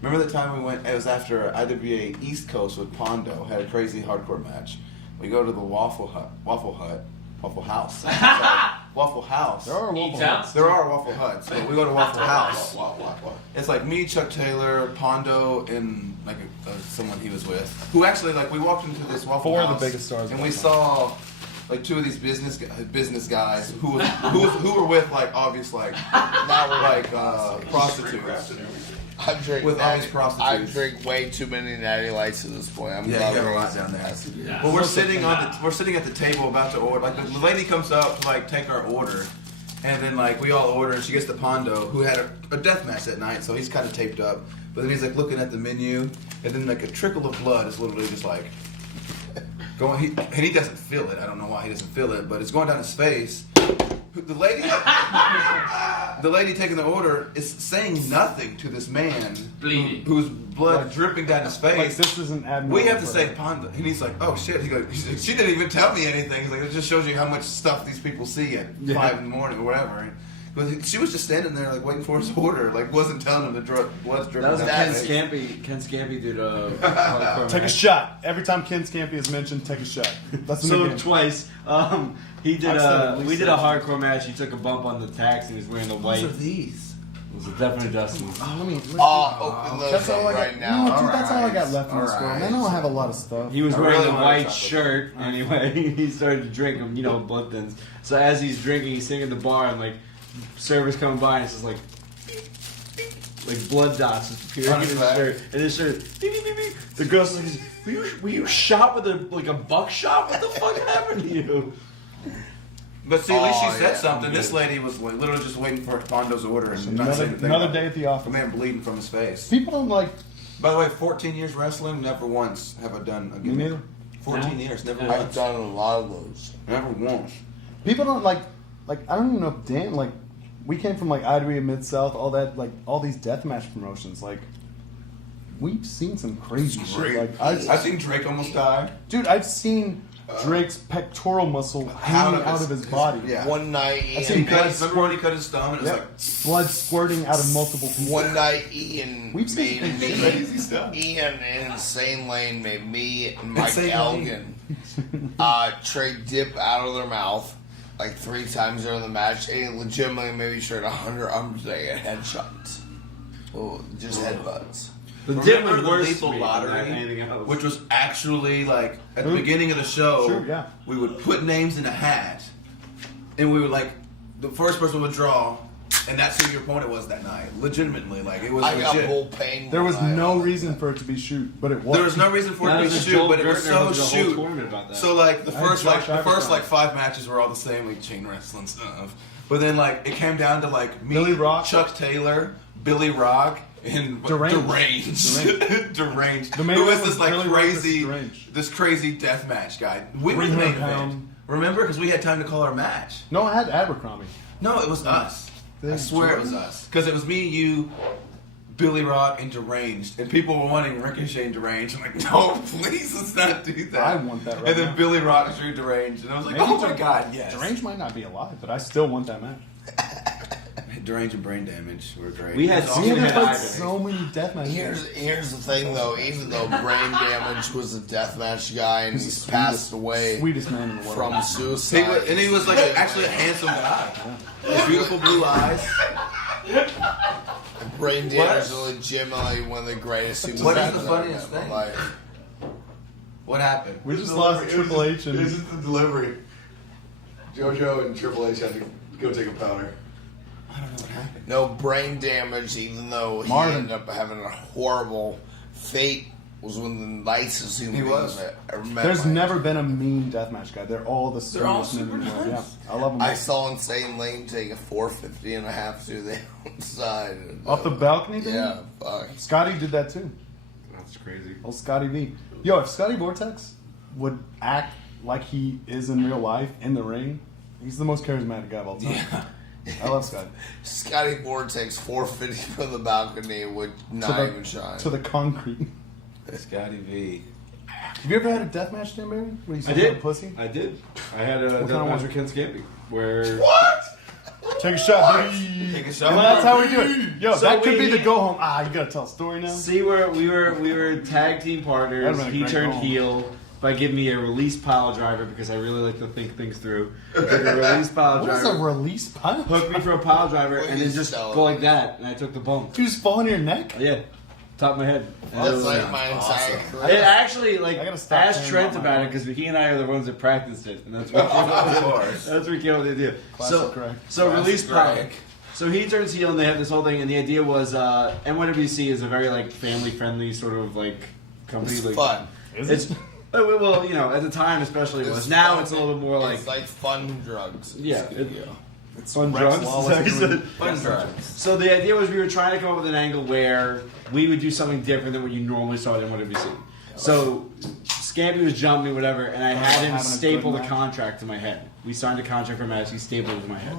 Remember the time we went, it was after IWA East Coast with Pondo, had a crazy hardcore match. We go to the Waffle House. Sorry, Waffle House. There are Waffle E-Town? Huts. There are Waffle Huts, but we go to Waffle House. It's like me, Chuck Taylor, Pondo, and like someone he was with. Who actually, like, we walked into this Waffle Four of House. the biggest stars And of we all saw like two of these business guys who were with like obvious like prostitutes. I've drank With obvious prostitutes. I've drank way too many natty lights at this point. I'm Yeah, glad you got a we're lot easy. down there. Yeah. Well, we're sitting at the table about to order. Like the lady comes up to like take our order, and then like we all order, and she gets the Pondo, who had a death match that night, so he's kind of taped up. But then he's like looking at the menu, and then like a trickle of blood is literally just like going. And he doesn't feel it. I don't know why he doesn't feel it, but it's going down his face. The lady taking the order is saying nothing to this man, Bleeding. whose blood dripping down his face. Like this isn't abnormal. We have to for say her. Pondo. And he's like, oh shit. He's like, she didn't even tell me anything. He's like, it just shows you how much stuff these people see at 5 in the morning or whatever. But she was just standing there like waiting for his order, like wasn't telling him the blood's dripping That was down Ken his face. Scampy. Ken Scampy did a Take a shot. Every time Ken Scampy is mentioned, take a shot. That's the So game. twice. He did I've said at least we did a 7 times. hardcore match. He took a bump on the tax and he was wearing the white. What are these? It was definitely Dustin's. Open those That's all up I got. right now. No, dude, that's all I got Alright, left in this world. alright. Man, I don't have a lot of stuff. He was I wearing really the wanted white chocolate. shirt anyway. He started to drink them, blood thins. So as he's drinking, he's sitting in the bar and like servers coming by and it's just like blood dots just appearing in his shirt. And his shirt, beep, beep, beep, beep. The girl's like, were you shot with a buckshot? What the fuck happened to you? But see, at least she Oh, said yeah. something. This lady was like, literally just waiting for Pondo's order and not saying anything. Another about day it. at the A office. man bleeding from his face. People don't like. By the way, 14 years wrestling, never once have I done a Me gimmick. neither. 14 years, never I've once. done a lot of those. Never once. People don't like. I don't even know if Dan like. We came from like IWA Mid South, all that like all these deathmatch promotions. Like, we've seen some crazy shit. Like, I think Drake almost died. dude, I've seen Drake's pectoral muscle hanging out of his body. Yeah. One night, I've seen blood Remember when he cut his thumb and it was Yep. like, Blood squirting out of multiple people. One night, Ian We've seen made some me. crazy stuff. Ian in Insane Lane made me and Mike Insane Elgin trade dip out of their mouth like 3 times during the match, and he legitimately made me sure 100 arms they get headshots. Oh, just headbutts. The dip was remember the worse lethal to me than lottery, anything else. which was actually like at the Ooh. beginning of the show. Sure, yeah. We would put names in a hat, and we would like the first person would draw, and that's who your opponent was that night. Legitimately, like it was I got legit. bull pain. There was one night. no reason for it to be shoot, but it was. There was no reason for it to be That was a shoot, Joel but it was Gertner so who did a whole shoot. tournament about that. So like the I had first Josh Abercrombie. 5 matches were all the same, like chain wrestling stuff. But then like it came down to like me, Billy Rock. Chuck Taylor, Billy Rock, and Deranged. Deranged. The main Who is event this was like Billy Rock versus crazy, Deranged. this crazy deathmatch guy? We were the 300 main event. pound. Remember, because we had time to call our match. No, I had Abercrombie. No, it was us. I Then swear it was Jordan? us. Because it was me, you, Billy Rock and Deranged, and people were wanting Ricochet and Deranged. I'm like, no, please, let's not do that. I want that right And then now. Billy Rock drew Deranged, and I was like, oh my god, yes. Deranged might not be alive, but I still want that match. Deranged and Brain Damage were great. We had We have Ivan. played so many deathmatches. Here's the thing though. Even though Brain Damage was a deathmatch guy and he's passed away Sweetest man in the world. from suicide, He was like actually a handsome guy. With beautiful blue eyes. Brain Damage is legitimately one of the greatest superstars What is the I've ever funniest met in thing? my life. What happened? We just lost Triple H and This is the delivery. JoJo and Triple H had to go take a powder. I don't know what happened. No, Brain Damage, even though he Marvin. ended up having a horrible fate, was one of the nicest human He beings was. I ever met. there's in my never life. been a mean deathmatch guy. They're all the They're all sweetest men in the super world. nice. Yeah, I love them. I saw Insane Lane take a 450 and a half through the outside. Off the balcony thing? Yeah, fuck. Scotty did that too. That's crazy. Old Scotty V. Yo, if Scotty Vortex would act like he is in real life in the ring, he's the most charismatic guy of all time. Yeah. I love Scotty. Scotty Vortex 450 from the balcony would not even shine. To the concrete. Scotty V. Have you ever had a deathmatch, Dan Barry? Where you I said did. a pussy? I did. I had a What kind of deathmatch one? with Ken Scampi where Take a shot, baby. Take a shot. And that's how we do it. Yo, So that could we- be the go home. Ah, you gotta tell a story now. See where we were tag team partners. That'd been a He great turned goal. heel by giving me a release pile driver because I really like to think things through. Took a release pile What is a driver, release punch? hooked me for a pile driver, and then Please just tell go me. like that, and I took the bump. You just fall on your neck? Yeah, top of my head. And it That's was like my entire I career. actually like I gotta stop asked saying Trent about about my it because he and I are the ones that practiced it, and that's what came up with Of course. That's what came up with the idea. Classic Greg. So Classic release pile. Greg. So he turns heel, and they have this whole thing, and the idea was NYWC is a very like family friendly sort of like company. It's like, fun. It's well, you know, at the time especially it was. Now fun. it's a little bit more like It's like fun drugs. yeah, It's fun Rex drugs. Lawless Is that what you doing- said? Fun drugs. So the idea was we were trying to come up with an angle where we would do something different than what you normally saw in NYWC. So Scampy was jumping me, whatever, and I had him having a staple good the match. contract to my head. We signed a contract for a match. He stapled it to my head.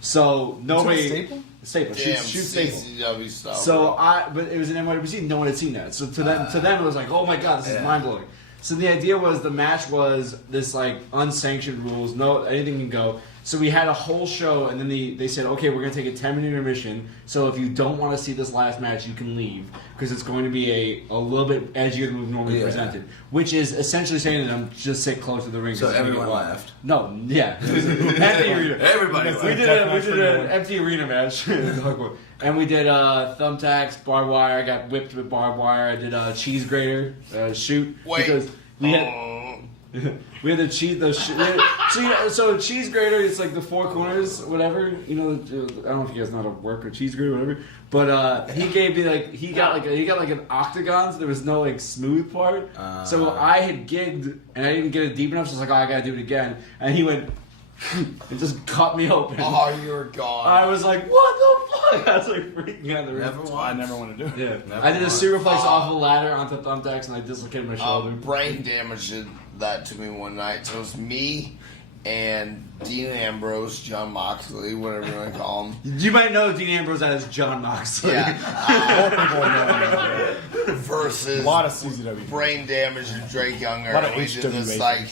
So nobody staple? staple Damn, shoot staple. CCW style. So but it was an NYWC. No one had seen that. So to them, it was like, oh my god, this is Yeah. mind blowing. So the idea was the match was this like unsanctioned rules. No, anything can go. So we had a whole show, and then they said, okay, we're gonna take a 10-minute intermission. So if you don't want to see this last match, you can leave because it's going to be a little bit edgier than we've normally Yeah. presented. Which is essentially saying to them, just sit close to the ring. So 'cause it's gonna everyone get wild. laughed. No, yeah, it was empty arena. Everybody That's We laughed. did Deathmatch for an no one. empty arena match, and we did thumbtacks, barbed wire. I got whipped with barbed wire. I did a cheese grater shoot Wait. because we had we had the cheese. So cheese grater, it's like the four corners, whatever. You know, I don't know if you guys know how to work a cheese grater, or whatever. But he gave me like he got like an octagon, so there was no like smooth part. So I had gigged and I didn't get it deep enough. So I was like, oh, I gotta do it again. And he went and just cut me open. oh, you're gone. I was like, what the fuck? I was like freaking out the ring. I never want to do it. Yeah, Never I did a once. superplex off a ladder onto thumbtacks and I dislocated my shoulder. Brain Damage did that to me one night. So it was me and Dean Ambrose, John Moxley, whatever you want to call him. You might know Dean Ambrose as John Moxley. Yeah. Versus A lot of CZW. Brain Damage and Drake Younger. A lot of We did this HWA. like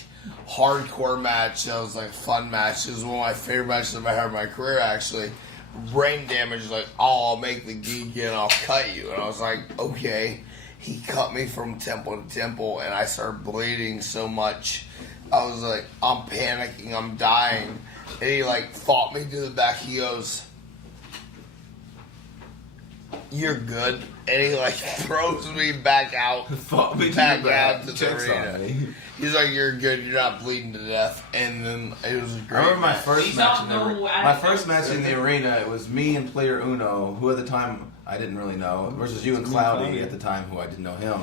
hardcore match. That was like fun match. It was one of my favorite matches I've ever had in my career actually. Brain Damage is like, oh, I'll make the geek and I'll cut you. And I was like, okay. He cut me from temple to temple and I started bleeding so much. I was like, I'm panicking, I'm dying. And he like fought me to the back. He goes, you're good. And he like throws me back out. Fought me to back the back. out to the Checks on arena. me. He's like, you're good, you're not bleeding to death. And then it was a great I remember my match. first He's match not in the no my first match in the arena. It was me and player Uno, who at the time I didn't really know, versus you and Cloudy at the time, who I didn't know him.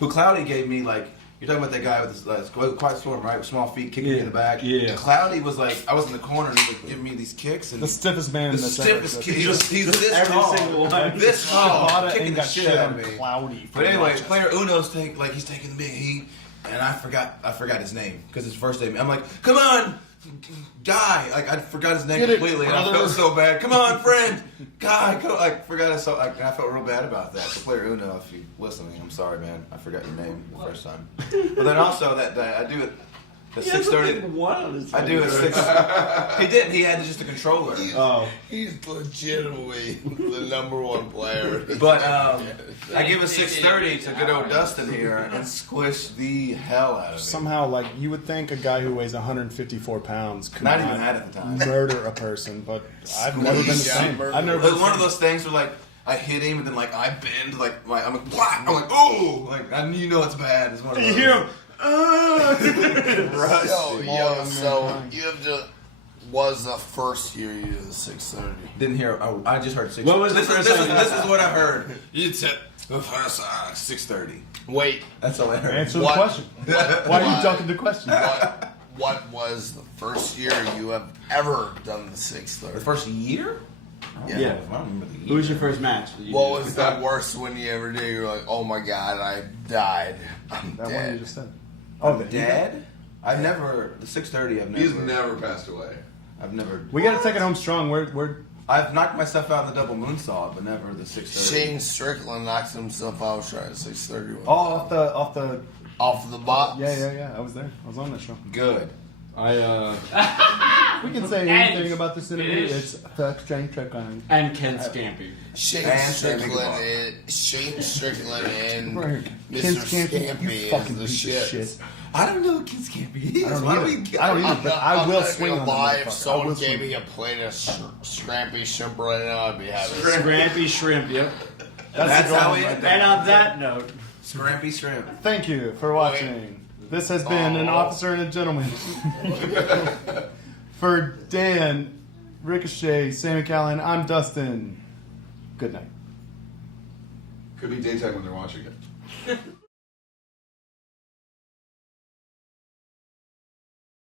Who Cloudy gave me like. You're talking about that guy with his quiet storm, right? With small feet kicking me in the back. Yeah. Cloudy was like, I was in the corner and he was like, giving me these kicks and The stiffest man the in the stiffest kid. He's this every tall, single one. this tall, Shibata kicking ain't the got shit shit out on of me. Cloudy. But anyway, player Uno's he's taking the big heat, and I forgot his name because his first name. I'm like, come on, Guy, like I forgot his name completely, and I felt so bad. Come on, friend, Guy, forgot it. So I felt real bad about that. So player Uno, if you're listening, I'm sorry, man. I forgot your name the first time. But then also that day, I do it. The 6:30. I do it 6. He didn't. He had just a controller. He's legitimately the number one player. But I give a 6:30 to good old Dustin here and squish the hell out of me. Somehow, like you would think, a guy who weighs 154 pounds could Not even that at the time. murder a person, but I've never been the same. I've never It been was the one of same. those things where like I hit him and then like I bend like I'm like whack. I'm like ooh, like I you know it's bad. It's one of those. You hear him? So you have to. Was the first year you did the 6:30? Didn't hear. I just heard 6:30. What was the this? first This time? is what I heard. You said the first 6:30. Wait, That's all I heard. Answer the What? question. Why are you ducking the question? what was the first year you have ever done the The 6:30? first year? Yeah. I don't remember the year. Who was your first match? that you What did? was the worst one you ever did? You're like, oh my god, I died. I'm That one you dead. just said. Oh, the Dad? I've never the 6:30. I've never. He's never passed away. I've never. We got to take it home strong. We're I've knocked myself out in the double moonsault, but never the 6:30. Shane Strickland knocks himself out trying 6:30. off the. Off the box. Yeah. I was there. I was on that show. Good. We can say anything about this interview. finish. It's the Shane Strickland. And Ken Scampy. Shane And Strickland and Ken Mr. Scampy, you Scampy fucking is the piece of shit. shit. I don't know what Kids Campy I is. don't Why do either. we? I don't either, but I will swing on lie. that If motherfucker. I someone will gave swing. me a plate of scrampy shrimp right now, I'd be happy. Scrampy Shrimp, yep. That's how we. And on that note, Scrampy shrimp. Thank you for watching. This has been an officer and a gentleman. For Dan, Ricochet, Sami Callihan, I'm Dustin. Good night. Could be daytime when they're watching it.